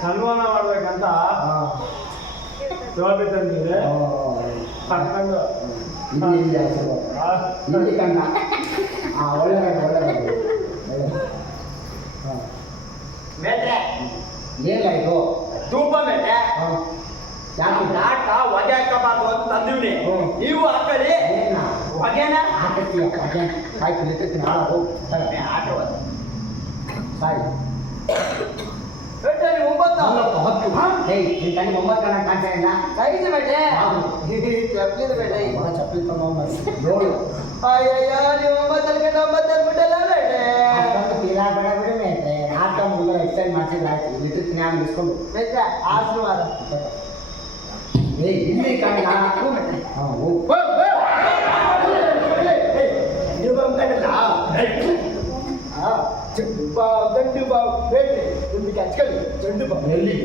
ಸನ್ಮಾನ ಮಾಡ್ಬೇಕಂತ ಜವಾಬ್ದಾರಿ ತಂದಿದೆ. ಕರ್ಕೊಂಡು ಇಲ್ಲಿ ಕಂಡ ಒಳ್ಳೆ ಮೇಟ್ರೆ ಏನಾಯ್ತು ಧೂಪ ಮೇಟ್ರೆ ಯಾಕೆ ನಾಟ ಹೊಗೆ ಹಾಕಬಾರ್ದು ಅಂತ ತಂದಿವ್ನಿ. ನೀವು ಹಾಕಲಿ ಹೊಗೆನ ಹಾಕತ್ತೀಯ ಆಯ್ತು ನಿಂತೀನಿ ಹಾಳ ಹೋಗಿ ಆಟೋ ಸಾಯಿ ಬೇಟೆ 9 10 ಏಯ್ ನಿನ್ ಕಣ್ಣಿ 9 ಕಣ ಕಾಣ್ತಾ ಇಲ್ಲ ಸೈಜ್ ಬೇಟೆ ಚಪ್ಪಲಿದ ಬೇಟೆ ಚಪ್ಪಲಿ ತಗೊಂಡು ನೋಡು ಅಯ್ಯಯ್ಯ ನೀವು 9 ಬಿಟ್ಟಲ್ಲ ಬೇಟೆ ಅಷ್ಟೊಂದು ತೀರಾ ಬೇಡ ಬಿಡು ಮೇಟ್ರೆ ನಾಲ್ಕು ಮುಗಿದ ಎಕ್ಸರ್ಸೈಸ್ ಮಾಡ್ಸಿದ್ರೆ ಆಯ್ತು ಇಲ್ಲಿ ಜ್ಞಾನ ಇಸ್ಕೊಂಡು ಬೇಟೆ ಆಶೀರ್ವಾದ ಏಯ್ ಇಲ್ಲಿ ಕಣ್ಣ ಹಾಂ ಹೋಗು ಚೆಂಡು ಬಾವು ಗಂಡು ಬಾವು ಬೇಟೆ ನಿಮ್ಗೆ ಹಚ್ಕೊಳ್ಳಿ ಚೆಂಡು ಬಾವು ಎಲ್ಲಿ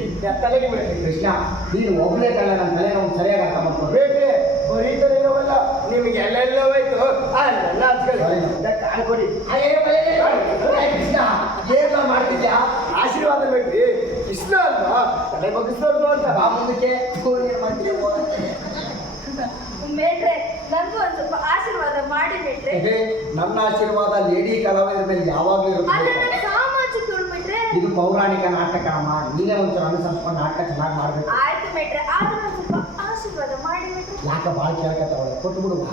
ತಲೆಗೆ ಬೇಟೆ ಕೃಷ್ಣ ನೀನು ಒಬ್ಬನೇ ಕಣ್ಣ ನನ್ನ ತಲೆ ನಾವು ಸರಿಯಾಗಿ ಅರ್ಥ ಮಾಡ್ಕೊಂಡು ಬೇಟೆ ಬರೀ ತಲೆನೋವಲ್ಲ ನಿಮ್ಗೆ ಎಲ್ಲೆಲ್ಲ ಹೋಯ್ತು ಅಲ್ಲೆಲ್ಲ ಹಚ್ಕೊಳ್ಳಿ ಕಾಣ್ಕೊಡಿ ಕೃಷ್ಣ ಏನ ಮಾಡ್ತಿದ್ಯಾ ಆಶೀರ್ವಾದ ಬೇಡ್ರಿ ಕೃಷ್ಣ ಅಲ್ವಾ ತಲೆ ಬಗ್ಗಿಸ್ಬಾರ್ದು ಅಂತ ಬಾ ಮುಂದಕ್ಕೆ ಏನ್ ಮಾಡ್ತೀಯ ಮೇಟ್ರೆ ನನಗೂ ಒಂದು ಸ್ವಲ್ಪ ಆಶೀರ್ವಾದ ಮಾಡಿ ಮೇಟ್ರೆ. ನನ್ನ ಆಶೀರ್ವಾದ ಲೇಡಿ ಕಲಾವಿದರ ಮೇಲೆ ಯಾವಾಗಲೂ ಅಲ್ಲ ಇರುತ್ತೆ. ನನ್ನ ಸಾಮಾಜಿಕ ಮೇಟ್ರೆ ಇದು ಪೌರಾಣಿಕ ನಾಟಕ ಅಮ್ಮ ನೀನೇ ಒಂಚೂರು ಅನುಸರಿಸ್ಕೊಂಡು ನಾಟಕ ಚೆನ್ನಾಗಿ ಮಾಡ್ಬೇಕು. ಆಯ್ತು ಮೇಟ್ರೆ ಆದ್ರೆ ಒಂದು ಸ್ವಲ್ಪ ಆಶೀರ್ವಾದ ಮಾಡಿ ಮೇಟ್ರೆ. ಯಾಕೆ ಭಾಳ ಕೇಳ್ಕತ್ತವಳೆ ಕೊಟ್ಟು ಬಿಡುವ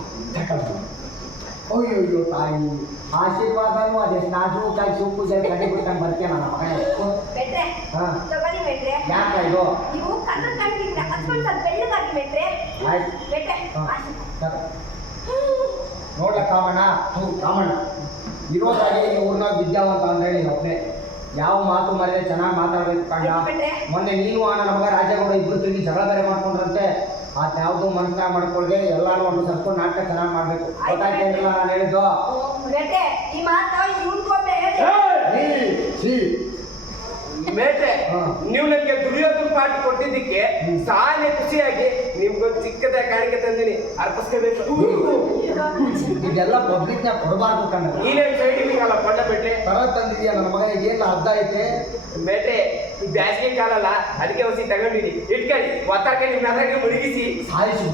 ಅಯ್ಯೋ ತಾಯಿ ಆಶೀರ್ವಾದನು ಅದೆಷ್ಟು ನಾಜೂಕಾಗಿ ಸೊಪ್ಪು ಜೈ ಕಡೆ ಬಿಟ್ಕೊಂಡು ಬರ್ತೀಯ ನನ್ನ ಮಗ ಮೇಟ್ರೆ ಹಾಂ ತಗೊಳ್ಳಿ ಮೇಟ್ರೆ. ಯಾಕೆ ಇದು ನೀವು ಕಣ್ಣ ಕಾಣ್ತಿದ್ರೆ ಹಚ್ಕೊಂಡು ಸ್ವಲ್ಪ ಬೆಳ್ಳಗಾಗಿ ಮೇಟ್ರೆ. ಆಯ್ತು ಮೇಟ್ರೆ ಸರ್ ನೋಡ್ಲ ಕಾಮಣ್ಣ ಕಾಮಣ್ಣ ಇರೋದಾಗಿ ಊರ್ನಾಗ ವಿದ್ಯಾವಂತ ಅಂದ್ರೆ ನೀನು ಒಬ್ಬನೇ ಯಾವ ಮಾತು ಮರ್ಯಾದೆ ಚೆನ್ನಾಗಿ ಮಾತಾಡ್ಬೇಕು ಕಂಡ. ಮೊನ್ನೆ ನೀನು ನನ್ನ ಮಗ ರಾಜೇಗೌಡ ಇಬ್ರು ತಿರುಗಿ ಜಗಳ ಬೇರೆ ಮಾಡ್ಕೊಂಡ್ರಂತೆ. ಅದು ಯಾವುದು ಮನಸ್ಸಾಗ ಮಾಡ್ಕೊಳ್ದೆ ಎಲ್ಲಾರು ಒಂದು ಸರ್ಕೊಂಡು ನಾಟಕ ಚೆನ್ನಾಗಿ ಮಾಡ್ಬೇಕು. ಗೊತ್ತಾಯ್ತಿಲ್ಲ ನಾನು ಹೇಳಿದ್ದು ಮೇಟ್ರೆ ಈ ಮಾತು ಇವ್ನ್ಕೊಬ್ಬೆ ಮೇಟ್ರೆ ನೀವು ನನಗೆ ದುಡಿಯೋದ್ರ ಪಾಠ ಕೊಟ್ಟಿದ್ದಕ್ಕೆ ಸಾನೆ ಖುಷಿಯಾಗಿ ನಿಮ್ಗೊಂದು ಚಿಕ್ಕದ ಕಾಣಿಕೆ ತಂದಿನಿ ಅರ್ಪಿಸ್ಕೋಬೇಕು. ಇದೆಲ್ಲ ಪಬ್ಲಿಕ್ನಾಗ ಕೊಡಬಾರ್ದು ಕಂಡ. ನೀನೇನು ಸೈಡಿಂಗ್ ಅಲ್ಲ ಪಡ್ಡ ಬೇಟ್ರೆ ತರ ತಂದಿದ್ಯಾ ನನ್ನ ಮಗ ಏನು ಅರ್ಧ ಐತೆ ಬೇಟೆ ಈ ಬ್ಯಾಸಿಗೆ ಕಾಲ ಅಲ್ಲ ಅದಕ್ಕೆ ಹೊಸಿ ತಗೊಂಡಿನಿ ಇಟ್ಕೊಳ್ಳಿ ಒತ್ತಾಕೆ ನಿಮ್ಮ ಅದ್ರಾಗೆ ಮುಳುಗಿಸಿ ಸಾಯಿಸು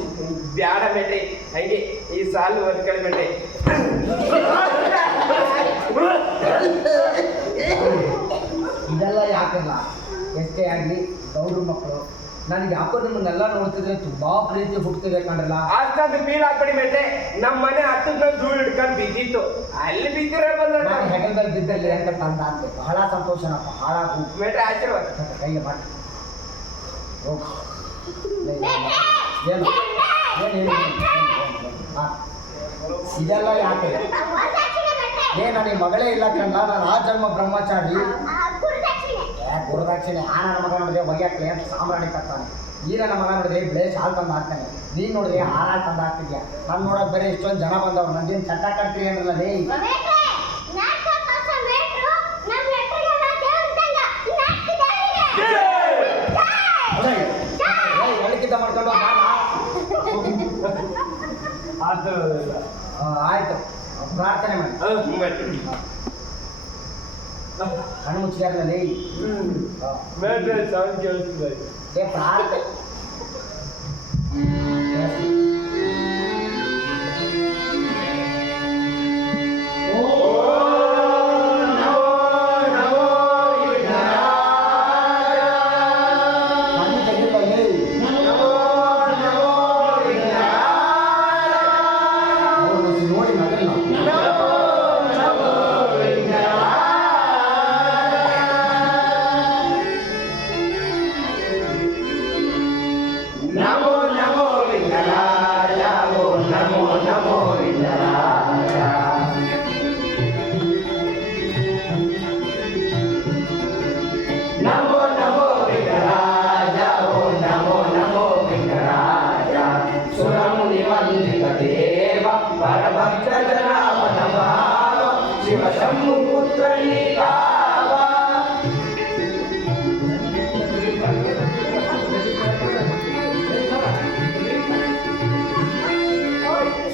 ಬ್ಯಾಡ ಬೇಟ್ರಿ ಹಂಗೆ ಈ ಸಾಲು ಒದ್ಕೊಳ್ಳಿ ಬೇಟ್ರಿ. ಇದೆಲ್ಲ ಯಾಕಲ್ಲ ಎಷ್ಟೇ ಆಗಲಿ ಗೌಡ್ರ ಮಕ್ಕಳು ನನಗೆ ಯಾಕೋ ನಿಮ್ಮನ್ನೆಲ್ಲ ನೋಡ್ತಿದ್ರೆ ತುಂಬಾ ಪ್ರೀತಿ ಹುಡ್ತಿದೆ ಕಂಡ್ರಲ್ಲ. ಅಷ್ಟೊಂದು ಫೀಲ್ ಆಗ್ಬೇಡಿ ಬೇಟ್ರೆ ನಮ್ಮ ಮನೆ ಹತ್ತದ ಧೂಳು ಹಿಡ್ಕೊಂಡು ಬಿದ್ದಿತ್ತು ಅಲ್ಲಿ ಬಿದ್ದಿರೋ ಬಂದ ನಾನು ಹೆಗಲ್ದಲ್ಲಿ ಬಿದ್ದಲ್ಲಿ ಅಂತ ತಂದ ಅಂತೆ ಬಹಳ ಸಂತೋಷನಪ್ಪ ಹಾಳಾಗು ಬೇಟ್ರೆ ಆಶೀರ್ವಾದ ಕೈಗೆ ಮಾಡಿ ಏನು ಇದೆಲ್ಲ ಯಾಕೆ ನನ್ನ ಮಗಳೇ ಇಲ್ಲ ಕಂಡ ನಾನು ಆ ಜನ್ಮ ಬ್ರಹ್ಮಚಾರಿ ಗುರುದಾಕ್ಷಿಣೆ ಆ ನನ್ನ ಮಗ ನೋಡಿದ್ರೆ ಒಯ್ಯಾಕ್ಲೆ ಅಂತ ಸಾಂಬ್ರಾಣಿ ಕಟ್ತಾನೆ. ಈ ನನ್ನ ಮಗ ನೋಡಿದ್ರೆ ಬೆಳೆ ಶಾಲ್ ತಂದು ಹಾಕ್ತಾನೆ. ನೀನು ನೋಡಿದ್ರೆ ಹಾರ ತಂದು ಹಾಕ್ತಿದ್ಯಾ. ನಾನು ನೋಡೋಕೆ ಬೇರೆ ಇಷ್ಟೊಂದು ಜನ ಬಂದವ್ರು ನಂದೇನು ಚಟ್ಟ ಕಟ್ತೀರಿ ಅನ್ನಲ್ಲ ಲೇ. ಒಳಗಿದ್ದ ಮಾಡ್ಕೊಂಡು ಆಯ್ತು ಪ್ರಾರ್ಥನೆ ಮಾಡಿ ಕಣ್ಣು ಮುಚ್ಚಿದಾರಲ್ಲ ಬೇಟ್ರೆ ಸೌಂಡ್ ಕೇಳಿಸ್ತಿದೆ. ಪ್ರಾರ್ಥನೆ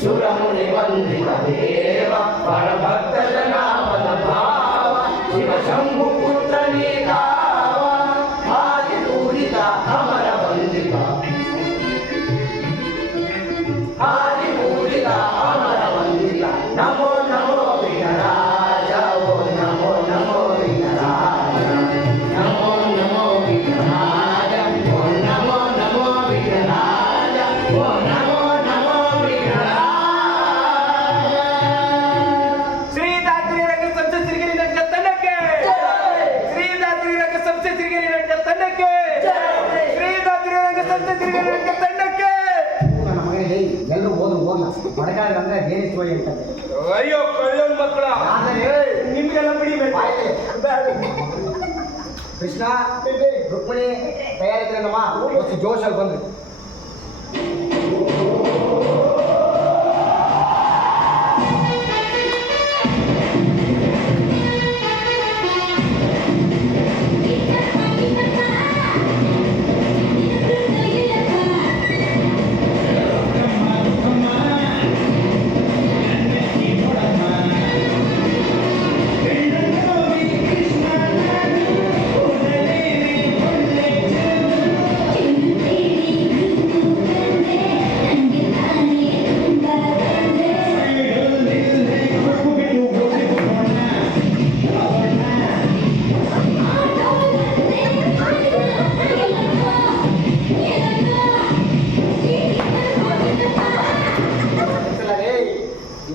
ಸುರಮುನಿ ವಂದಿತ ದೇವ ಪರಭಕ್ತ ಜನಾಪದ ಭಾವ ಶಿವ ಶಂಭು ಪುತ್ರ ನೀ ಕಾವ ಅಮರ ವಂದಿತ ಹಾರಿ ಮೂಡಿದ ಅಮರ ವಂದಿತ ನಮೋ ನಮೋ ವಿಘ್ನರಾಜ ಓ ನಮೋ ನಮೋ ವಿಘ್ನರಾಜ ನಮೋ ನಮೋ ವಿಘ್ನರಾಜ ಓ ನಮೋ ನಮೋ ವಿಘ್ನರಾಜ ಓ ನಮೋ ನಮೋ ವಿಘ್ನರಾಜ ಶ್ರೀದಾತ್ರಿ ರಂಗ ಸಂಸ್ಥೆ ಸಿರಿಗೆರೆ ನಟ ತಂಡಕ್ಕೆ ಶ್ರೀದಾತ್ರಿ ರಂಗ ಸಂಸ್ಥೆ ಸಿರಿಗೆರೆ ನಟ ತಂಡಕ್ಕೆ ಶ್ರೀದಾತ್ರಿ ರಂಗ ಸಂಸ್ಥೆ ಸಿರಿಗೆರೆ ನಟ ತಂಡಕ್ಕೆ ನನ್ನ ಮಗನಿಗೆ ಎಲ್ಲರೂ ಹೋದ್ರು ಹೋಗ್ಲ ಮಡಗಾರ ಅಂದ್ರೆ ಬೇರೆ ಸ್ಟೋರಿ ಹೇಳ್ತಾರೆ ಅಯ್ಯೋ ಕಳ್ಳನ್ ಮಕ್ಕಳ ನಿಮ್ಗೆಲ್ಲ ಬಿಡಿ ಕೃಷ್ಣ ರುಕ್ಮಿಣಿ ತಯಾರಿದ್ರಲ್ಲಮ್ಮ ಒಂದು ಜೋಶಲ್ಲಿ ಬಂದ್ರಿ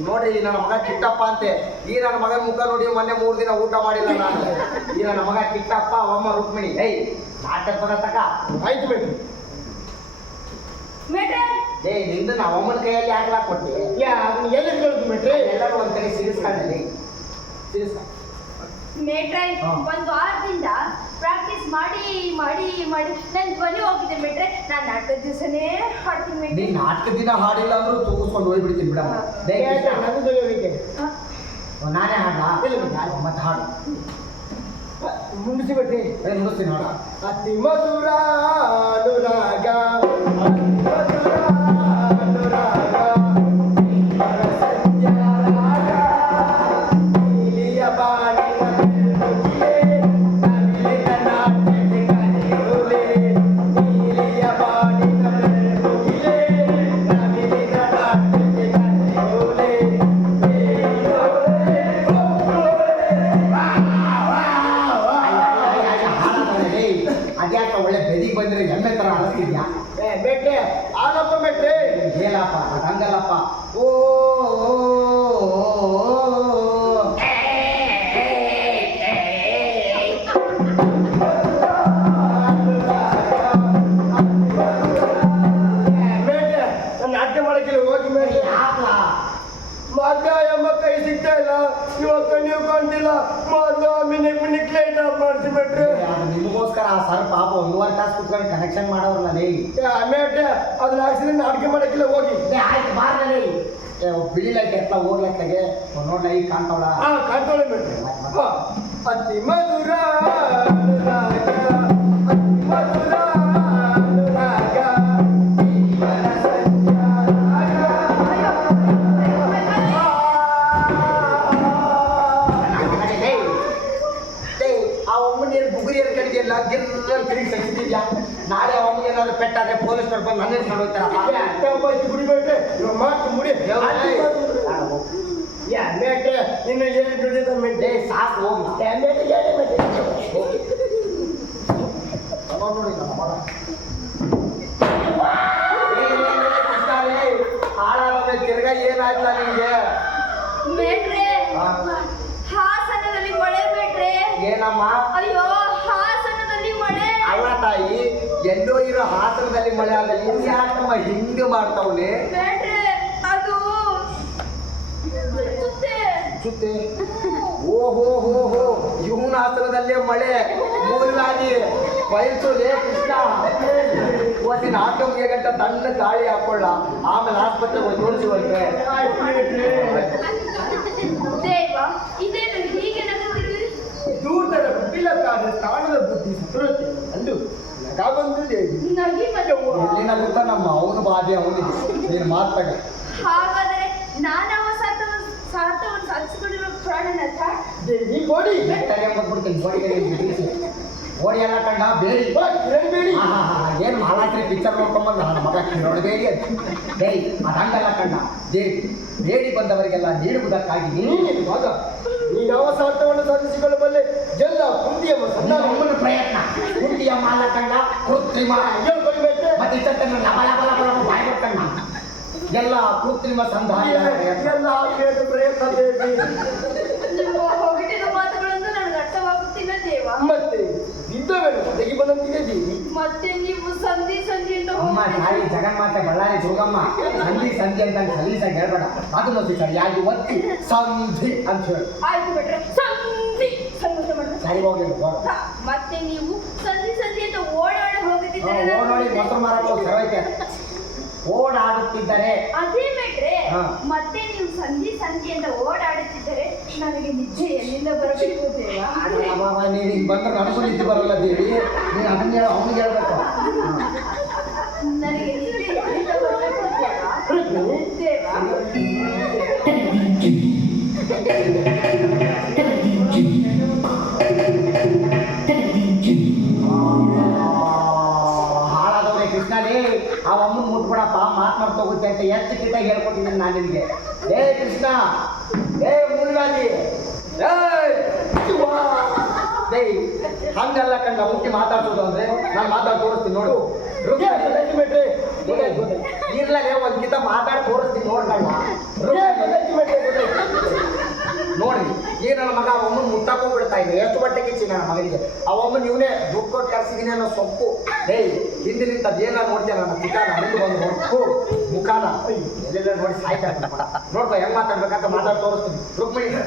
ನೋಡ್ರಿ ಈ ನನ್ನ ಮಗ ಕಿಟ್ಟಪ್ಪ ಅಂತೆ ಈ ನನ್ನ ಮಗನ ಮುಖ ನೋಡಿ ಮೊನ್ನೆ 3 ದಿನ ಊಟ ಮಾಡಿಲ್ಲ ನಾನು ಈ ನನ್ನ ಮಗ ಕಿಟ್ಟಪ್ಪ ಅವಮ್ಮ ರುಕ್ಮಿಣಿ ಏಯ್ ನಾಟಕ ಬರತಕ ಆಯ್ತು ಬೇಡಿ ಮೇಟ್ರೆ ಏಯ್ ನಿಂದು ನಾವು ಅಮ್ಮನ ಕೈಯಲ್ಲಿ ಹಾಕ್ಲಾ ಕೊಟ್ಟಿ ಅದನ್ನ ಎಲ್ಲಿ ಕೇಳ್ತು ಮೇಟ್ರೆ ಎಲ್ಲರೂ ಒಂದ್ ಕಡೆ ಸಿರಿಸ್ಕೊಂಡಲ್ಲಿ ಸಿರಿಸ್ಕ ಮೇಟ್ರೆ ಹಾ. ಒಂದು ವಾರದಿಂದ ಪ್ರಾಕ್ಟೀಸ್ ಮಾಡಿ ಮಾಡಿ ಮಾಡಿ ನನ್ ಧ್ವನಿ ಹೋಗಿದೆ ಮೇಟ್ರೆ ನಾನು ನಾಟಕದ ದಿವಸನೇ ಹಾಡ್ತೀನಿ ಮೇಟ್ರೆ ನೀನ್ ನಾಟಕ ದಿನ ಹಾಡಿಲ್ಲ ಅಂದ್ರೂ ತೂಗಿಸ್ಕೊಂಡು ಹೋಗ್ಬಿಡ್ತೀನಿ ಬಿಡಮ್ಮ ದಯ ಕೃಷ್ಣ. ಹಾ. ನಾನೇ ಹಾಡ್ಲಾ ಮತ್ತೆ ಹಾಡು ಮುಂಡಿಸಿ ಬಿಟ್ರಿ ಮುಗಿಸ್ತೀನಿ ಹಾಡ ಅತಿ ಮಧುರ ಅನುರಾಗ ಅತಿ ಮಧುರ ಅನುರಾಗ ಸಂಜಾರಾಗ ನೀಲಿಯ ಬಾಣಿನ ಬೆಳಕಿಗೆ ನವಿಲಿನ ನಾಟ್ಯಕ್ಕೆ ಕರೆಯೋಲೆ ನೀಲಿಯ ಬಾಣಿನ ಬೆಳಕಿಗೆ ನವಿಲಿನ ನಾಟ್ಯಕ್ಕೆ ಕರೆಯೋಲೆ ಅದ್ಯಾಕ ಒಳ್ಳೆ ಬೆದಿಗೆ ಬಂದ್ರೆ ಎಮ್ಮೆ ತರ ಅನಿಸ್ತಿದ್ಯಾ ಬೇಟ್ರೆ ಆಗಪ್ಪ ಬೇಟ್ರೆ ಹೇಳಪ್ಪ ಅದು ಹಂಗಲ್ಲಪ್ಪ ಓ ಬೇಟ್ರೆ ನಾನು ನಾಟ್ಯ ಮಾಡಕ್ಕಿಲ್ಲ ಹೋಗಿ ಮೇಲೆ ಮಗ ಎಂಬ ಕೈ ಸಿಗ್ತಾ ಇಲ್ಲ ಇವತ್ತು ನೀವು ಕಾಣ್ತಿಲ್ಲ ಮೊದಲು ಮಿನಿಕ್ ಮಿನಿಕ್ ಲೈಟ್ ಆಫ್ ಮಾಡಿಸಿ ಬಿಟ್ರೆ ನಿಮಗೋಸ್ಕರ ಆ ಸರ್ ಪಾಪ 1.5 ತಾಸು ಕುತ್ಕೊಂಡು ಕನೆಕ್ಷನ್ ಮಾಡೋರಲ್ಲ ಲೇ ಮೇಟ್ರೆ ಅದನ್ನ ಹಾಕ್ಸಿದ್ರೆ ನಾಟಕ ಮಾಡಕ್ಕಿಲ್ಲ ಹೋಗಿ ಆಯ್ತು ಬಾರ್ದಲ್ಲಿ ಬಿಳಿ ಲೈಟ್ ಎತ್ತ ಹೋಗ್ಲಕ್ಕೆ ನೋಡ್ಲ ಈಗ ಕಾಣ್ತಾವಳ ಹಾ ಕಾಣ್ತೋಳೆ ಮೇಟ್ರೆ ಹಾ ಅತಿ ಮಧುರ ಅನುರಾಗ ಅತಿ ಮಧುರ ಅನುರಾಗ ಜೀವನ ಸಂಚಾರಾಗ ಆ ಒಮ್ಮನೇನು ಬುಗುರಿಯನ್ನು ಕಡಿದೆಯಲ್ಲ ಗಿರ್ರಲ್ಲಿ ತಿರುಗಿ ಸಹಿಸಿದ್ಯಾ ನಾಳೆ ಅಮ್ಮಗೆ ಏನಾದ್ರು ಪೆಟ್ಟಾದ್ರೆ ಪೊಲೀಸ್ನವ್ರು ಬಂದು ನನ್ನ ಹಿಡ್ಕೊಂಡು ಹೋಗ್ತಾರಪ್ಪ ಗುಡಿ ಬೇಟ್ರೆ ಇವಾಗ ಮಾಡ್ತೀನಿ ಮುಡಿ ಯಾ ಮೇಟ್ರೆ ಇನ್ನು ಏನು ದುಡಿದ ಮೇಟ್ರೆ ಸಾಕು ಹೋಗಿ ನೋಡಿ ನಮ್ಮ ಮಗ ಹಾಳಾಗ ತಿರ್ಗಾ ಏನಾಯ್ತಾ ನಿಂಗೆ ಮೇಟ್ರೆ ಹಾ. ಹಾಸನದಲ್ಲಿ ಮಳೆ ಮೇಟ್ರೆ ಏನಮ್ಮ ಅಯ್ಯೋ ಹಾಸನದಲ್ಲಿ ಮಳೆ ಅಲ್ಲ ತಾಯಿ ಎಲ್ಲೋ ಇರೋ ಹಾಸನದಲ್ಲಿ ಮಳೆ ಆದ್ರೆ ಇನ್ಯಾಕಮ್ಮ ಹಿಂಗೆ ಮಾಡ್ತಾವನೆ ಮೇಟ್ರೆ ಅದು ಸುತ್ತೆ ಓಹೋ ಹೋ ಹೋ ಇವನ ಹಾಸನದಲ್ಲೇ ಮಳೆ ಮೂಲವಾಗಿ ಬಯಸೋದೆ ಕೃಷ್ಣ ಓದಿನ ಆಟೋಗೆ ಗಂಟ ತಣ್ಣ ಗಾಳಿ ಹಾಕೊಳ್ಳ ಆಮೇಲೆ ಆಸ್ಪತ್ರೆಗೆ ಹೋಗಿ ತೋರಿಸುವಂತೆ ದೇವ ಇದೇನು ಹೀಗೆ ನಗುತ್ತಿರುವಿರಿ ದೂರದ ಬಿಟ್ಟಿಲ್ಲ ಕಾರಣ ತಾಣದ ಬುದ್ಧಿ ಸತ್ರುತ್ತೆ ಅಂದು ನಗ ಬಂದಿದೆ ನಗಿ ಬಂದವು ಎಲ್ಲಿನ ಗೊತ್ತಾ ನಮ್ಮ ಅವನು ಬಾಧೆ ಅವನಿಗೆ ನೀನು ಮಾತಾಡ ಹಾಗಾದರೆ ನಾನವ ಸಾರ್ಥವನ್ನು ಸಾಧಿಸಿಕೊಂಡಿರುವ ಪ್ರಾಣನಾಥ ದೇವಿ ಗೋಡಿ ಬೆಟ್ಟಗೆ ಬಂದ್ಬಿಡ್ತೀನಿ ಗೋಡಿಗೆ ಓಡಿ ಎಲ್ಲ ಕಂಡ ಬೇಡಿ ಬೇಡಿ ಆಹಾ ಪಿಕ್ಚರ್ ನೋಡ್ಕೊಂಬಂದು ನನ್ನ ಮಗ ನೋಡಬೇಡಿ ಅಂತ ಡೇ ಅದಂಗಲ್ಲ ಕಣ್ಣ ಬೇಡಿ ಬಂದವರಿಗೆಲ್ಲ ನೀಡುವುದಕ್ಕಾಗಿ ನೀನೇನು ಮಗ ನೀನು ಅವಸಾರ್ಥವನ್ನು ಸಾಧಿಸಿಕೊಳ್ಳಬಲ್ಲೆ ಎಲ್ಲ ಕುಂತಿಯಮ್ಮ ನನ್ನ ಪ್ರಯತ್ನ ಕುಂಟಿಯಮ್ಮ ಅಲ್ಲ ಕಣ್ಣ ಕೃತ್ರಿಮ ಹೇಳ್ಕೊಳ್ಬೇಕು ಮತ್ತೆ ಇಷ್ಟನ್ನು ಲಬಲ ಬಲ ಬಲ ಬಾಯ್ ಕಣ್ಣ ಎಲ್ಲ ಕೃತ್ರಿಮ ಸಂಧಾನ ಎಲ್ಲ ಆಗಬೇಕು ಪ್ರಯತ್ನ ಬೇಕು ನಿಮ್ಮ ಹೊಗಟಿನ ಮಾತುಗಳನ್ನು ನನಗೆ ಅರ್ಥವಾಗುತ್ತಿಲ್ಲ ದೇವ. ಮತ್ತೆ ಇದ್ದವೇನು ಒದಗಿ ಬಂದಂತಿದ್ದೀವಿ ಮತ್ತೆ ನೀವು ಸಂಧಿ ಅಂತ ಅಮ್ಮ ತಾಯಿ ಜಗನ್ಮಾತೆ ಬಳ್ಳಾರಿ ದುರ್ಗಮ್ಮ ಸಂಧಿ ಅಂತ ಸಲೀಸಾಗಿ ಹೇಳ್ಬೇಡ ಅದನ್ನು ಸರಿಯಾಗಿ ಒತ್ತಿ ಸಂಧಿ ಅಂತ ಹೇಳಿ ಆಯ್ತು ಬಿಟ್ರೆ ಸಂಧಿ ಸಂಗತ ಮಾಡಿದ್ರೆ ಸರಿ ಹೋಗಿ ಮತ್ತೆ ನೀವು ಸಂಧಿ ಅಂತ ಓಡಾಡಿ ಹೋಗುತ್ತಿದ್ದಾರೆ ಓಡೋಡಿ ಮೊಸರು ಮಾರಕ್ಕೆ ಹೋಗಿ ಸರವೈತೆ ಓಡಾಡುತ್ತಿದ್ದರೆ ಅದೇ ಬಿಟ್ರೆ ಹಾ. ಮತ್ತೆ ನೀವು ಸಂಧಿ ಅಂತ ಓಡಾಡುತ್ತಿದ್ದರೆ ನನಗೆ ನಿದ್ದೆ ಎಲ್ಲಿಂದ ಬರಬೇಕು ದೇವ. ನೀನು ಈಗ ಬಂದ್ರೆ ನನಗೂ ನಿದ್ದೆ ಬರಲ್ಲ ದೇವಿ ನೀನು ಅದನ್ನ ಹೇಳ ಅವನಿಗೆ ಹೇಳ್ಬೇಕು ನನಗೆ ನಿದ್ದೆ ಎಲ್ಲಿಂದ ಬರಬೇಕು ದೇವ. ಹಾಳಾದವ್ರೆ ಕೃಷ್ಣನೇ ಆ ಅಮ್ಮನ ಮುಟ್ಬಿಡಪ್ಪ ಮಾತನಾಡ್ತೋಗುತ್ತೆ ಅಂತ ಎಷ್ಟು ಕಿಟ ಹೇಳ್ಕೊಟ್ಟಿದ್ದೀನಿ ನಾನು ನಿನಗೆ ಏ ಕೃಷ್ಣ ಏ ಮುರುಗಾಲಿ ಹಂಗಲ್ಲ ಕಂಡ ಮುಟ್ಟಿ ಮಾತಾಡ್ಸೋದು ಅಂದ್ರೆ ನಾನು ಮಾತಾಡಿ ತೋರಿಸ್ತೀನಿ ನೋಡು ಇರ್ಲಾಗೆ ಒಂದ್ ಕಿತ ಮಾತಾಡಿ ತೋರಿಸ್ತೀನಿ ನೋಡ್ಕಲ್ಲ ನೋಡ್ರಿ ಈ ನನ್ನ ಮಗ ಆ ಒಮ್ಮನ ಮುಟ್ಟಾಕೊಂಡ್ಬಿಡ್ತಾ ಇದೆ ಎಷ್ಟು ಬಟ್ಟೆ ಕಿಚ್ಚಿ ನನ್ನ ಮಗನಿಗೆ ಆ ಒಮ್ಮನ ಇವನೇ ದುಡ್ಡು ಕೊಟ್ಟು ಕರ್ಸಿದೀನಿ ಅನ್ನೋ ಸೊಪ್ಪು ಹಿಂದಿನಿಂದ ಏನ ನೋಡ್ತೇನೆ ನನ್ನ ಮುಖಾನ ಮುಂದೆ ಬಂದು ನೋಡ್ಕೋ ಮುಖಾನ ಎಲ್ಲೆಲ್ಲ ನೋಡಿ ಸಾಯ್ತಾರೆ ನೋಡ್ಕೊ ಹೆಂಗ್ ಮಾತಾಡ್ಬೇಕಂತ ಮಾತಾಡಿ ತೋರಿಸ್ತೀನಿ ರುಕ್ಮಿಣಿ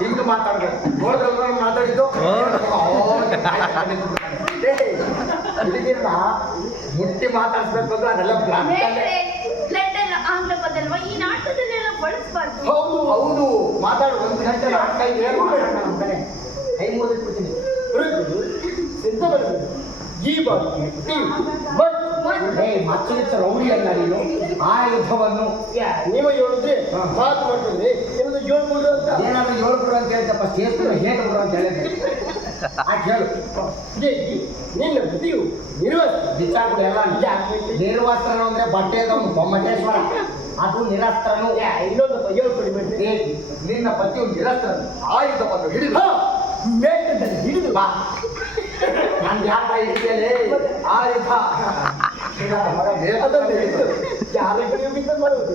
ಹಿಂಗೆ ಮಾತಾಡ್ಬೇಕು ನೋಡಿದ್ರೆ ಮಾತಾಡಿದ್ದು ಹುಡುಗಿರ್ನ ಮುಟ್ಟಿ ಮಾತಾಡ್ಸ್ಬೇಕು ಅಂದ್ರೆ ಅದೆಲ್ಲ ಪ್ಲಾನ್ ಆಂಗ್ಲ ಪದಲ್ವಾ ಈ ನಾಟಕದಲ್ಲೆಲ್ಲ ಬಳಸಬಾರ್ದು. ಹೌದು ಹೌದು ಮಾತಾಡು ಒಂದು ಗಂಟೆ ನಾಟಕ ಇದೆ ನಮ್ಮ ಕಡೆ ಕೈ ಮುರಿದ್ಬಿಡ್ತೀನಿ ಎಂತ ಬರ್ತದೆ ಈ ಬಾರಿ ಮಚ್ಚಲಿಚ್ಚ ರೌಡಿ ಅಲ್ಲ ನೀನು ಆ ಯುದ್ಧವನ್ನು ನೀವು ಹೇಳಿದ್ರೆ ಮಾತು ಮಾಡ್ತದೆ ಏನಾದ್ರು ಹೇಳ್ಬೋದು ಅಂತ ಏನಾದ್ರು ಹೇಳ್ಬಿಡು ಅಂತ ಹೇಳ್ತಪ್ಪ ಸೇರ್ತು ಹೇಗೆ ಬಿಡು ಅಂತ ಹೇಳಿದ್ರೆ ಆ ಕೇಳು ನಿನ್ನ ಬುದ್ಧಿಯು ಬಿಚ್ಚಾಕ್ಬಿಡು ಎಲ್ಲ ನಿರ್ವಸ್ತ್ರನು ಅಂದ್ರೆ ಬಟ್ಟೆದವನು ಬೊಮ್ಮಟೇಶ್ವರ ಅದು ನಿರಸ್ತ್ರನು ಇನ್ನೊಂದು ಹೇಳ್ಕೊಡಿ ಬೇಡ್ರಿ ನಿನ್ನ ಪತಿಯು ನಿರಸ್ತ್ರನು ಆಯುಧವನ್ನು ಹಿಡಿದು ಮೇಟದಲ್ಲಿ ಹಿಡಿದು ಬಾ ನಾನು ಯಾಕೆ ಹಿಡಿಯಲೇ ಆಯುಧ ಅದನ್ನು ಹಿಡಿದು ಯಾರ ಕಡೆ ಬಿಟ್ಟು ಮಾಡುವುದು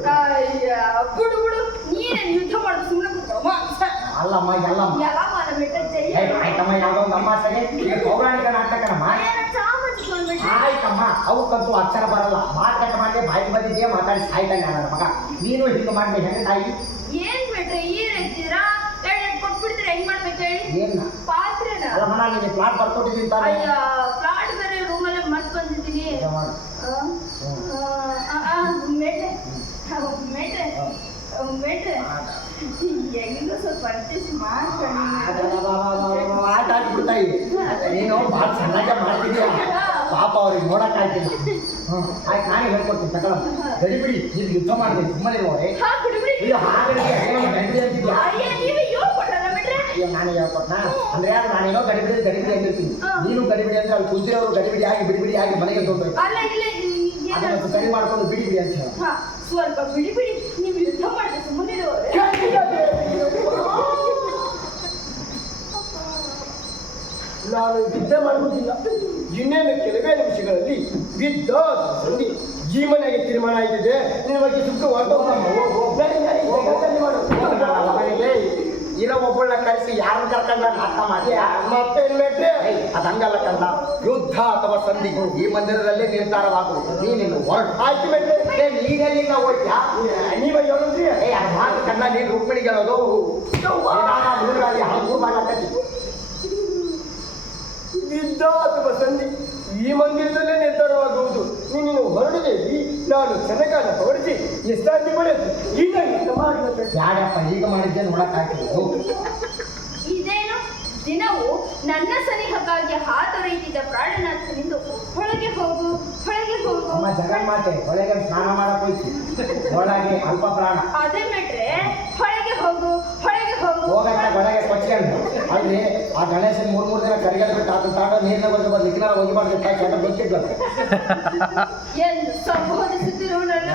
ಬಿಡು ನೀನೇನು ಯುದ್ಧ ಮಾಡೋದು ಸುಮ್ಮನೆ ಕೂತ್ಕೊ. ಅಲ್ಲಮ್ಮ ಎಲ್ಲಮ್ಮ ಎಲ್ಲ ಮಾನ ಬಿಟ್ರೆ ಜಯ ಆಯ್ತಮ್ಮ ಯಾವುದೋ ಒಂದು ಅಮಾಸೆಗೆ ಈಗ ಪೌರಾಣಿಕ ನಾಟಕನಮ್ಮ ಆಯ್ತಮ್ಮ ಅವಕ್ಕಂತೂ ಅಕ್ಷರ ಬರಲ್ಲ ಮಾತಾಟ ಮಾಡಿ ಬಾಯಿ ಬಂದಿದ್ದೇ ಮಾತಾಡಿ ಸಾಯ್ತಾನೆ ನನ್ನ ಮಗ ನೀನು ಹಿಂಗೆ ಮಾಡಿ ಹೆಂಗೆ ತಾಯಿ ಏನ್ ಬಿಟ್ರೆ ಎತ್ತೀರಾ ಕೊಟ್ಬಿಡ್ತೀರಾ ಹೆಂಗ್ ಮಾಡ್ಬೇಕು ಹೇಳಿ ಏನ ಪಾತ್ರೆನ ಅಲ್ಲಮ್ಮ ನಾನು ನಿಮಗೆ ಪ್ಲಾಟ್ ಬರ್ಕೊಟ್ಟಿದ್ದೀನಿ ತಾನೆ ಅಯ್ಯ ಪ್ಲಾಟ್ ಬೇರೆ ರೂಮಲ್ಲೇ ಮರ್ತ್ ಬಂದಿದ್ದೀನಿ ಮೇಟ್ರೆ ಹೆಂಗಿಂದ ಸ್ವಲ್ಪ ಅಡ್ಜಸ್ಟ್ ಮಾಡ್ಕೊಂಡು ಆಟ ಆಡ್ಬಿಡ್ತಾ ಇದೆ ನೀನು ಭಾಳ ಚೆನ್ನಾಗಿ ಮಾಡ್ತಿದ್ದೀಯ ಪಾಪ ಅವ್ರಿಗೆ ನೋಡಕ್ಕಾಗ್ತಿಲ್ಲ ಆಯ್ತು ನಾನೇ ಹೇಳ್ಕೊಡ್ತೀನಿ ತಗೊಳಮ್ಮ ಗಡಿಬಿಡಿ ನೀವು ಯುದ್ಧ ಮಾಡಿದೆ ಸುಮ್ಮನೆ ಇರುವರೆ ಇದು ಹಾಗೆ ಗಡಿಬಿಡಿ ಅಂತಿದ್ಯಾ ಅಯ್ಯೋ ನಾನೇ ಹೇಳ್ಕೊಟ್ನಾ ಅಂದ್ರೆ ನಾನೇನೋ ಗಡಿಬಿಡಿ ಅಂದಿರ್ತೀನಿ ನೀನು ಗಡಿಬಿಡಿ ಅಂದ್ರೆ ಅಲ್ಲಿ ಕುಂತಿರೋರು ಗಡಿಬಿಡಿ ಆಗಿ ಬಿಡಿಬಿಡಿ ಆಗಿ ಮನೆಗೆ ತಗೊಂಡು ಅದನ್ನು ಸರಿ ಮಾಡ್ಕೊಂಡು ಬಿಡಿ ಅಂತ ಹೇಳಿ ಸ್ವಲ್ಪ ಬಿಡಿ ನೀವು ಯುದ್ಧ ಮಾಡಿದ್ರೆ ಸುಮ್ಮನೆ ನಾನು ಯುದ್ಧ ಮಾಡುವುದಿಲ್ಲ ಇನ್ನೇನು ಕೆಲವೇ ನಿಮಿಷಗಳಲ್ಲಿ ಯುದ್ಧ ಸಂಧಿ ಈ ಮನೆಗೆ ತೀರ್ಮಾನ ಆಗಿದೆ ನಿನ್ನ ಬಗ್ಗೆ ಇರೋ ಒಬ್ಬಳನ್ನ ಕರೆಸಿ ಯಾರನ್ನ ಕರ್ಕೊಂಡ ನಾಟಕ ಮಾಡಿ ಮತ್ತೆ ಮೇಟ್ರೆ ಅದಂಗಲ್ಲ ಕಂಡ ಯುದ್ಧ ಅಥವಾ ಸಂಧಿ ಈ ಮಂದಿರದಲ್ಲೇ ನಿರ್ಧಾರವಾಗುವುದು ನೀನಿನ್ನು ಹೊರಟು ಆಯ್ತು ಮೇಟ್ರೆ ನೀನೆಲ್ಲಿಂದ ಹೋಗ್ಯಾ ನೀವ ಹೇಳಿದ್ರಿ ಅದು ಕಂಡ ನೀನು ರುಕ್ಮಿಣಿಗೆ ಹೇಳೋದು ಮೂರು ಮಾಡ್ಲಕತ್ತಿ ಯುದ್ಧ ಅಥವಾ ಸಂಧಿ ಈ ಮಂದಿರದಲ್ಲೇ ನಿರ್ಧಾರವಾಗುವುದು ನೀನು ಹೊರಡದೇವಿ ನಾನು ಚೆನ್ನಕಾಲ ಹೊರಡಿಸಿ ವಿಶ್ರಾಂತಿ ಪಡೆದು ಈಗ ಯಾರಪ್ಪ ಈಗ ಮಾಡಿದ್ದೆ ನೋಡಕ್ಕಾಗ್ತಿರೋದು ಇದೇನು ದಿನವೂ ನನ್ನ ಸನಿಹಕ್ಕಾಗಿ ಹಾತೊರೆಯುತ್ತಿದ್ದ ಪ್ರಾಣನಾಥನಿಂದ ಹೊರಗೆ ಹೋಗಿ ನಮ್ಮ ಜಗನ್ಮಾತೆ ಒಳಗೆ ಸ್ನಾನ ಮಾಡಕ್ ಹೋಯ್ತು. ಒಳಗೆ ಅಲ್ಪ ಪ್ರಾಣ ಅದೇ ಬಿಟ್ರೆ ಹೊಳೆಗೆ ಹೋಗು ಹೋಗಂತ ಒಳಗೆ ಕೊಚ್ಕೊಂಡು ಅಲ್ಲಿ ಆ ಗಣೇಶನ್ ಮೂರ್ ದಿನ ಕರಿಗಲ್ ಬಿಟ್ಟು ಅದನ್ನ ತಾಂಡ ನೀರಿನ ಬಂದು ಲಿಕ್ಕಿನ ಹೋಗಿಬಾರ್ದು ಚಟ ಗೊತ್ತಿದ್ಲ. ಎಂದು ಸಂಬೋಧಿಸುತ್ತಿರುವ ನನ್ನ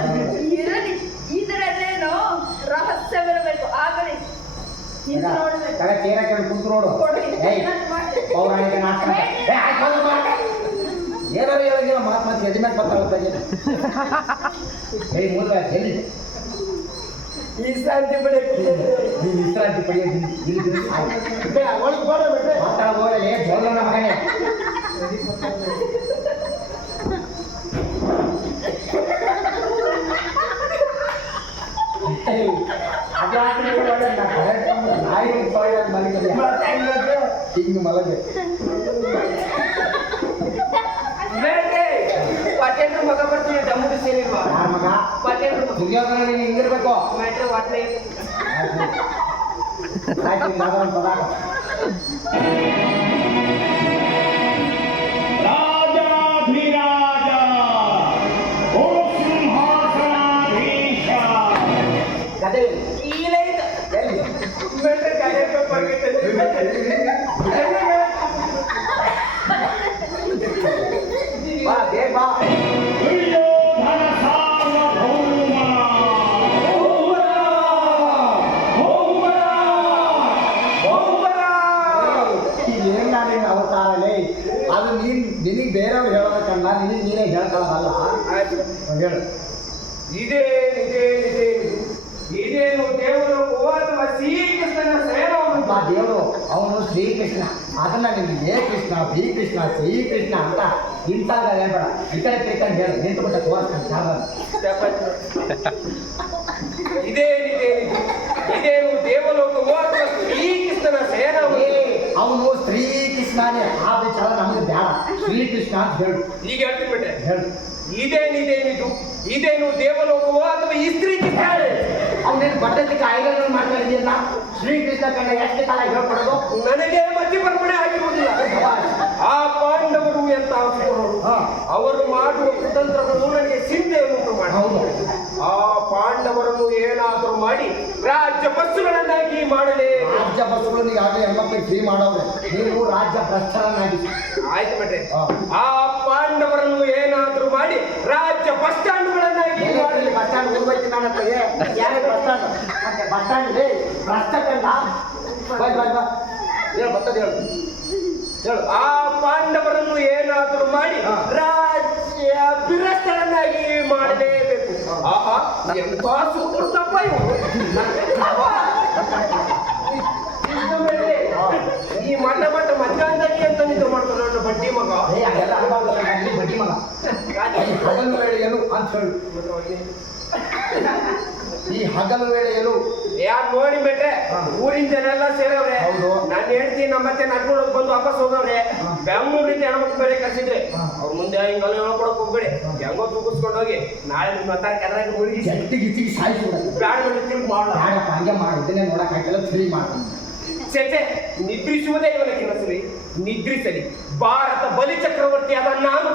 ಇರಲಿ, ಇದರಲ್ಲೇನೋ ರಹಸ್ಯವಿರಬೇಕು. ಆಗಲಿ ಇನ್ನು ನೋಡಬೇಕು. ಕಡೆ ಚೇರ ಕೇಳಿ ಕುಂತು ನೋಡು. ಏಯ್ ಪೌರಾಣಿಕ ನಾಟಕ ಏನಾರು ಹೇಳಿಲ್ಲ ಮಾತು ಎದಿ ಮೇಲೆ ಬರ್ತಾಳೆ. ಏಯ್ ಮೂಲ ಎಲ್ಲಿ ವಿಶ್ರಾಂತಿ ಪಡೆಯುತ್ತೆ. ನೀನು ವಿಶ್ರಾಂತಿ ಪಡೆಯೋದು ಒಳಗೆ ಬೋಡ ಬಿಟ್ರೆ ಮಾತಾಡ ಹೋಗಲೇ ಜೋಲನ ಮಗನೇ. ಹಿಂಗೆ ಮಲಗೆ ಪಟೇಲ್ರ ಮಗ ಬರ್ತೀನಿ ದಮ್ಮದು ಸೇರಿಲ್ವಾ ಯಾರ ಮಗ ಪಟೇಲ್ರ ಮಗ ದುರ್ಯೋಧನ ನೀನು ಹಿಂಗಿರ್ಬೇಕು. ಮ್ಯಾಟ್ರೆ ವಾಟ್ಲೆ ಆಯ್ತು ಅದೊಂದು ಪದಾರ್ಥ ರಾಜಾಧಿರಾಜ ಓ ಸಿಂಹಾಸನಾಧೀಶ. ಕತೆ ಈಲೈತ ಎಲ್ಲಿ ಮ್ಯಾಟ್ರೆ ಗಾಡಿ ಬಾ ಬೇಗ ಬಾ. ದುರ್ಯೋಧನ ಸಾರ್ವಭೌಮ. ಏನ್ ನಾನೇನು ಅವತಾರಲೇ ಅದು ನಿನಗೆ ಬೇರೆಯವ್ರು ಹೇಳೋದಕ್ಕಲ್ಲ, ನಿನಗೆ ನೀನೇ ಹೇಳ್ಕೊಳ್ಳೋದಲ್ಲ. ಹೇಳು ಇದೇನು ದೇವರು ಅಥವಾ ಶ್ರೀಕೃಷ್ಣನ ಸೇನವನ್ನು ಆ ದೇವರು ಅವನು ಶ್ರೀಕೃಷ್ಣ, ಅದನ್ನ ನಿನಗೆ ಏ ಕೃಷ್ಣ ಬಿ ಕೃಷ್ಣ ಶ್ರೀ ಕೃಷ್ಣ ಅಂತ ಇಂತಾಗ ಹೇಳ್ಬೇಡ. ಈ ಕಡೆ ತಿಳ್ಕೊಂಡು ಹೇಳು, ನಿಂತು ಬಿಟ್ಟ ತೋರಿಸ್ತಾನೆ. ಇದೇನು ದೇವಲೋಕವೋ ಅಥವಾ ಶ್ರೀಕೃಷ್ಣನ ಸೇನವನ್ನು ಅವನು ಶ್ರೀಕೃಷ್ಣನೇ. ಆ ವಿಚಾರ ನಮಗೆ ಬೇಡ, ಶ್ರೀಕೃಷ್ಣ ಅಂತ ಹೇಳು. ಈಗ ಹೇಳ್ತಿಬಿಟ್ಟೆ ಹೇಳು ಇದೇನು ದೇವಲೋಕವೋ ಅಥವಾ ಈ ಶ್ರೀಕೃಷ್ಣ ಅವನೇನು ಬಟ್ಟೆಗೆ ಐಗಳನ್ನು ಮಾಡ್ತಾ ಇದೆಯಲ್ಲ. ಶ್ರೀಕೃಷ್ಣ ಕಂಡ ಎಷ್ಟು ಕಾಲ ಹೇಳ್ಕೊಡೋದು ನನಗೆ ಮಧ್ಯ ಬರ್ಪಣೆ ಆಗಿರುವುದಿಲ್ಲ. ಆ ಪಾಂಡವರು ಎಂತ ಅವರು ಮಾಡುವ ಕುತಂತ್ರಗಳು ನನಗೆ ಚಿಂತೆಯನ್ನುಂಟು ಮಾಡಿ ಹೌದು. ಆ ಪಾಂಡವರನ್ನು ಏನಾದರೂ ಮಾಡಿ ರಾಜ್ಯ ಬಸ್ಸುಗಳನ್ನಾಗಿ ಮಾಡಲೇ. ರಾಜ್ಯ ಬಸ್ಸುಗಳು ಈಗಾಗಲೇ ಹೆಣ್ಮಕ್ಳಿಗೆ ಫ್ರೀ ಮಾಡೋರು, ನೀವು ರಾಜ್ಯ ಭ್ರಷ್ಟರನ್ನಾಗಿ. ಆಯ್ತು ಬಿಟ್ರೆ ಆ ಪಾಂಡವರನ್ನು ಏನಾದರೂ ಮಾಡಿ ರಾಜ್ಯ ಬಸ್ ಸ್ಟ್ಯಾಂಡ್ಗಳನ್ನಾಗಿ ಮಾಡಲಿ. ಬಸ್ ಸ್ಟ್ಯಾಂಡ್ ಹೋಗ್ಬೇಕು ನನ್ನ ಹತ್ರ. ಯಾರೇ ಬಸ್ ಸ್ಟ್ಯಾಂಡ್ ಬಸ್ ಸ್ಟ್ಯಾಂಡ್ ಭ್ರಷ್ಟ ಕಂಡ ಹೇಳು ಬರ್ತದೆ ಹೇಳು ಹೇಳು. ಆ ಪಾಂಡವರನ್ನು ಏನಾದರೂ ಮಾಡಿ ರಾಜ್ಯ ಬಿರಸ್ತರನ್ನಾಗಿ ಮಾಡಲೇಬೇಕು. ಆಹಾ ಎಂತ ಸೂಪರ್ ತಪ್ಪ ಇವು. ಈ ಮಠ ಮಧ್ಯಾಹ್ನದಲ್ಲಿ ಅಂತ ನಿಂತು ಮಾಡ್ತಾನೆ ನನ್ನ ಬಡ್ಡಿ ಮಗ. ಅದೆಲ್ಲ ಅನುಭವ ಬಡ್ಡಿ ಮಗ. ಹಗಲು ವೇಳೆಯಲು ಅಂತ ಹೇಳು. ಈ ಹಗಲು ವೇಳೆಯಲು ಯಾರು ನೋಡಿ ಬಿಟ್ರೆ ಊರಿನ ಜನ ಎಲ್ಲ ಸೇರವ್ರೆ. ಹೌದು. ನಾನು ಹೇಳ್ತೀನಿ ನಮ್ಮತ್ತೆ ನಡ್ಕೊಂಡು ಬಂದು ವಾಪಸ್ ಹೋಗವ್ರೆ. ಬೆಂಗಳೂರಿಂದ ಹೆಣ್ಮಕ್ಳು ಬೇರೆ ಕಳ್ಸಿದ್ರೆ ಅವ್ರ ಮುಂದೆ ಹಿಂಗೆಲ್ಲ ಹೇಳ್ಕೊಡಕ್ ಹೋಗ್ಬೇಡಿ. ಹೆಂಗೋ ತೂಗಿಸ್ಕೊಂಡು ಹೋಗಿ ನಾಳೆ ನಿಮ್ಮ ಹತ್ರ ಕರ್ನಾಟಕ ಹುಡುಗಿ ಜಟ್ಟಿಗೆ ಸಾಯಿಸ್ಬಿಡ. ಬ್ಯಾಡ ಮಾಡಿ ತಿರುಗಿ ಮಾಡೋಣ. ಯಾರಪ್ಪ ಹಂಗೆ ಮಾಡಿ ಇದನ್ನೇ ನೋಡಕ್ ಹಾಕಿಲ್ಲ ಫ್ರೀ ಮಾಡ್ತೀನಿ. ಚೇಚೆ ನಿದ್ರಿಸುವುದೇ ಇವನ ಕೆಲಸವೇ. ನಿದ್ರಿಸಲಿ ಭಾರತ ಬಲಿ ಚಕ್ರವರ್ತಿ ಅದ ನಾನು.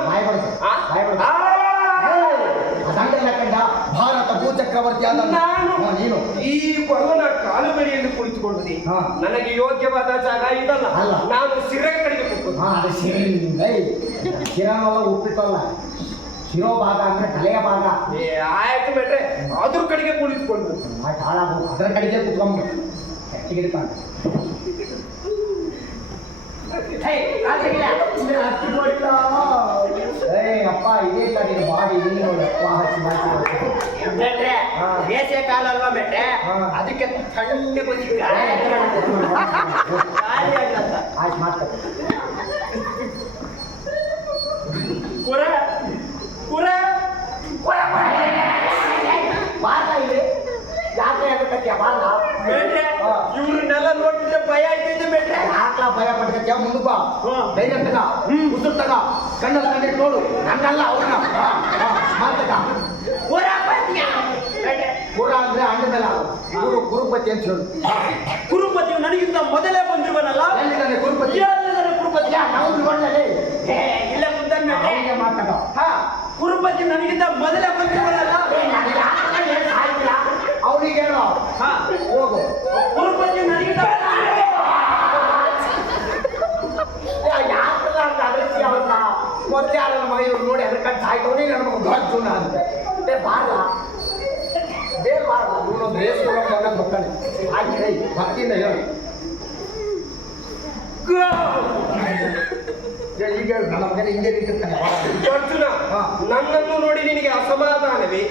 ಅದಂಗಲ್ಲ ಕಂಡ ಭಾರತ ಭೂಚಕ್ರವರ್ತಿ ಆದ ನಾನು ನೀನು ಈ ಕೊರವನ ಕಾಲು ಬಳಿಯಲ್ಲಿ ಕುಳಿತುಕೊಂಡಿದ್ದೆ. ನನಗೆ ಯೋಗ್ಯವಾದ ಜಾಗ ಇದಲ್ಲ. ಅಲ್ಲ. ನಾನು ಸಿರೆ ಕಡೆಗೆ ಕೂತ್ಕೊಂಡು ಅದು ಶಿರನಲ್ಲ ಉಪ್ಪಿಟ್ಟಲ್ಲ. ಶಿರೋಭಾಗ ಅಂದ್ರೆ ತಲೆಯ ಭಾಗ. ಆಯ್ತು ಬೇಟ್ರೆ ಅದ್ರ ಕಡೆಗೆ ಕುಳಿತುಕೊಂಡು ಹಾಳಾಗು ಅದರ ಕಡೆಗೆ ಕುತ್ಕೊಂಡು ಕೆಟ್ಟಿಗಿಡ್ತಾನೆ. ಅಪ್ಪ ಇದೇ ಕಡೆ ಬಾಡಿ ನೀನು ಬೇಸಿಗೆ ಕಾಲ ಅಲ್ವಾ ಬೇಟ್ರೆ ಅದಕ್ಕೆ ಥಂಡಿ ಆಯ್ತು ಮಾಡ್ತಾರೆ. ಕುರ ಕುರ ಬಾರ್ಲ ಇಲ್ಲಿ ಯಾಕೆ ಆಗತ್ತೆ ಬಾರ್ಲ ಬೇಟ್ರೆ ಇವ್ರನ್ನೆಲ್ಲ ನೋಡ್ತಿದ್ರೆ ಭಯ ಆಯ್ತಿದ್ದೆ ಬೇಟ್ರೆ. ಯಾಕಲ ಭಯ ಪಡ್ಕತ್ಯ ಮುಂದಕ್ಕ ಧೈರ್ಯ ತಗ ಉಸಿರು ತಗ ಕಣ್ಣಲ್ಲಿ ಕಂಡಿಟ್ಟು ನೋಡು. ನನ್ನಲ್ಲ ಅವ್ರನ್ನ ಮಾತಕ ಪೂರ ಅಂದ್ರೆ ಅಂಡ ಮೇಲೆ ಇವರು ಗುರುಪತಿ ಅಂತ ಹೇಳು. ಕುರುಪತಿಯು ನನಗಿಂತ ಮೊದಲೇ ಬಂದಿರುವನಲ್ಲ. ಎಲ್ಲಿದ್ದಾನೆ ಗುರುಪತಿ? ಕುರುಪತಿ ನಾವು ನೋಡ್ಲೇ ಇಲ್ಲ ಮುಂದೆ ಮಾತಾಡ ಕುರುಪತಿ ಗುರುಪತಿ ನನಗಿಂತ ಮೊದಲೇ ಬಂದಿರಲ್ಲ. ಅವ್ರಿಗೆ ಹೇಳೋ ಹಾ ಹೋಗು. ಗುರುಪತಿ ನನಗಿಂತ ಮೊದಲೇ ನನ್ನ ಮಗ ಇವ್ರು ನೋಡಿ ಅದಕ್ಕೆ ಸಾಯ್ತವನೇ ನನ್ನ ಮಗ ದೊಡ್ಡ ಅಂತ ಬಾರಲ್ಲ ಬಾರಲ್ಲ ಇವನೊಂದು ರೇಸ್ ಮಗ ಮಕ್ಕಳು ಹಾಕಿ ಭಕ್ತಿಯಿಂದ ಹೇಳು ಈಗ ಹೇಳು ನನ್ನ ಮಗನ ಹಿಂದೆ ನಿಂತಿರ್ತಾನೆ. ಅರ್ಜುನ, ನನ್ನನ್ನು ನೋಡಿ ನಿನಗೆ ಅಸಮಾಧಾನವೇ?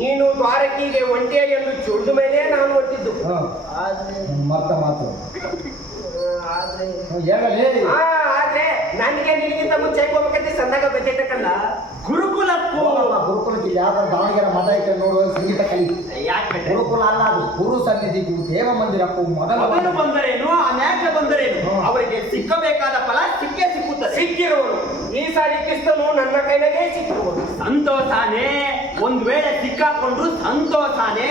ನೀನು ದ್ವಾರಕಿಗೆ ಒಂಟಿಯಾಗಿ ಎಂದು ಚುಳಿದ ಮೇಲೆ ನಾನು ಹೊರಟಿದ್ದು. ಮರ್ತ ಮಾತು ಆದ್ರೆ ನನಗೆ ನಿನಗಿಂತ ಮುಂಚೆ ಹೋಗ್ಬೇಕಂತ ಸಂದಾಗ ಗೊತ್ತೈತಕ್ಕಲ್ಲ. ಗುರುಕುಲಕ್ಕೂ ಗುರುಕುಲಕ್ಕೆ ಯಾವ್ದಾದ್ರು ದಾವಣಗೆರೆ ಮಠ ಐತೆ ನೋಡುವ ಸಂಗೀತ ಕಲಿ. ಯಾಕೆ ಗುರುಕುಲ ಅಲ್ಲ ಅದು ಗುರು ಸನ್ನಿಧಿಗೂ ದೇವ ಮಂದಿರಕ್ಕೂ ಮೊದಲು ಬಂದರೇನು ಅನ್ಯಾಕ ಬಂದರೇನು ಅವರಿಗೆ ಸಿಕ್ಕಬೇಕಾದ ಫಲ ಸಿಕ್ಕೇ ಸಿಕ್ಕುತ್ತದೆ. ಸಿಕ್ಕಿರುವನು ಈ ಸಾರಿ ಕ್ರಿಸ್ತನು ನನ್ನ ಕೈನಾಗೆ ಸಿಕ್ಕಿರುವನು. ಸಂತೋಷಾನೇ, ಒಂದ್ ವೇಳೆ ಸಿಕ್ಕಾಕೊಂಡ್ರು ಸಂತೋಷಾನೇ.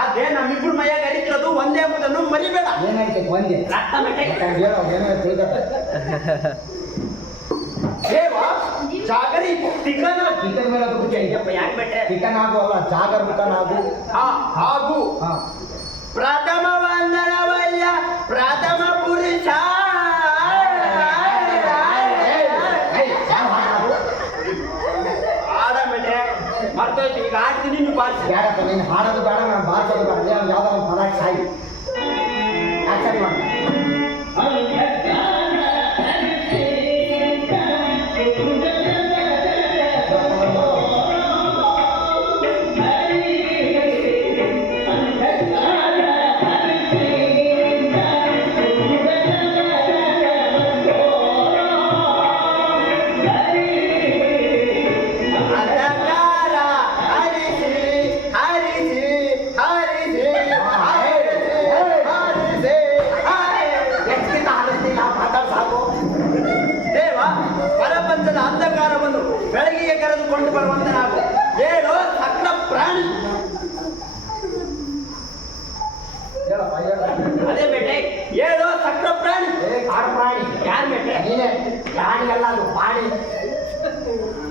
ಆದ್ರೆ ನಮ್ಮಿಬ್ರು ಮೈಯಾಗ ಅರಿತಿರೋದು ಒಂದೇ ಎಂಬುದನ್ನು ಮರಿಬೇಡ. ಏನಾಯ್ತು ಒಂದೇ ರಕ್ತ ಮೆಟ್ಟೆ ಏನೋ ತಿಳಿದ ದೇವ ಜಾಗರಿ ಟಿಕನ್ ಚಿಕನ್ ಮೇಲೆ ಯಾಕೆ ಬಿಟ್ರೆ ಚಿಕನ್ ಆಗು ಅಲ್ಲ ಜಾಗರೂಕನಾಗು. ಹಾಗೂ ಪ್ರಥಮ ವಂದನವಯ್ಯ ಪ್ರಥಮ ಪುರುಷ. ಆಡ ಬಿಟ್ರೆ ಮರ್ತೋಯ್ತು. ಈಗ ಆಡ್ತೀನಿ ನೀವು ಬಾರಿಸಿ. ಬೇಡಪ್ಪ ನೀನು ಹಾಡೋದು ಬೇಡ ನಾನು ಬಾರಿಸೋದು ಬೇಡ. ಯಾವ್ದಾರ ಒಂದು ಪದ ಸಾಯಿ ಆಕ್ಸೆಪ್ಟ್ ಮಾಡಿ. ಪರಪಂಚದ ಅಂಧಕಾರವನ್ನು ಬೆಳಗಿಗೆ ಕರೆದುಕೊಂಡು ಬರುವಂತ ನಾವು ಹೇಳೋ ಸಕಲ ಪ್ರಾಣಿ. ಅದೇ ಬೇಟೆ ಹೇಳೋ ಸಕಲ ಪ್ರಾಣಿ. ಕಾಡು ಪ್ರಾಣಿ ಯಾರು ಬೇಟೆ? ನೀನೇ ಪ್ರಾಣಿ ಅಲ್ಲ ಅದು ಪ್ರಾಣಿ.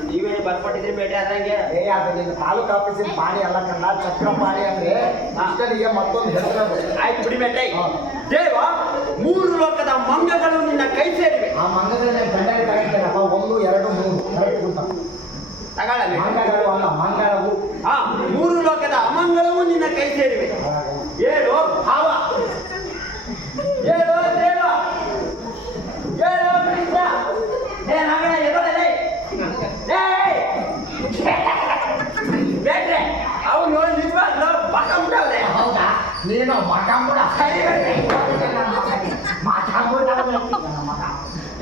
ನೀವೇನು ಬರ್ಕೊಟ್ಟಿದ್ರಿ ಬೇಟೆ ಆದಂಗೆ? ಅದು ನಿನ್ನ ತಾಲೂಕು ಆಫೀಸಿನ ಪಾಣಿ ಅಲ್ಲ ಕಣ್ಣ. ಚಕ್ರ ಪಾಣಿ ಅಂದ್ರೆ ಅಷ್ಟನಿಗೆ ಮತ್ತೊಂದು ಹೆಸರು. ಆಯ್ತು ಬಿಡಿ ಬೇಟೆ. ದೇವ, 3 ಲೋಕದ ಮಂಗಗಳು ನಿನ್ನ ಕೈ ಸೇರಿವೆ. ಆ ಮಂಗಗಳನ್ನ ಗಂಡಗೆ ತಗೊಂಡ್ತಾರಪ್ಪ. 1 2 3 ಕರೆಕ್ಟ್ ಅಂತ ತಗೊಳ್ಳಲಿ. ಮಂಗಗಳು ಅಲ್ಲ ಮಂಗಳವು. 3 ಲೋಕದ ಅಮಂಗಳವು ನಿನ್ನ ಕೈ ಸೇರಿವೆ. ಹೇಳು ಭಾವ, ಹೇಳು ದೇವ, ಹೇಳು ಕೃಷ್ಣ. ಬೇಟ್ರೆ ಅವನು ನಿಜವಾಗ್ಲೂ ಬಕಂಬಿಟ್ಟವ್ರೆ. ಹೌದಾ? ನೀನು ಮಠಂಬುಡ ಮಠಂಬುಡ.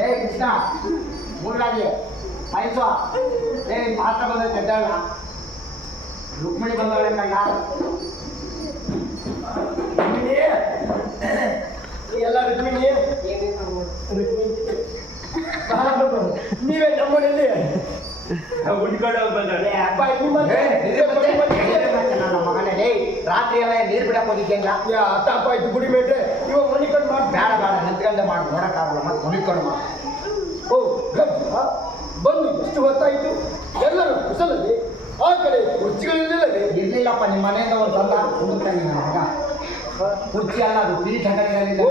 ಏ ಕೃಷ್ಣ ಮೂರ್ಲಾಗಿ ಆಯ್ತು. ಏ ಪಾತ್ರ ಬಂದ ತೆದ್ದಾಳ ರುಕ್ಮಿಣಿ ಬಂದವಳೆ ಕಂಡ. ಎಲ್ಲ ರುಕ್ಮಿಣಿ ನೀವೇ ನಮ್ಮನೆಯಲ್ಲಿ ಹುಡ್ಕೊಂಡು ಹೋಗಿ ಬಂದವ್ರೆ. ಅಪ್ಪ ನನ್ನ ಮಗನೇ ರಾತ್ರಿ ಎಲ್ಲ ನೀರು ಬಿಡಕ್ ಹೋಗಿದ್ದೇಂಗ. ಅತ್ತಪ್ಪ ಆಯ್ತು ಗುಡಿ ಮೇಟ್ರೆ ಇವಾಗ ಮನಿಕೊಂಡು ಮಾಡಿ ಬೇಡ ಬೇಡ ನಿಂತ್ಕೊಂಡೆ ಮಾಡಿ ನೋಡಕ್ಕಾಗಲ್ಲ. ಮತ್ತೆ ಮುನಿಕೊಂಡು ಮಾಡಿ. ಓ ಬಂದು ಎಷ್ಟು ಹೊತ್ತಾಯ್ತು. ಎಲ್ಲರೂ ಕುಶಲಲ್ಲಿ ಆ ಕಡೆ ಕುರ್ಚಿಗಳಿಲ್ಲದೆ ಇರ್ಲಿಲ್ಲಪ್ಪ ನಿಮ್ಮ ಮನೆಯಿಂದ ಒಂದು ತಂದ ಹುಡುಕ್ತಾನೆ ನನ್ನ ಮಗ. ಕುರ್ಚಿ ಅಲ್ಲ ಅದು ಪೀಠಗಳಿರಲಿಲ್ಲ.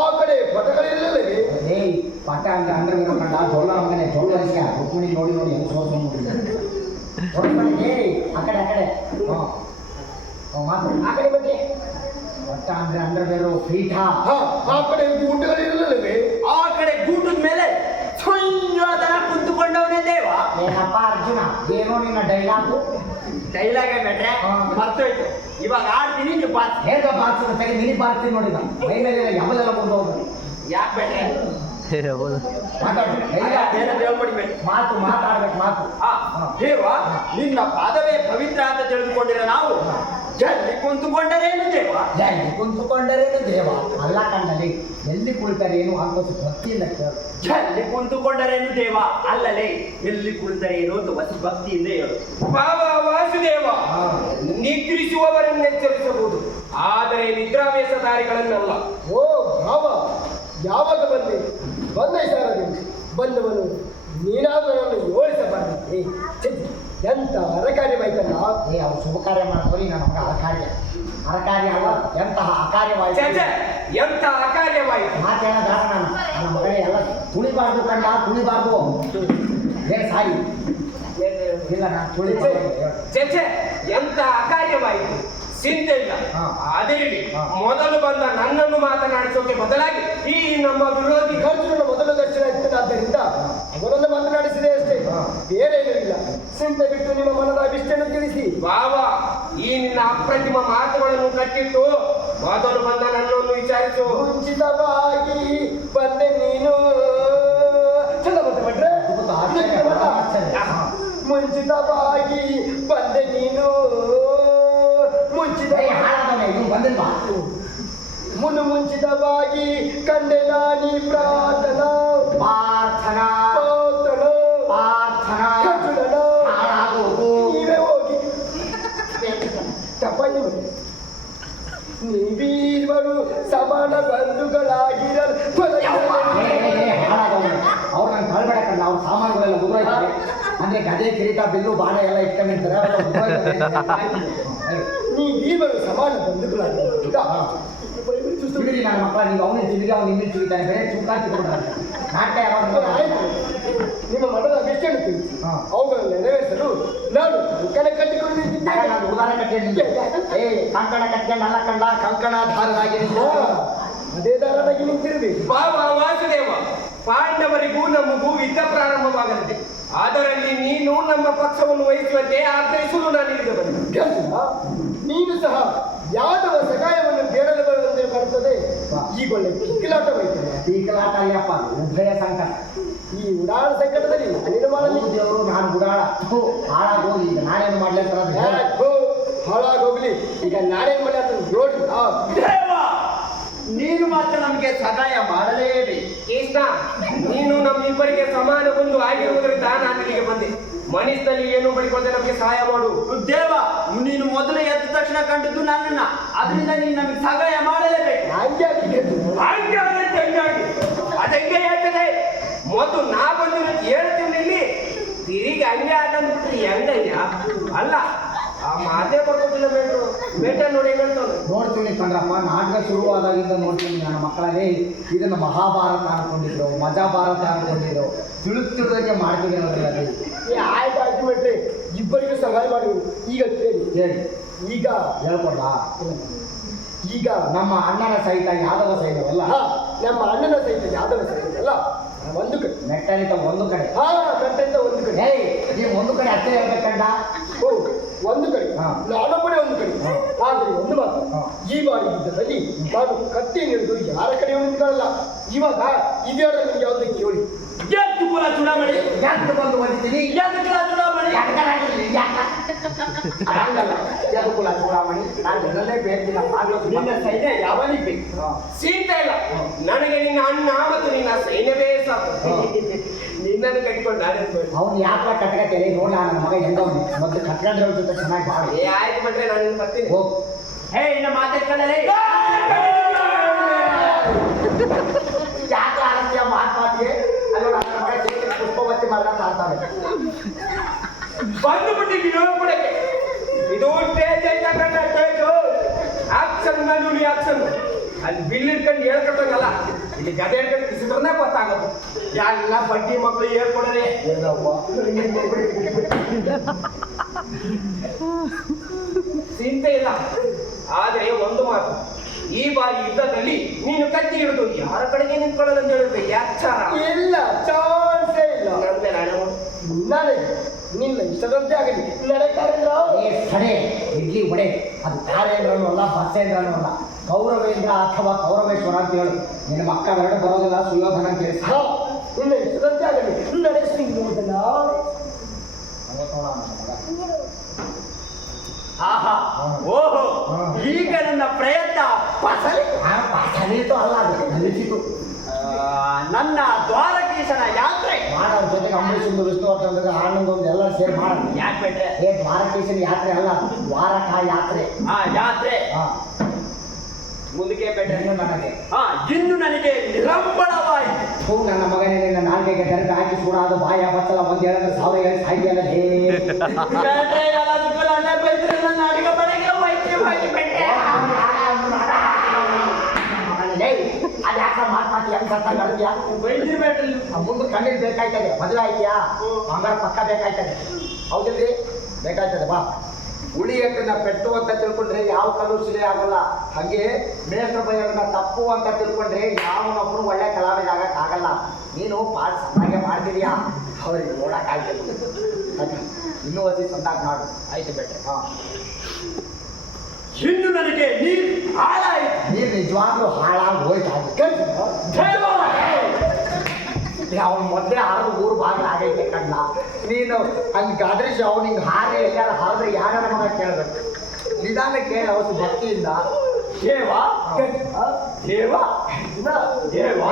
ಆ ಕಡೆ ಪಟಗಳಿಲ್ಲದೆ ಏಯ್ ಪಟ ಅಂದ್ರೆ ಅಂದ್ರೆ ಕಂಡ ಜೋಳ ಮಗನೇ ಜೋಳ ಅರಿಸ್ಕ ರುಕ್ಮಿಣಿ ನೋಡಿ ನೋಡಿ ಹೆಂಗ್ ಸೋರ್ಸ್ಕೊಂಡು ಏಯ್ ಆ ಕಡೆ ಮಾತು ಆ ಕಡೆ ಬಗ್ಗೆ ಪಟ್ಟ ಅಂದ್ರೆ ಅಂದ್ರೆ ಬೇರೆ ಪೀಠ. ಆ ಕಡೆ ಊಟಗಳಿಲ್ಲದೆ ಆ ಕಡೆ ಗೂಟದ ಮೇಲೆ ಸುಂಜೋದನ ಕುಂತುಕೊಂಡವನೇ ದೇವ. ಏನಪ್ಪ ಅರ್ಜುನ ಏನೋ ನಿನ್ನ ಡೈಲಾಗು. ಡೈಲಾಗೆ ಬೇಟ್ರೆ ಮರ್ತೋಯ್ತು. ಇವಾಗ ಆಡ್ತೀನಿ ನೀವು ಬಾತ್. ಹೇಗ ಬಾರ್ಸದ ತೆಗೆ ನಿನಗೆ ಬಾರ್ತೀನಿ ನೋಡಿದ ಮೈ ಮೇಲೆ ಯಮಲೆಲ್ಲ ಬಂದು ಹೋಗುದು. ಯಾಕೆ ಬೇಟ್ರೆ ಮಾತಾಡು ಏನಂತ ಹೇಳ್ಕೊಡ್ಬೇಕು. ಮಾತು ಮಾತಾಡ್ಬೇಕು ಮಾತು. ದೇವ, ನಿನ್ನ ಪಾದವೇ ಪವಿತ್ರ ಅಂತ ತಿಳಿದುಕೊಂಡಿರೋ ನಾವು ಎಲ್ಲಿ ಕುಂತುಕೊಂಡರೇನು ದೇವ? ಎಲ್ಲಿ ಕುಂತುಕೊಂಡರೇನು ದೇವ ಅಲ್ಲ ಕಂಡಲಿ. ಎಲ್ಲಿ ಕುಳಿತರೇನು ಅಂತ ಭಕ್ತಿಯಿಂದ ಕೇಳು. ಎಲ್ಲಿ ಕುಂತುಕೊಂಡರೇನು ದೇವ ಅಲ್ಲಲೇ ಎಲ್ಲಿ ಕುಳಿತರೇನು ಅಂತ ವಸಿ ಭಕ್ತಿಯಿಂದ ಹೇಳು. ವಾಸುದೇವ, ನಿದ್ರಿಸುವವರನ್ನು ಎಚ್ಚರಿಸಬಹುದು, ಆದರೆ ನಿದ್ರಾವೇಶಧಾರಿಗಳನ್ನಲ್ಲ. ಓ ಭಾವ, ಯಾವಾಗ ಬಂದೆ? ಬಂದ ಸಾರದೆ ಬಂದವನು ನೀನಾದರೂ ನನ್ನನ್ನು ಯೋಳಿಸಬಾರದು. ಏ ಛೆ, ಎಂತ ಅರಕಾರ್ಯವಾಯ್ತಲ್ಲ. ಏ ಅವ್ರು ಶುಭ ಕಾರ್ಯ ಮಾಡ್ತಾರೆ ನನ್ನ ಮಗ ಅರಕಾರ್ಯ ಅಲ್ಲ ಎಂತಹ ಅಕಾರ್ಯವಾಯ್ತು. ಛೆ, ಎಂತ ಅಕಾರ್ಯವಾಯಿತು. ಮಾತೇನ ದಾರ ನನ್ನ ಮಗಳೇ ಎಲ್ಲ ತುಳಿಬಾರ್ದು ಕಂಡ ತುಳಿಬಾರ್ದು. ಏ ಸಾಯಿ ಇಲ್ಲ ನಾನು ತುಳಿಬಾರ್ದು. ಛೆ, ಎಂತ ಅಕಾರ್ಯವಾಯಿತು. ಚಿಂತೆ ಇಲ್ಲ. ಹಾ. ಅದೇ ಇಡಿ. ಹಾ. ಮೊದಲು ಬಂದ ನನ್ನನ್ನು ಮಾತನಾಡಿಸೋಕೆ ಬದಲಾಗಿ ಈ ನಮ್ಮ ವಿರೋಧಿ ಅರ್ಜುನನ ಮೊದಲ ದರ್ಶನ ಇತ್ತದಾದ್ದರಿಂದ ಅವರನ್ನು ಮಾತನಾಡಿಸಿದೆ ಅಷ್ಟೇ, ಹಾ. ಬೇರೆ ಏನೂ ಇಲ್ಲ. ಚಿಂತೆ ಬಿಟ್ಟು ನಿಮ್ಮ ಮನದ ಅಭಿಷ್ಟನ್ನು ತಿಳಿಸಿ. ಬಾವಾ, ಈ ನಿನ್ನ ಅಪ್ರತಿಮ ಮಾತುಗಳನ್ನು ಕಟ್ಟಿಟ್ಟು ಮೊದಲು ಬಂದ ನನ್ನನ್ನು ವಿಚಾರಿಸು. ಮುಂಚಿತವಾಗಿ ಬಂದೆ ನೀನು. ಚಂದ ಬಂತ ಭಟ್ರೆ? ಅದ್ಭುತ, ಆಶ್ಚರ್ಯ, ಬಹಳ ಆಶ್ಚರ್ಯ. ಹಾ. ಮುಂಚಿತವಾಗಿ ಬಂದೆ ನೀನು. ಏ, ಹಾಳಾದವನೇ, ಇವ್ನು ಬಂದಿಲ್ವಾ? ಮುಂಚಿತವಾಗಿ ಕಂಡೆ ನಾನಿ ಪ್ರಾರ್ಥನಾ ಪ್ರಾರ್ಥನಾ ಪ್ರಾರ್ಥನಾ ಹಾಳಾಗೋದು. ನೀವೇ ಹೋಗಿ ತಪ್ಪಾಗಿ ನೀವೀರ್ವರು ಸಮಾನ ಬಂಧುಗಳಾಗಿರಲು ಹಾಳಾದವನೇ ಅವ್ರು ನಂಗೆ ಕಳ್ಬೇಡ ಕಂಡ ಅವ್ರ ಸಾಮಾನುಗಳೆಲ್ಲ ಉದುರೋಯ್ತಾರೆ. ಅಂದ್ರೆ ಗದೆ ಕಿರೀಟ ಬಿಲ್ಲು ಬಾಣ ಎಲ್ಲ ಇಟ್ಕೊಂಡಿರ್ತಾರೆ ಅವೆಲ್ಲ ಉದುರೋಯ್ತಾರೆ. ನೀವೀರ್ವರು ಸಮಾನ ಬಂಧುಗಳಾಗಿರಲು ಬಿಡಿ ನನ್ನ ಮಕ್ಕಳ, ನೀವು ಅವನಿಗೆ ತಿರುಗಿ ಅವ್ನು ನಿಮಗೆ ತಿರುಗಿತಾನೆ, ಬೇರೆ ಚೂಕ ತಿಳ್ಕೊಂಡ್ರೆ ನಾಟ್ಯ ಯಾವಾಗ ಆಯ್ತು. ನಿಮ್ಮ ಮನದ ಅಭಿಷ್ಟನ್ನು ತಿಳಿಸಿ ಹಾ. ಅವುಗಳನ್ನು ನೆರವೇರಿಸಲು ನಾನು ಕಂಕಣ ಕಟ್ಟಿಕೊಂಡಿದ್ದೇನೆ. ನಾನು ಉದಾಹರಣೆ ಕಟ್ಟಿದ್ದೆ. ಏ ಕಂಕಣ ಕಟ್ಕೊಂಡು ಅಲ್ಲ ಕಂಡ ಕಂಕಣಾಧಾರರಾಗಿ ಅದೇ ದಾರನಾಗಿ ನಿಂತಿರಬೇಕು. ಬಾವಾ ವಾಸುದೇವ, ಪಾಂಡವರಿಗೂ ನಮಗೂ ಯುದ್ಧ ಪ್ರಾರಂಭವಾಗಲಿದೆ. ಅದರಲ್ಲಿ ನೀನು ನಮ್ಮ ಪಕ್ಷವನ್ನು ವಹಿಸುವಂತೆ ಆಗ್ರಹಿಸಲು ನಾನು ಇಲ್ಲಿಗೆ ಬಂದೆ. ಗಂಧ, ನೀನು ಸಹ ಯಾದವ ಸಹಾಯವನ್ನು ಬೇಡಲು ಬರುವಂತೆ ಬರುತ್ತದೆ. ಈಗೊಳ್ಳೆ ಕಿಕ್ಕಿಲಾಟವಾಯ್ತದೆ. ಟೀಕಲಾಟ ಅಲ್ಲಪ್ಪ, ಉಭಯ ಸಂಕಟ. ಈ ಉಡಾಳ ಸಂಕಟದಲ್ಲಿ ನಾನೇನು ಮಾಡಲಿ? ದೇವರು ನಾನು ಗುಡಾಳ ಹಾಳಾಗೋಗಿ ಈಗ ನಾನೇನು ಮಾಡ್ಲಿ ಅಂತ ಅದು ಹೇಳ. ಹಾಳಾಗೋಗ್ಲಿ, ಈಗ ನಾನೇನ್ ಮಾಡಿ ಅಂತ ನೋಡಿ. ದೇವ, ನೀನು ಮಾತ್ರ ನಮಗೆ ಸಹಾಯ ಮಾಡಲೇಬೇಕು. ಕೃಷ್ಣ, ನೀನು ನಮ್ಮಿಬ್ಬರಿಗೆ ಸಮಾನ ಬಂದು ಆಗಿರುವುದರಿಂದ ನಾನು ಇಲ್ಲಿಗೆ ಬಂದೆ. ಮನಸ್ಸಿನಲ್ಲಿ ಏನು ಬಳಿಕೊಳ್ಳದೆ ನಮಗೆ ಸಹಾಯ ಮಾಡು. ದೇವ, ನೀನು ಮೊದಲು ಎದ್ದ ತಕ್ಷಣ ಕಂಡಿದ್ದು ನನ್ನನ್ನ, ಅದರಿಂದ ನೀನು ನಮಗೆ ಸಹಾಯ ಮಾಡಲೇಬೇಕು. ಅದಕ್ಕೆ ಹೇಳ್ತದೆ, ಮೊದಲು ನಾ ಬಂದಿರೋ ಹೇಳ್ತೀನಿ ಇಲ್ಲಿ ತಿರುಗಿ ಹಂಗೆ ಆಟಂದ್ಬಿಟ್ರೆ ಹೆಂಗಯ್ಯ ಅಲ್ಲ. ಆ ಮಾತೇ ಬರ್ಕೊಟ್ಟಿಲ್ಲ ಬೇಟ್ರು. ಬೇಟ ನೋಡಿ ಹೇಳ್ತಾನೆ. ನೋಡ್ತೀನಿ ಕಣ್ರಪ್ಪ, ನಾಟಕ ಶುರುವಾದಾಗಿಂದ ನೋಡ್ತೀನಿ ನನ್ನ ಮಕ್ಕಳಲ್ಲಿ ಇದನ್ನು ಮಹಾಭಾರತ ಅನ್ಕೊಂಡಿದ್ರು, ಮಜಾಭಾರತ ಅನ್ಕೊಂಡಿದ್ರು, ತಿಳಿದಂಗೆ ಮಾಡ್ತೀವಿ ಅನ್ನೋದಿಲ್ಲ. ಆಯ್ತು ಬಿಟ್ರಿ, ಇಬ್ಬರಿಗೂ ಸಹಾಯ ಮಾಡುವುದು. ಈಗ ಕೇಳಿ ಹೇಳಿ, ಈಗ ಹೇಳ್ಕೊಡ್ಲ. ಈಗ ನಮ್ಮ ಅಣ್ಣನ ಸಹಿತ ಯಾದವ ಸೈನ್ಯವಲ್ಲ, ನಮ್ಮ ಅಣ್ಣನ ಸಹಿತ ಯಾದವ ಸೈನ್ಯವಲ್ಲ ಒಂದು ಕಡೆ, ಮೆಟ್ಟಲಿತ ಒಂದು ಕಡೆ. ಕಟ್ಟೆಯಿಂದ ಒಂದು ಕಡೆ. ಏಯ್, ನೀವು ಒಂದು ಕಡೆ ಅಷ್ಟೇ ಹೇಳ್ಬೇಕಂಡ. ಒಂದು ಕಡೆ, ನಾನೊಬ್ಬನೇ ಒಂದು ಕಡೆ. ಆದರೆ ಒಂದು ಮಾತು, ಈ ಬಾರಿ ಯುದ್ಧದಲ್ಲಿ ನಾನು ಕತ್ತಿ ಹಿಡಿದು ಯಾರ ಕಡೆ ನಿಂತ್ಕೊಳ್ಳಲ್ಲ. ಇವಾಗ ಇದ್ಯಾರು ನಿಮ್ಗೆ ಯಾವ್ದು ಕೇಳಿ. ಎದ್ದು ಕುಲ ಚುನಾವಣೆ, ಯಾಕೆ ಬಂದು ಬಂದಿದ್ದೀನಿ? ಎದ್ದು ಕುಲ ಚುನಾವಣೆ. ಹಂಗಲ್ಲ, ಯದುಕುಲ ಚೂಡಾಮಣಿ ನಾನು ಇದನ್ನೇ ಬೇಕಿಲ್ಲ. ನಿನ್ನ ಸೈನ್ಯ ಯಾವನಿಗೆ ಬೇಕು? ಸೀತೆ ಇಲ್ಲ, ನನಗೆ ನಿನ್ನ ಅಣ್ಣ ಮತ್ತು ನಿನ್ನ ಸೈನ್ಯವೇ ಸಾಕು. ನಿನ್ನನ್ನು ಕಟ್ಟಿಕೊಂಡು ನಾನೇ ಅವ್ನು ಯಾಕೆ ಕಟ್ಕತ್ತೇಳಿ ನೋಡ ನನ್ನ ಮಗ ಹೆಂಗವ್ನಿ ಮೊದಲು ಕಟ್ಕೊಂಡ್ರೆ ಅವ್ರ ಜೊತೆ ಚೆನ್ನಾಗಿ ಬಾಳಿ. ಆಯ್ತು ಬಿಟ್ರೆ ನಾನು ನಿನ್ನ ಬರ್ತೀನಿ. ಹೋಗ್. ಹೇ, ಇನ್ನ ಮಾತಾಡ್ಕೊಳ್ಳಲೇ. ಯಾಕೆ ಆರತಿಯ ಮಾತಾಡ್ತೀವಿ ಅಲ್ಲೋ ನನ್ನ ಮಗ ಜೀವನ ಪುಷ್ಪವತಿ ಮಾಡ್ಕೊಂಡು ಆಡ್ತಾವೆ. ಬಂದು ಬಿಟ್ಟಿದ್ದೀನಿ ಬಿಡಕ್ಕೆ. ಇದು ಸ್ಟೇಜ್ ಐತಾ ಕಂಡ ಸ್ಟೇಜು. ಆಕ್ಷನ್ ನುಡಿ ಆಕ್ಷನ್. ಅಲ್ಲಿ ಬಿಲ್ ಇಟ್ಕೊಂಡು ಹೇಳ್ಕೊಟ್ಟಂಗಲ್ಲ, ಇಲ್ಲಿ ಗದೆ ಹಿಡ್ಕೊಂಡು ಕಿಸಿದ್ರೇ ಗೊತ್ತಾಗೋದು. ಎಲ್ಲ ಬಡ್ಡಿ ಮಕ್ಕಳು ಹೇಳ್ಕೊಡೋದೇ. ಚಿಂತೆ ಇಲ್ಲ, ಆದ್ರೆ ಒಂದು ಮಾತು, ಈ ಬಾರಿ ಯುದ್ಧದಲ್ಲಿ ನೀನು ಕತ್ತಿ ಹಿಡಿದು ಯಾರ ಕಡೆಗೆ ನಿಂತ್ಕೊಳ್ಳೋದು ಅಂತ ಹೇಳಿದ್ರೆ ಯಾಚಾರ ಇಲ್ಲ, ಚಾನ್ಸೇ ಇಲ್ಲ. ನಂದೆ ನಾನು ನಾಳೆ ನಿನ್ನ ಇಷ್ಟದಂತೆ ಆಗಲಿ. ನಡೆಕಾರೇಂದ್ರ ಸಡೆ ಇಡ್ಲಿ ವಡೆ ಅದು ತಾರೇಂದ್ರನೂ ಅಲ್ಲ, ಬಸೇಂದ್ರನೂ ಅಲ್ಲ, ಕೌರವೇಂದ್ರ ಅಥವಾ ಕೌರವೇಶ್ವರ ಅಂತ ಹೇಳು. ನಿನ್ನ ಮಕ್ಕಳೆರಡು ಬರೋದಿಲ್ಲ, ಸುಯೋಧನ ಅಂತ ಹೇಳಿ. ನಿನ್ನ ಇಷ್ಟದಂತೆ ಆಗಲಿ. ನಡೆಸಿಲ್ಲ. ಆಹಾ, ಓಹೋ, ಈಗ ನನ್ನ ಪ್ರಯತ್ನ ಸಲೀತು ಅಲ್ಲ, ಅದು ನಲಿಸಿತು. ನನ್ನ ದ್ವಾರಕೀಶನ ಯಾತ್ರೆ ಮಾಡೋರ ಜೊತೆಗೆ ಅಂಬರೀಷಂದು ವಿಷ್ಣುವರ್ಧನ ಆನಂದೊಂದು ಎಲ್ಲ ಸೇರಿ ಮಾಡೋದು. ಯಾಕೆ ಬೇಡ್ರೆ? ದ್ವಾರಕೀಶನ ಯಾತ್ರೆ ಅಲ್ಲ, ದ್ವಾರಕಾ ಯಾತ್ರೆ. ಯಾತ್ರೆ. ಮುಂದಕ್ಕೆ ಬೇಡ ಇನ್ನು ನನಗೆ ಇನ್ನು ನನಗೆ ನಿರಂಬಳವಾಯಿತು. ಹೂ ನನ್ನ ಮಗನೇ, ನಿನ್ನ ನಾಲ್ಗೆಗೆ ತೆರೆದು ಹಾಕಿ ಸುಡಾದು ಬಾಯ ಬಚ್ಚಲ ಒಂದು 2,000 ಹೇಳಿ ಸಾಯ್ತಿಯಲ್ಲ ಹೇ. ಬೇಟೆ ಎಲ್ಲದಕ್ಕೂ ನಾನೇ ಬೈದ್ರೆ ನನ್ನ ಅಡಿಗೆ ಮನೆಗೆ ವೈದ್ಯವಾಗಿ ಬೇಟೆ. ಅದ್ಯಾಕ ಮಾತಾಡ್ತಿ ಹೆಂಗ್ ಸತ್ತ ಮಾಡ್ತೀಯಾ? ವೈದ್ಯರು ಬೇಟಲ್ಲಿ ಮುಂದೆ ಕಣ್ಣಿಗೆ ಬೇಕಾಯ್ತದೆ, ಮದುವೆ ಆಯ್ತಿಯಾ ಬಂಗಾರ ಪಕ್ಕ ಬೇಕಾಯ್ತದೆ, ಹೌದಿಲ್ರಿ? ಬೇಕಾಯ್ತದೆ ಬಾ. ಉಳಿ ಎಟ್ಟನ್ನ ಪೆಟ್ಟು ಅಂತ ತಿಳ್ಕೊಂಡ್ರೆ ಯಾವ ಕಲ್ಲು ಶಿಲೆ ಆಗಲ್ಲ. ಹಾಗೆ ಮೇಷ್ಟ್ರ ಬೈಯನ್ನ ತಪ್ಪು ಅಂತ ತಿಳ್ಕೊಂಡ್ರೆ ಯಾವನೊಬ್ಬರು ಒಳ್ಳೆ ಕಲಾವಿದ ಆಗಕ್ಕಾಗಲ್ಲ. ನೀನು ಪಾಠ ಚೆನ್ನಾಗೆ ಮಾಡ್ತಿದ್ಯಾ, ಅವ್ರಿಗೆ ನೋಡಕ್ಕಾಗ್ತದೆ. ಇನ್ನೂ ಅತಿ ಸಂದಾಕ ಮಾಡು, ಆಯ್ತು ಬೇಟೆ. ಇನ್ನು ನನಗೆ ನೀರು ಹಾಳಾಯಿತು. ನೀನು ನಿಜವಾಗ್ಲೂ ಹಾಳಾಗಿ ಹೋಯ್ತು. ಅವನು ಮೊದಲೇ ಹಾರು ಊರು ಬಾಗಿಲು ಆಗೈತೆ ಕಣ್ಣ. ನೀನು ಹಂಗಾದ್ರೆ ಅವ್ನು ಹಿಂಗೆ ಹಾರಿ ಎಲ್ಲಾರು ಹಾರಿದ್ರೆ ಯಾರ ಮಗ ಕೇಳಬೇಕು? ನಿಧಾನ ಕೇಳಿ ಅವತ್ತು ಭಕ್ತಿಯಿಂದ ದೇವ ದೇವ ದೇವ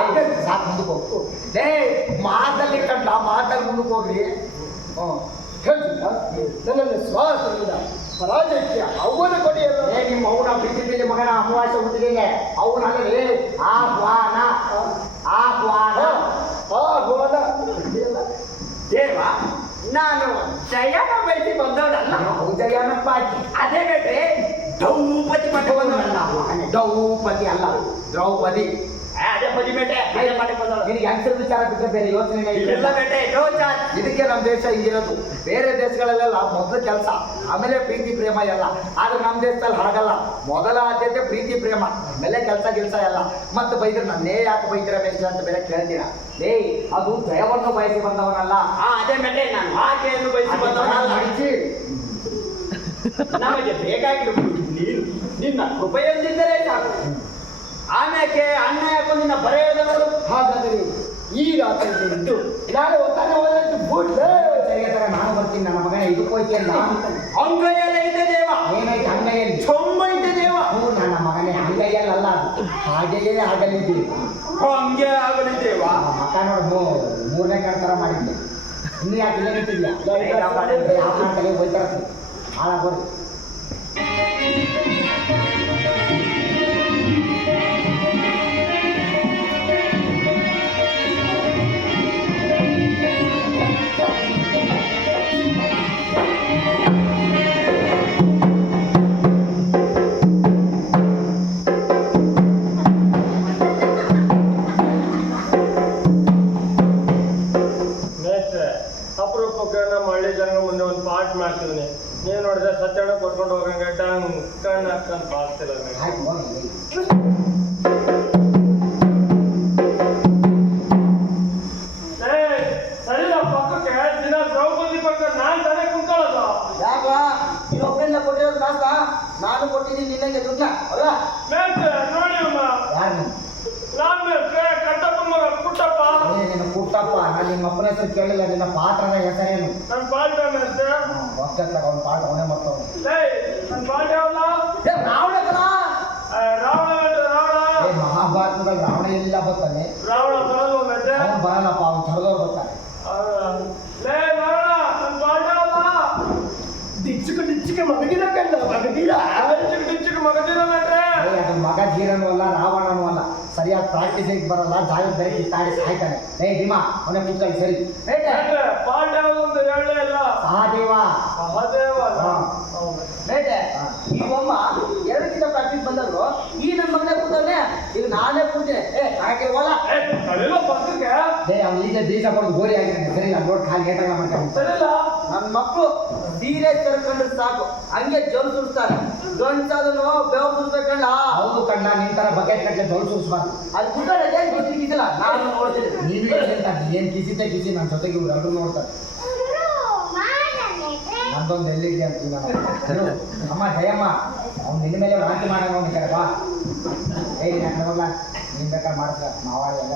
ಸಾಕು ಮುಂದಕ್ಕೆ ಹೋಗ್ತು. ಡೇ ಮಾತಲ್ಲಿ ಕಂಡ ಮಾತಲ್ಲಿ ಮುಂದಕ್ಕೆ ಹೋಗ್ರಿ. ನನ್ನನ್ನು ಶ್ವಾಸದಿಂದ ಪರಾಜಯಕ್ಕೆ ಅವನ ಕೊಡಿಯಲ್ಲ. ನಿಮ್ಮ ಅವನ ಪ್ರೀತಿ ಮಗನ ಅಮಾವಾಸ್ಯ ಹುಟ್ಟಿಗೆ ಅವನಲ್ಲಿ ಆಹ್ವಾನ ಆಹ್ವಾನ ಆಹ್ವಾನ. ದೇವ ನಾನು ಜಯನ ಬಯಸಿ ಬಂದವನಲ್ಲ. ಜಯನಪ್ಪ ಆಕಿ ಅದೇ ಬೇಟ್ರೆ ದ್ರೌಪದಿ ಮಠ ಬಂದವನಲ್ಲ. ದ್ರೌಪದಿ ಅಲ್ಲ, ದ್ರೌಪದಿ. ಅದೇ ಪದಿ ಬೇಟೆ ಅದೇ ಮಠ ಬಂದವಳು. ನಿನಗೆ ಹೆಂಗಸರ ವಿಚಾರ ಬಿಟ್ಟರೆ ಬೇರೆ ಯೋಚನೆ ಇಲ್ಲ ಬೇಟೆ ನೋ ಚಾರ್ಜ್. ಇದಕ್ಕೆ ನಮ್ಮ ದೇಶ ಹಿಂಗಿರೋದು. ಬೇರೆ ದೇಶಗಳಲ್ಲೆಲ್ಲ ಮೊದಲು ಕೆಲಸ ಆಮೇಲೆ ಪ್ರೀತಿ ಪ್ರೇಮ ಎಲ್ಲ. ಆದ್ರೆ ನಮ್ಮ ದೇಶದಲ್ಲಿ ಹಾಗಲ್ಲ. ಮೊದಲ ಆದ್ಯತೆ ಪ್ರೀತಿ ಪ್ರೇಮ, ಆಮೇಲೆ ಕೆಲಸ ಎಲ್ಲ. ಮತ್ತೆ ಬೈದ್ರೆ ನನ್ನೇ ಯಾಕೆ ಬೈತೀರ ಬೇಷ ಅಂತ ಬೇರೆ ಕೇಳ್ತೀರಾ? ಅದು ಜಯವನ್ನು ಬಯಸಿ ಬಂದವನಲ್ಲ. ಅದೇ ಬೇಟೆ ನಾನು ಆಕೆಯನ್ನು ಬಯಸಿ ಬಂದವನಲ್ಲ. ಮಾಡಿಸಿ ನಮಗೆ ಬೇಕಾಗಿರುವುದು ನೀನು ನಿನ್ನ ಕೃಪೆಯೊಂದಿದ್ದರೆ ಸಾಕು. ಆಮೇಲೆ ಅಣ್ಣ ಯಾಕೋ ನಿನ್ನ ಬರೆಯೋದವರು. ಹಾಗಾದರೆ ಈ ರಾತ್ರಿ ಇದ್ದು ನಾಳೆ ಒತ್ತಾನೆ ಹೋದಷ್ಟು ಬೂಟ್ ತರ ನಾನು ಬರ್ತೀನಿ. ನನ್ನ ಮಗನ ಇದಕ್ಕೆ ಹೋಯ್ತಿಯಲ್ಲ, ಅಂಗೈಯಲ್ಲ ಇದೆ ದೇವ. ಏನಾಯ್ತು ಅಂಗೈಯಲ್ಲಿ? ಚೊಂಬ ಇದೆ ದೇವ. ನನ್ನ ಮಗನೇ ಅಂಗೈಯಲ್ಲ, ಅದು ಹಾಗೆಯೇ ಆಗಲಿದ್ದೀವಿ. ಹಂಗೆ ಆಗಲಿ ದೇವ. ಮಕ್ಕ ನೋಡು ಮೂರನೇ ಕಡೆ ಮಾಡಿದ್ದೆ. ಇನ್ನು ಯಾಕೆ ಇಲ್ಲೇ ನಿಂತಿದ್ಯಾ? ಯಾವ ಮಾಡ್ತಾರೆ ಹೋಯ್ತಾರ ಹಾಳಾಗೋದು. ಅಪರೂಪಕ್ಕೆ ನಮ್ಮ ಹಳ್ಳಿ ಜನ ಮುಂದೆ ಒಂದು ಪಾಠ ಮಾಡ್ತಿದ್ದೀನಿ. ನೀವು ನೋಡಿದ್ರೆ ಸತ್ಯಣ್ಣ ಕೊಟ್ಕೊಂಡು ಹೋಗಂಗೆ ಕಣ್ಣು ಹಾಕ್ಕೊಂಡು ಬಾಳ್ತಿಲ್ಲ. ಆಯ್ತು ಹೋಗಿ. ಸರಿಲ್ಲ ಪಕ್ಕಕ್ಕೆ ದಿನ ದ್ರೌಪದಿ ಪಕ್ಕ ನಾನ್ ತಾನೇ ಕುಂತ್ಕೊಳ್ಳೋದು. ಯಾಕ ಇನ್ನೊಬ್ಬರಿಂದ ಕೊಟ್ಟಿರೋದು ಕಾಸ ನಾನು ಕೊಟ್ಟಿದ್ದೀನಿ ನಿನ್ನಂಗೆ ದುಡ್ಡ ಅಲ್ಲ? ನೋಡಿ ಅಮ್ಮ, ಯಾರು ನಾನು ಕಟ್ಟಪ್ಪ ಮಗ ಪುಟ್ಟಪ್ಪ. ನಿನ್ನ ಪುಟ್ಟಪ್ಪ. ನಾನು ನಿಮ್ಮ ಅಪ್ಪನ ಹೆಸರು ಕೇಳಿಲ್ಲ. ನಿನ್ನ ಪಾತ್ರದ ಹೆಸರೇನು? ನನ್ನ ಪಾಠ ಒಕ್ಕತ್ತ ಅವನ ಪಾಠ ಅವನೇ ಮಾಡ್ತಾವ. ನನ್ನ ಪಾಠ ಯಾವಲ್ಲ? ರಾವಣ ಮಹಾಭಾರತದಲ್ಲಿ ರಾವಣ ಎಲ್ಲ ಬರ್ತಾನೆ. ರಾವಣ ಬರಲ್ವ ಮೆತ್ತೆ? ಅವನು ಬರಲ್ಲಪ್ಪ, ಅವನು ತೊಡೆದವ್ರು ಬರ್ತಾನೆ. ನನ್ನ ಪಾಠ ಯಾವಲ್ಲ? ಡಿಚ್ಚಿಗೆ ಮಗದಿರ ಕಂಡ ಮಗದಿರ ಡಿಚ್ಚಿಗೆ ಮಗದಿರ ಮೆಟ್ರೆ. ಅದು ಮಗ ಧೀರನೂ ಅಲ್ಲ, ರಾವಣನೂ ಅಲ್ಲ. ಸರಿಯಾಗಿ ಪ್ರಾಕ್ಟೀಸಿಗೆ ಬರಲ್ಲ, ಜಾಗ ಬೇರೆ ಕಿತ್ತಾಡಿ ಸಾಯ್ತಾನೆ. ಭೀಮಾ ಅವನೇ ಕೂತ್ಕೊಳ್ಳಿ. ಸರಿ ಪಾಠ ಯಾವುದು ಅಂತ ಹೇಳಲೇ ಇಲ್ಲ. ಸಹದೇವ. ಬೇಟೆ ಈ ಒಮ್ಮ 2 ದಿನ ಪ್ರಾಕ್ಟೀಸ್ ಬಂದವರು ಈ ನನ್ನ ಮಗನೇ ಕೂತವನೆ. ಈಗ ನಾನೇ ಕೂತೀನಿ. ಹಾಗೆ ಹೋಲ ಪಕ್ಕಕ್ಕೆ ಅವ್ನು ಈಗ ಬೀಜ ಪಡೆದು ಗೋರಿ ಆಗಿದ್ದಾನೆ. ಸರಿ ನಾನು ನೋಡಿ ಖಾಲಿ ಏಟಾಗ ಮಾಡ್ಕೊಂಡು ಸರಿಲ್ಲ. ನನ್ನ ಮಕ್ಕಳು ಸೀರೆ ತರ್ಕೊಂಡ್ರೆ ಸಾಕು ಹಂಗೆ ಜೋರು ಸುರಿಸ್ತಾರೆ. ಗಂಟಾದನು ಬೇವು ಸುರಿಸ್ಬೇಕಲ್ಲ. ಹೌದು ಕಣ್ಣ, ನಿನ್ ತರ ಬಕೆಟ್ ಕಟ್ಟಲೆ ಜೋಲ್ ಸುರಿಸ್ಬಾರ್ದು. ಅದು ಬಿಟ್ಟರೆ ಗೊತ್ತಿಲ್ಲ. ನಾನು ನೋಡ್ತೀನಿ. ನೀನು ಏನ್ ಕಿಸಿತೆ ಕಿಸಿ ನನ್ನ ಜೊತೆಗೆ ಇವ್ರು ಎಲ್ಲರೂ ನೋಡ್ತಾರೆ. ನಂದೊಂದು ಎಲ್ಲಿದೆ ಅಂತ ಅಮ್ಮ ಜಯಮ್ಮ ಅವ್ನು ನಿನ್ನ ಮೇಲೆ ವಾಂತಿ ಮಾಡೋಣ ನೋಡಿದ್ದಾರೆ. ಬಾ ನಾನು ನೋಡ್ಲ ನೀನ್ ಬೇಕಾದ್ರೆ ಮಾಡಿಸ್ಲ ಮಾವಾಳಿ ಎಲ್ಲ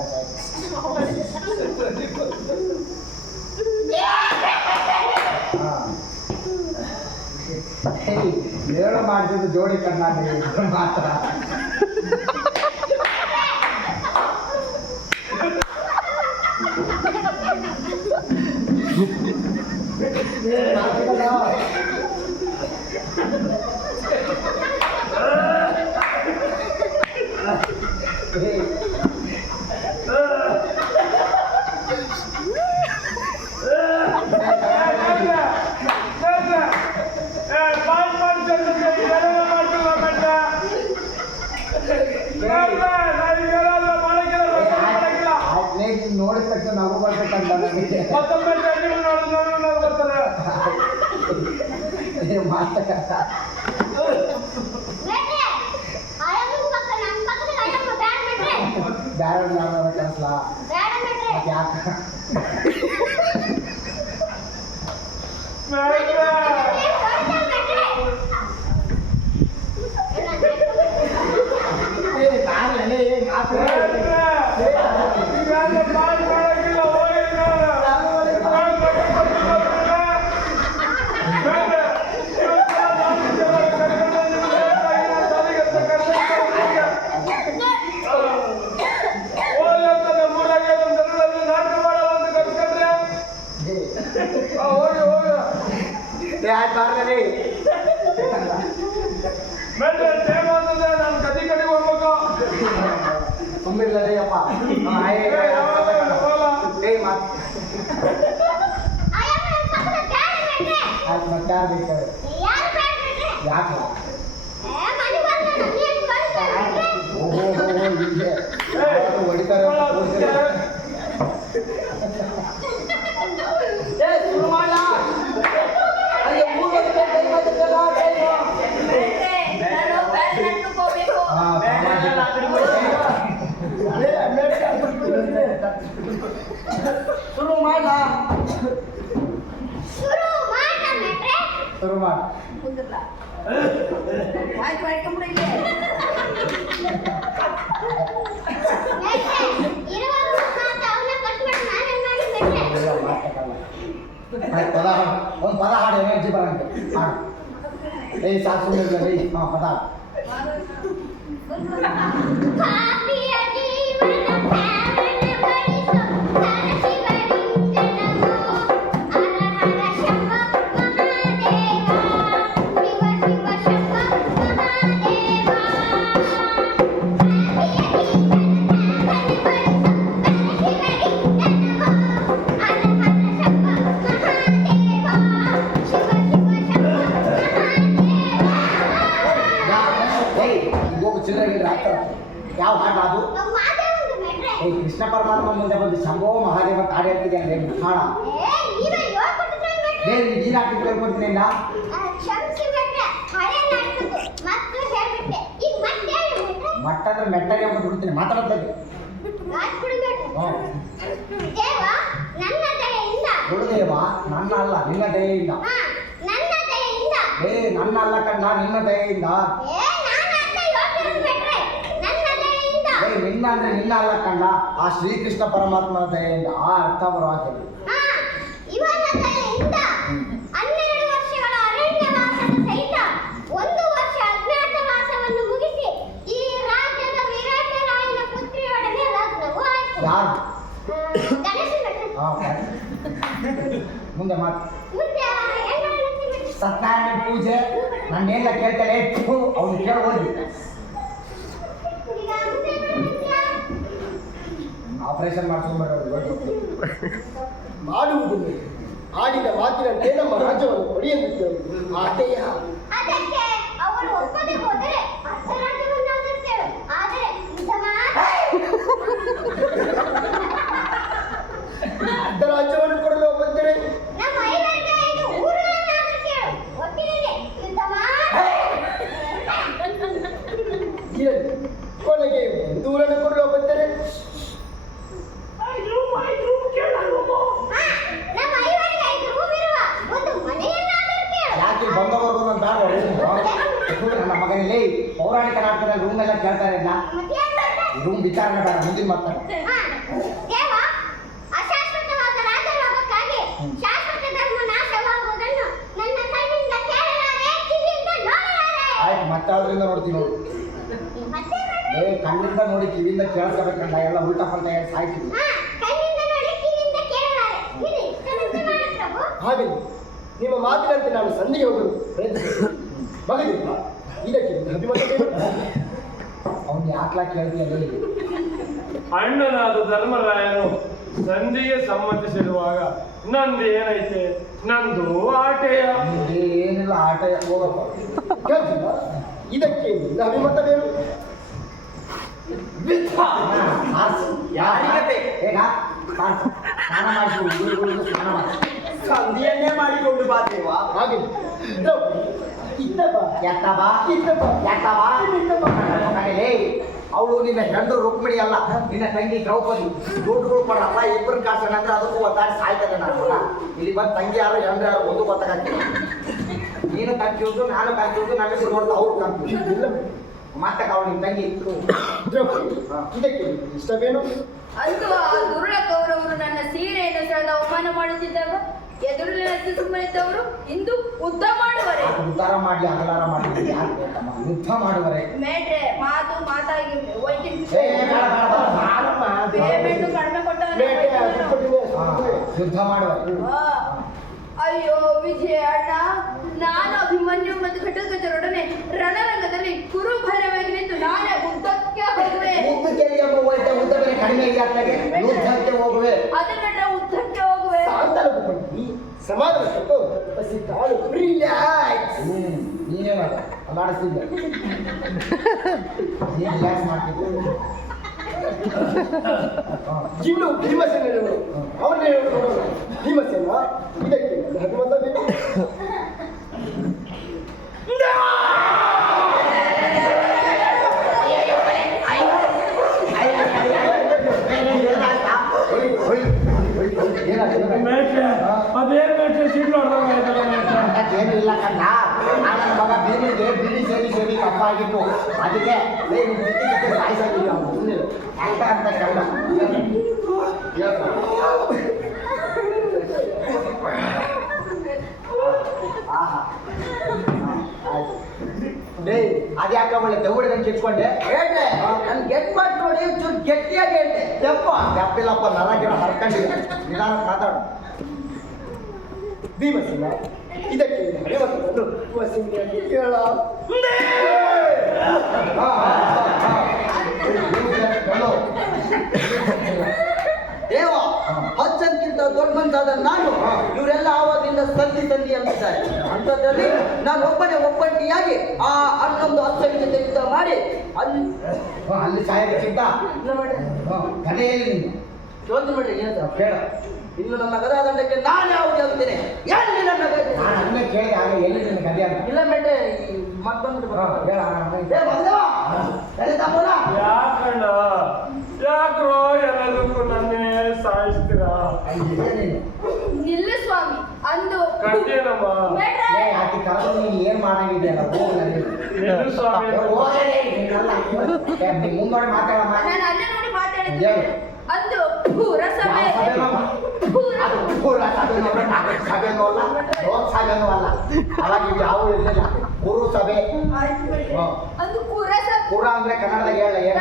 ಹೇಳು ಮಾಡ್ತಿದ್ದು ಜೋಡಿ ಕಣ್ಣ ಮಾತ್ರ. ನೋಡಿದ ತಕ್ಷಣ ನಾವು ಬರ್ಬೇಕಂತ ನನಗೆ ಮಾತಕ್ಕ ಬ್ಯಾರ ಕನ್ಸಲ ಯಾಕೆ ನಾನು ಗದಿ ಕಡೆಗೆ ಹೋಗ್ಬೇಕು ತುಂಬಿರ್ಲೇ ಅಪ್ಪ ಮತ್ತೆ ಯಾಕೆ ಹೊಡಿತಾರೆ ಶುರು ಮಾಡ್ಲಾ ಅಲ್ಲಿ 3 ವರ್ಷ ಟೈಮ್ ಆಗುತ್ತಲ್ಲ ಶುರು ಮಾಡ್ಲಾ ಶುರು ಮಾಡಿ ಒಂದು ಪದ ಹಾಡು ಎನರ್ಜಿ ಬರಂತೆ ಹಾಡು ಸಾಕು ಸುಮ್ಮನೆ ಹಾಂ ಪದ ಯಾವ ಹಾಡು ಅದು ಕೃಷ್ಣ ಪರಮಾತ್ಮ ಮುಂದೆ ಬಂದು ಶಂಭೋ ಮಹಾದೇವ ಹಾಡು ಹೇಳ್ತಿದೆ ಅಂದ್ರೆ ಹಾಡ ನೀನು ಹಾಕಿ ಕೇಳ್ಕೊಡ್ತೀನಿ ಮಟ್ಟ ಅಂದ್ರೆ ಮೆಟ್ಟಗೆ ಅಂತ ಬಿಡ್ತೀನಿ ಮಾತಾಡೋದು ಗುರುದೇವ ನನ್ನ ಅಲ್ಲ ನಿನ್ನ ದಯೆಯಿಂದ ನನ್ನ ಅಲ್ಲ ಕಂಡ ನಿನ್ನ ದಯೆಯಿಂದ ನಿನ್ನ ಅಂದ್ರೆ ನಿನ್ನ ಅಲ್ಲ ಕಂಡ ಆ ಶ್ರೀಕೃಷ್ಣ ಪರಮಾತ್ಮನ ದಯೆಯಿಂದ ಆ ಅರ್ಥ ಬರೋ ಹಾಕಿದೆ ಯಾರು ಮುಂದೆ ಮಾತು ಸತ್ಯನಾರಾಯಣ ಪೂಜೆ ನಾನೇನ ಕೇಳ್ತಾರೆ ಅವ್ನು ಕೇಳಿ ಹೋಗಿ ಆಪರೇಷನ್ ಮಾಡಿಸ್ಕೊಂಡ್ಬರೋದು ಮಾಡುವುದು ಆಡಿದ ಮಾತಿನಂತೆ ನಮ್ಮ ರಾಜ್ಯವನ್ನು ಪಡೆಯಬೇಕು ಆತೆಯ ಅರ್ಧ ರಾಜ್ಯವನ್ನು ಕೊಡಲು ಬಂದರೆ ಕೊನೆಗೆ ದೂರನ್ನು ಕೊಡಲು ಬಂದರೆ ಯಾಕೆ ಬಂದವರು ನನ್ನ ಮಗನಲ್ಲಿ ಪೌರಾಣಿಕ ನಾಟಕದ ರೂಮ್ ಎಲ್ಲ ಕೇಳ್ತಾರೆ ರೂಮ್ ವಿಚಾರಣೆ ಬೇಡ ಮುಂದಿನ ಮಾತಾಡ ಆಯ್ತು ಮತ್ತಾದ್ರಿಂದ ನೋಡ್ತೀವಿ ನೋಡಿ ಕಣ್ಣಿಂದ ನೋಡಿ ಕಿವಿಯಿಂದ ಕೇಳಿಸ್ಕೋಬೇಕಂಡ ಎಲ್ಲ ಉಲ್ಟಾ ಪಲ್ಟ ಸಾಯ್ತೀವಿ ಹಾಗೆ ನಿಮ್ಮ ಮಾತಿನಂತೆ ನಾನು ಸಂಧಿಗೆ ಹೋಗಲು ಪ್ರಯತ್ನಿಸಿದೆ ಮಗನಿಲ್ಲ ಇದಕ್ಕೆ ಅಭಿಮತ ಅವನು ಅವ್ನು ಯಾಕ್ಲಾ ಕೇಳ್ತೀಯ ಅಣ್ಣನಾದ ಧರ್ಮರಾಯನು ಸಂಧಿಗೆ ಸಮ್ಮತಿಸಿರುವಾಗ ನಂದು ಏನೈತೆ? ನಂದು ಆಟೆಯ. ಏನಿಲ್ಲ ಆಟ ಹೋಗಪ್ಪ. ಕೇಳ್ತಿಲ್ಲ? ಇದಕ್ಕೆ ನಿನ್ನ ಅಭಿಮತವೇನು? ಯಾರಿಗೆ ಬೇಕು? ಈಗ ಸ್ನಾನ ಮಾಡಿಸಿ ಸ್ನಾನ ಮಾಡಿಸಿ ಸಂಧಿಯನ್ನೇ ಮಾಡಿಕೊಂಡು ಬಾ ದೇವ. ಹಾಗೆ ಅವಳು ನಿನ್ನ ಹೆಂಡ್ರು ರುಕ್ಮಿಣಿ ಅಲ್ಲ, ನಿನ್ನ ತಂಗಿ ದ್ರೌಪದಿ. ದುಡ್ಡುಗಳು ಕೊಡಲ್ಲ, ಇಬ್ಬರು ಕಾಸನ ಅಂದ್ರೆ ಅದಕ್ಕೂ ಒದ್ದಾಡಿ ಸಾಯ್ತಾನೆ ನಾನು ಮಗ. ಇಲ್ಲಿ ಬಂದು ತಂಗಿ ಯಾರು ಹೆಂಡ್ರು ಯಾರು ಒಂದು ಗೊತ್ತಾಗ್ತದೆ. ನೀನು ಕನ್ಫ್ಯೂಸು, ನಾನು ಕನ್ಫ್ಯೂಸು, ನಮಗೆ ನೋಡ್ತಾ ಅವ್ರು ಕನ್ಫ್ಯೂಸ್ ಇಲ್ಲ. ಮತ್ತೆ ಅವಳು ನಿಮ್ಮ ತಂಗಿ ಇದಕ್ಕೆ ಇಷ್ಟವೇನು? ಅಂತೂ ಆ ದುರುಳ ಕೌರವರು ನನ್ನ ಸೀರೆಯನ್ನು ಸೆಳೆದ ಅವಮಾನ ಮಾಡುತ್ತಿದ್ದಾಗ ಎದುರಿನ ಸುಮ್ಮನಿದ್ದವರು ಇಂದು ಯುದ್ಧ ಮಾಡುವರೆ. ಉದ್ಧಾರ ಮಾಡ್ಲಿ ಅಗಲಾರ ಮಾಡ್ಲಿ ಯಾರು ಬೇಕಮ್ಮ, ಯುದ್ಧ ಮಾಡುವರೆ. ಮೇಟ್ರೆ ಮಾತು ಮಾತಾಗಿ ಪೇಮೆಂಟ್ ಕಡಿಮೆ ಯುದ್ಧ ಮಾಡುವರೆ. ಅಯ್ಯೋ ವಿಜಯ ಅಣ್ಣ, ನಾನು ಅಭಿಮನ್ಯು ಮತ್ತು ಘಟೋತ್ಕಚರೊಡನೆ ರಣರಂಗದಲ್ಲಿ ಕುರುಭರವಾಗಿ ನಿಂತು ನಾನೇ ಯುದ್ಧಕ್ಕೆ ಹೋಗುವೆ. ಯುದ್ಧ ಬೆಲೆ ಕಡಿಮೆ ಇದೆ, ಯುದ್ಧಕ್ಕೆ ಹೋಗುವೆ. ಅದನ್ನ ಯುದ್ಧಕ್ಕೆ ಹೋಗುವೆ. ಸಮಾಧಾನ ಕೊಟ್ಟು ನೀನೇ ಮಾಡ ಅಲ್ಲಾಡಿಸ್ತಿದ್ದೆ, ನೀನು ರಿಲ್ಯಾಕ್ಸ್ ಮಾಡ್ತಿದ್ದೆ. ಇನ್ನು ಭೀಮಸೇನರು ಅವರನ್ನೇ ನೋಡೋಣ. ಭೀಮಸೇನ ಇದಕ್ಕೆ ಧರ್ಮದಲ್ಲಿ ಏನು ಇಲ್ಲ ಕಂಡ, ನನ್ನ ಮಗ ಬೀದಿಗೆ ಬೀಡಿ ಸೇರಿ ಸೇರಿ ಕಪ್ಪಾಗಿತ್ತು. ಅದಕ್ಕೆ ಸಾಯಿಸಿಲ್ಲ ಅಂತ ಕಂಡ. ಅದ್ಯಾಕ ಒಳ್ಳೆ ದೌಡಿದಂಗೆ ಕಿತ್ಕೊಂಡೆ ಹೇಳ್ದೆ ನನ್ ಗೆಟ್ ಮಾಡಿ ನೋಡಿ ಚೂರು ಗಟ್ಟಿಯಾಗಿ ಹೇಳ್ದೆ. ತೆಪ್ಪಿಲ್ಲಪ್ಪ, ನರ ಗಿಡ ಹರ್ಕೊಂಡಿಲ್ಲ. ನಿಧಾನ ಮಾತಾಡು. ಭೀಮಸೇನ ಇದಕ್ಕೆ ಹರಿವತ್ತನ್ನು ವಸಿನಿಯಾಗಿ ಕೇಳ. ದೇವ ಹಚ್ಚನ್ಕಿಂತ ದೊಡ್ಡ ಮನ್ಸಾದ ನಾನು, ಇವರೆಲ್ಲ ಆವಾಗಿಂದ ಸಂಧಿ ಅಂತಿದ್ದಾರೆ. ಅಂಥದ್ರಲ್ಲಿ ನಾನು ಒಬ್ಬನೇ ಒಬ್ಬಂಟಿಯಾಗಿ ಆ ಹನ್ನೊಂದು ಹತ್ತನ ಜೊತೆ ಯುದ್ಧ ಮಾಡಿ ಅಲ್ಲಿ ಸಾಯೋದಕ್ಕಿಂತ ಕಥೆಯಲ್ಲಿ ನೀನು ಯೋಚನೆ ಮಾಡಿ ಏನು ಕೇಳ. ಇನ್ನು ನನ್ನ ಗದಾದಂಡಕ್ಕೆ ನಾನು ಯಾವುದು ಆಗುತ್ತೇನೆ. ಎಲ್ಲಿ ನನ್ನ ಗದೆ? ನಾನು ಅನ್ನ ಕೇಳಿದೆ ಆಗ ಎಲ್ಲಿ ನಿನ್ನ ಕಥೆ ಅಂತ. ಇಲ್ಲ ಮೇಟೆ ಮತ್ತೊಂದು ಹೇಳ. ಯಾಕಣ್ಣ ಯಾಕ್ರೋ ಎಲ್ಲದಕ್ಕೂ ನನ್ನೇ ಸಾಯಿಸ್ತೀರಾ? ನಿಲ್ಲು ಸ್ವಾಮಿ ಅಂದು ಕರ್ತೇನಮ್ಮ. ಮೇಟ್ರೆ, ಆಕೆ ಕರೆದು ನೀನು ಏನ್ ಮಾಡಂಗಿದೆಯಲ್ಲ ಹೋಗಿ ನಿಲ್ಲು ಸ್ವಾಮಿ. ಮುಂದೋಡಿ ಮಾತಾಡಮ್ಮ. ನಾನು ಅಲ್ಲೇ ನೋಡಿ ಮಾತಾಡಿದ್ದೆ. ಅಂದು ಪುರಸಭೆ ಲೋಕಸಭೆನೂ ಅಲ್ಲ, ಅವಾಗ ಇವು ಯಾವ ಇರಲಿಲ್ಲ. ಪುರು ಸಭೆ. ಅಂದು ಪುರಸಭೆ ಪುರ ಅಂದ್ರೆ ಕನ್ನಡದಾಗ ಹೇಳ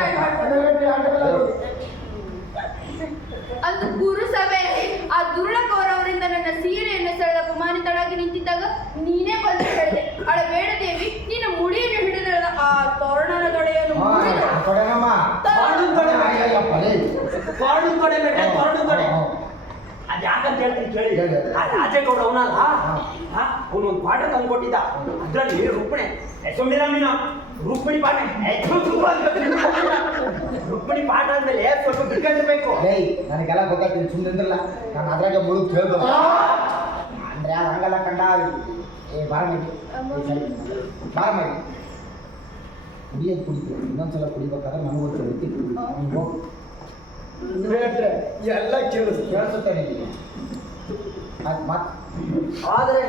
ಅಂದು ಪುರಸಭೆಯಲ್ಲಿ ಆ ದುರುಳ ಕೌರವರಿಂದ ನನ್ನ ಸೀರೆಯನ್ನು ಸೆಳೆದ ಅಪಮಾನಿತಳಾಗಿ ನಿಂತಿದ್ದಾಗ ನೀನೇ ಬಂದು ಹೇಳಿದೆ, ಅಳಬೇಡ ದೇವಿ, ನಿನ್ನ ಮುಡಿಯನ್ನು ಹಿಡಿದ ಆ ತೋರಣದ ದೊಡೆಯನ್ನು ಅದ್ ಯಾಕಂತ ಹೇಳ್ತೀನಿ ಕೇಳಿ. ಆ ರಾಜೇಗೌಡ ಅವನಲ್ಲ, ಅವನೊಂದು ಪಾಠ ತಂದ್ಕೊಟ್ಟಿದ್ದ. ಅದ್ರಲ್ಲಿ ರುಕ್ಮಿಣಿ ಸುಮ್ಮಿರ ನೀನು ರುಕ್ಮಿಣಿ ಪಾಠ ರುಕ್ಮಿಣಿ ಪಾಠ ಅಂದ್ಮೇಲೆ ಸ್ವಲ್ಪ ಬಿಡ್ಕೊಂಡಿರ್ಬೇಕು. ನನಗೆಲ್ಲ ಗೊತ್ತಾಗ್ತೀನಿ, ಸುಮ್ಮನಿಂದ್ರಲ್ಲ ನಾನು ಅದ್ರಾಗೆ ಮುಳುಗ್ ಕೇಳ್ದು ಅಂದ್ರೆ ಹಂಗಲ್ಲ ಕಂಡ. ಬಾರ ಮಾಡಿ ಕುಡಿಯೋದು ಕುಡಿತೀವಿ, ಇನ್ನೊಂದ್ಸಲ ಕುಡಿಬೇಕಾದ್ರೆ ನನಗೊಂದು ರೀತಿ ಹೋಗಿ ಎಲ್ಲ ಕೇಳಿಸುತ್ತೆ ನಿಮಗೆ. ಅದು ಮತ್ತೆ ಆದರೆ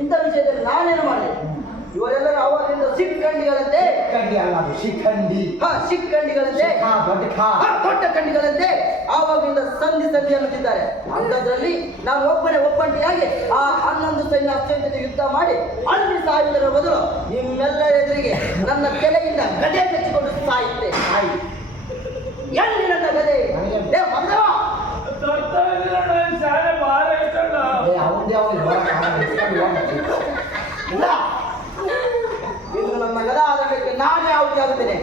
ಇಂಥ ವಿಷಯದಲ್ಲಿ ನಾನೇನು ಮಾಡಿದೆ? ಇವರೆಲ್ಲರೂ ಅವಾಗಿಂದ ಸಿಕ್ಕಂಡಿಗಳಂತೆ, ಶಿಖಂಡಿ ಅಲ್ಲ ಅದು ಶಿಖಂಡಿ. ಸಿಕ್ಕಂಡಿಗಳಂತೆ ದೊಡ್ಡ ಕಂಡಿಗಳಂತೆ ಆವಾಗಿಂದ ಸಂಧಿ ಅನ್ನುತ್ತಿದ್ದಾರೆ. ಅಂಥದ್ರಲ್ಲಿ ನಾನು ಒಬ್ಬಂಟಿಯಾಗಿ ಆ 11 ಸೈನ್ಯ ಅತ್ಯಂತ ಯುದ್ಧ ಮಾಡಿ ಅಲ್ಲಿ ಸಾಯುವುದರ ಬದಲು ನಿಮ್ಮೆಲ್ಲರ ಎದುರಿಗೆ ನನ್ನ ತಲೆಯಿಂದ ಗದೆ ಕಚ್ಚಿಕೊಂಡು ಸಾಯುತ್ತೆ. ಎಲ್ಲಿ ನನ್ನ ಗದೆ? ಶಾಲೆ ಬಾಳ ಐತಣ್ಣ. ಇನ್ನು ನನ್ನ ಗದಾದಂಡಕ್ಕೆ ನಾನು ಯಾವುದು ಆಗುತ್ತೇನೆ.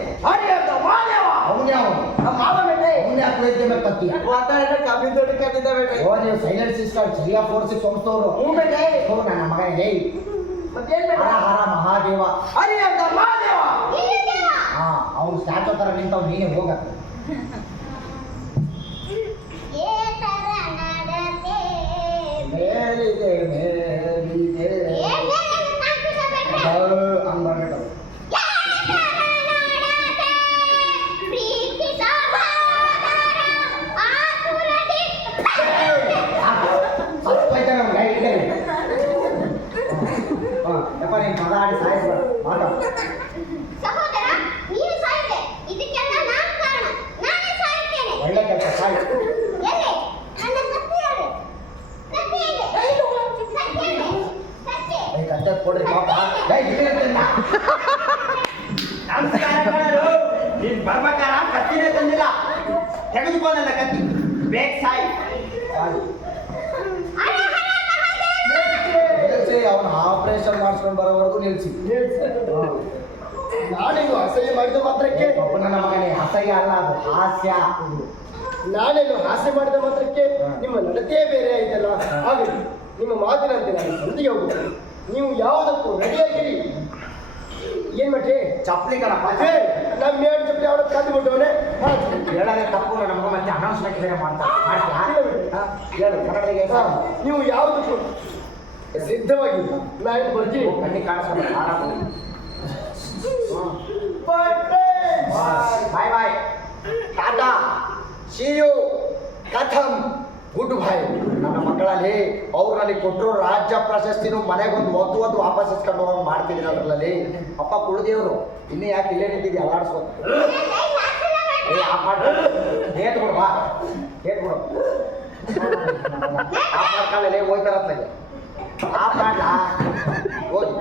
ಯಾವ ನಮ್ಮ ಮಾವ ಬೇಟೆ ಅವನೇ ಯಾಕೆ ವೈದ್ಯ ಮೇಲೆ ಕತ್ತೀಯ ಮಾತಾಡಿದ್ರೆ ಕಮ್ಮಿ ದೊಡ್ಡ ಕಟ್ಟಿದ್ದ ಬೇಟೆ ಓ ನೀವು ಸೈಲೆನ್ಸ್ ಇಸ್ಕೊಂಡು ಸರಿಯಾಗಿ ಫೋರ್ಸಿಗೆ ಸೋಮಿಸ್ತವ್ರು ಹ್ಞೂ ಬೇಟೆ ಹೋ ನನ್ನ ಮಗ ಹೇ ಮತ್ತೇನ್ ಬೇಟ ಹರ ಹರ ಮಹಾದೇವ ಹರಿ ಅಂತ ಮಹಾದೇವ ಹಾ ಅವ್ನು ಸ್ಟ್ಯಾಚು ತರ ನಿಂತವ್ ನೀನೇ ಹೋಗತ್ತೆ ಮೇಲಿದೆ ಮೇಲಿದೆ ಹಂಗ್ ಬರ್ಬೇಕು ಯಪ್ಪ ನೀನು ಮಗ ಆಡಿ ಸಾಯಿಸ್ಬೇಡ ಮಾತಾಡು ಸಹೋದರ ನೀನು ಸಾಯಿದೆ ಇದಕ್ಕೆಲ್ಲ ನಾನು ಕಾರಣ ನಾನೇ ಸಾಯುತ್ತೇನೆ ಒಳ್ಳೆ ಕೆಲಸ ಸಾಯಿ ಎಲ್ಲಿ ನನ್ನ ಕತ್ತಿ ಯಾರು ಕತ್ತಿ ಎಲ್ಲಿ ಕತ್ತಿ ಎಲ್ಲಿ ಕತ್ತಿ ಕತ್ತೆ ಕೊಡ್ರಿ ಪಾಪ ನಮಸ್ಕಾರ ಕಣರು. ನೀನ್ ಬರ್ಬೇಕಾರ ಕತ್ತಿನೇ ತಂದಿಲ್ಲ. ತೆಗೆದುಕೋ ನನ್ನ ಕತ್ತಿ. ಬೇಗ ಸಾಯಿ. ಅವನ ಆಪರೇಷನ್ ಮಾಡಿಸ್ಕೊಂಡು ಬರೋವರೆಗೂ ನಿಲ್ಸಿ ನಾನೇನು ಅಸಹ್ಯ ಮಾಡಿದ ಮಾತ್ರಕ್ಕೆ ನನ್ನ ಮಗನೇ ಅಸಹ್ಯ ಅಲ್ಲ ಅದು ಹಾಸ್ಯ ನಾನೇನು ಹಾಸ್ಯ ಮಾಡಿದ ಮಾತ್ರಕ್ಕೆ ನಿಮ್ಮ ನಡತೆಯೇ ಬೇರೆ ಆಯ್ತಲ್ಲ ಹಾಗೆ ನಿಮ್ಮ ಮಾತಿನಂತೆ ನಾನು ಸಂಧಿಗೆ ಹೋಗುತ್ತೇನೆ ನೀವು ಯಾವುದಕ್ಕೂ ರೆಡಿಯಾಗಿರಿ ಏನ್ ಮಾಡ್ರಿ ಚಪ್ಪಲಿ ಕಣಪ್ಪ ನಮ್ಮ ಎರಡು ಚಪ್ಪಲಿ ಯಾವ್ದು ಕಾದು ಬಿಟ್ಟವನೇ ಹೇಳೋದೇ ತಪ್ಪು ನನ್ನ ಮಗ ಮತ್ತೆ ಅನೌನ್ಸ್ಮೆಂಟ್ ಬೇರೆ ಮಾಡ್ತೀಯಾ ಹೇಳು ಕನ್ನಡಿಗೆ ನೀವು ಯಾವುದಕ್ಕೂ ಸಿದ್ಧವಾಗಿ ನಾನು ಬರ್ತೀನಿ ಕಣ್ಣಿ ಕಾಣಿಸ್ಕೊಂಡು ಬಾಯ್ ಬಾಯ್ ಟಾಟಾ ಸಿ ಯು ಕಥಂ ಗುಡ್ ಬಾಯ್ ನನ್ನ ಮಕ್ಕಳಲ್ಲಿ ಅವ್ರು ನನಗೆ ಕೊಟ್ಟರು ರಾಜ್ಯ ಪ್ರಶಸ್ತಿನೂ ಮನೆಗೊಂದು ಒದ್ದು ವಾಪಸ್ ಇಸ್ಕೊಂಡು ಹೋಗಿ ಮಾಡ್ತಿದ್ದೀನಿ ಅದರಲ್ಲಿ ಅಪ್ಪ ಕುಳ್ದೇವ್ರು ಇನ್ನೇ ಯಾಕೆ ಇಲ್ಲೇ ನಿಂತಿದ್ದೆ ಅಲ್ಲಾಡ್ಸ್ಕೊಂಡು ಹೇಟ್ ಕೊಡು ಬಾ ಹೇಟ್ ಕೊಡು ಆ ಮಾಡ್ಕೊಳ್ಳಿ ಹೋಯ್ತಾರತ್ಲಾಗೆ ಆ ಮಾಡ್ಲ ಹೋಗಿ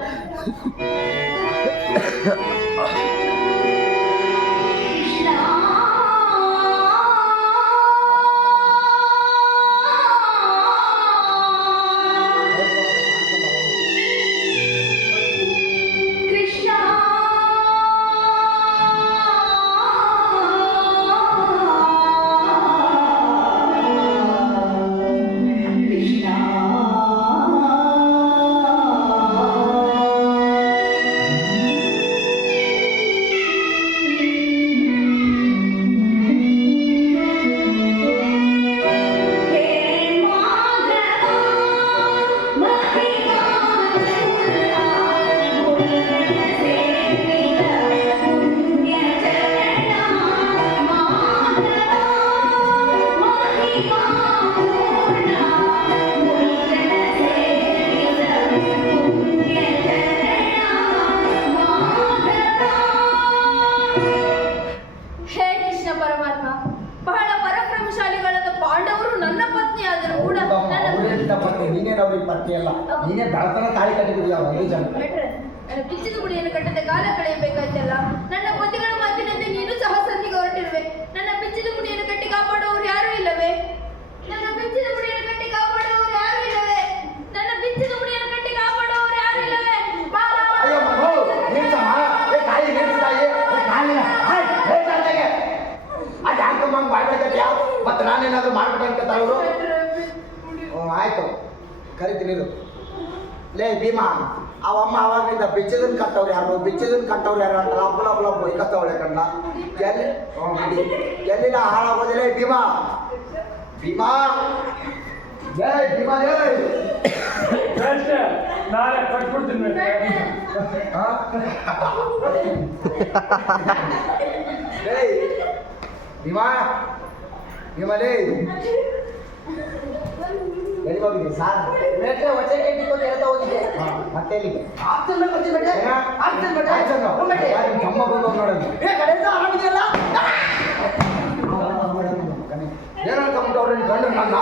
ನೀನೇನು ಅವ್ರಿಗೆ ಪತ್ನಿ ಅಲ್ಲ ನೀನೇ ಬೆಳತನ ತಾಳಿ ಕಟ್ಟಿಬಿಡಿಯ 5 ಜನ ನನ್ನ ಕಿಚ್ಚಿದ ಗುಡಿಯನ್ನು ಕಟ್ಟದೆ ಕಾಲ ಕಳೆಯಬೇಕಾಯ್ತಲ್ಲ ನನ್ನ ಪತಿಗಳ ಮಾತಿನಂತೆ ನೀನು ಸಹ ಸಂಧಿಗೆ ಹೊರಟಿರುವೆ ನನ್ನ ಬಿಚ್ಚಿದ ಗುಡಿಯನ್ನು ಕಟ್ಟಿ ಕಾಪಾಡುವವರು ಯಾರೂ ಇಲ್ಲವೇ ನನ್ನ ಬಿಚ್ಚಿದ ಗುಡಿಯನ್ನು ಕಟ್ಟಿ ಕಾಪಾಡುವವರು ಯಾರೂ ಇಲ್ಲವೇ ನನ್ನ ಬಿಚ್ಚಿದ ಗುಡಿಯನ್ನು ಕಟ್ಟಿ ಕಾಪಾಡುವವರು ಯಾರೂ ಇಲ್ಲವೇ ಅಯ್ಯೋ ಮಗು ನಿಲ್ಸಮ್ಮ ಏ ತಾಯಿ ನಿಲ್ಸ್ತಾಯಿ ಕಾಲಿನ ಹೇಳ್ತಾಗೆ ಅದು ಯಾಕಮ್ಮ ಮಾಡ್ಬೇಕತ್ಯಾ ಮತ್ತೆ ನಾನೇನಾದ್ರೂ ಮಾಡ್ಬೇಕಂತ ಅವರು ಆಯ್ತು ಕರಿತೀನಿ ಲೇ ಭೀಮಾ ಅವಮ್ಮ ಅವಾಗಿಂದ ಬಿಚ್ಚದನ್ ಕಟ್ಟವ್ರು ಯಾರು ಅಂತ ಅಬ್ಬಲ ಬೈಕತ್ತವಳೆ ಕಣ್ಣ ಎಲ್ಲಿನ ಹಾಳಾಗೋದಿಲ್ಲ ಭೀಮಾ ಜೈ ಭೀಮಾ ಜೈ ನಾಳೆ ಕಟ್ಬಿಡ್ತೀನಿ ಭೀಮಲೇ ಎಲ್ಲಿ ಹೋಗಿದ್ದೆ ಸಾರ್ ಬೇಟೆ ಹೊಟ್ಟೆ ಕೆಟ್ಟಿಕೊಂಡು ಹೇಳ್ತಾ ಹೋಗಿದ್ದೆ ಮತ್ತೆ ಎಲ್ಲಿಗೆ ಆಪ್ಷನ್ ಬರ್ತೀನಿ ಬೇಟೆ ಆಪ್ಷನ್ ಬೇಟೆ ತಮ್ಮ ಬಂದು ನೋಡೋದು ಕಡೆಯಿಂದ ಆರಾಮಿದೆಯಲ್ಲ ಏನಂತ ಅವ್ರ ಗಂಡು ನನ್ನ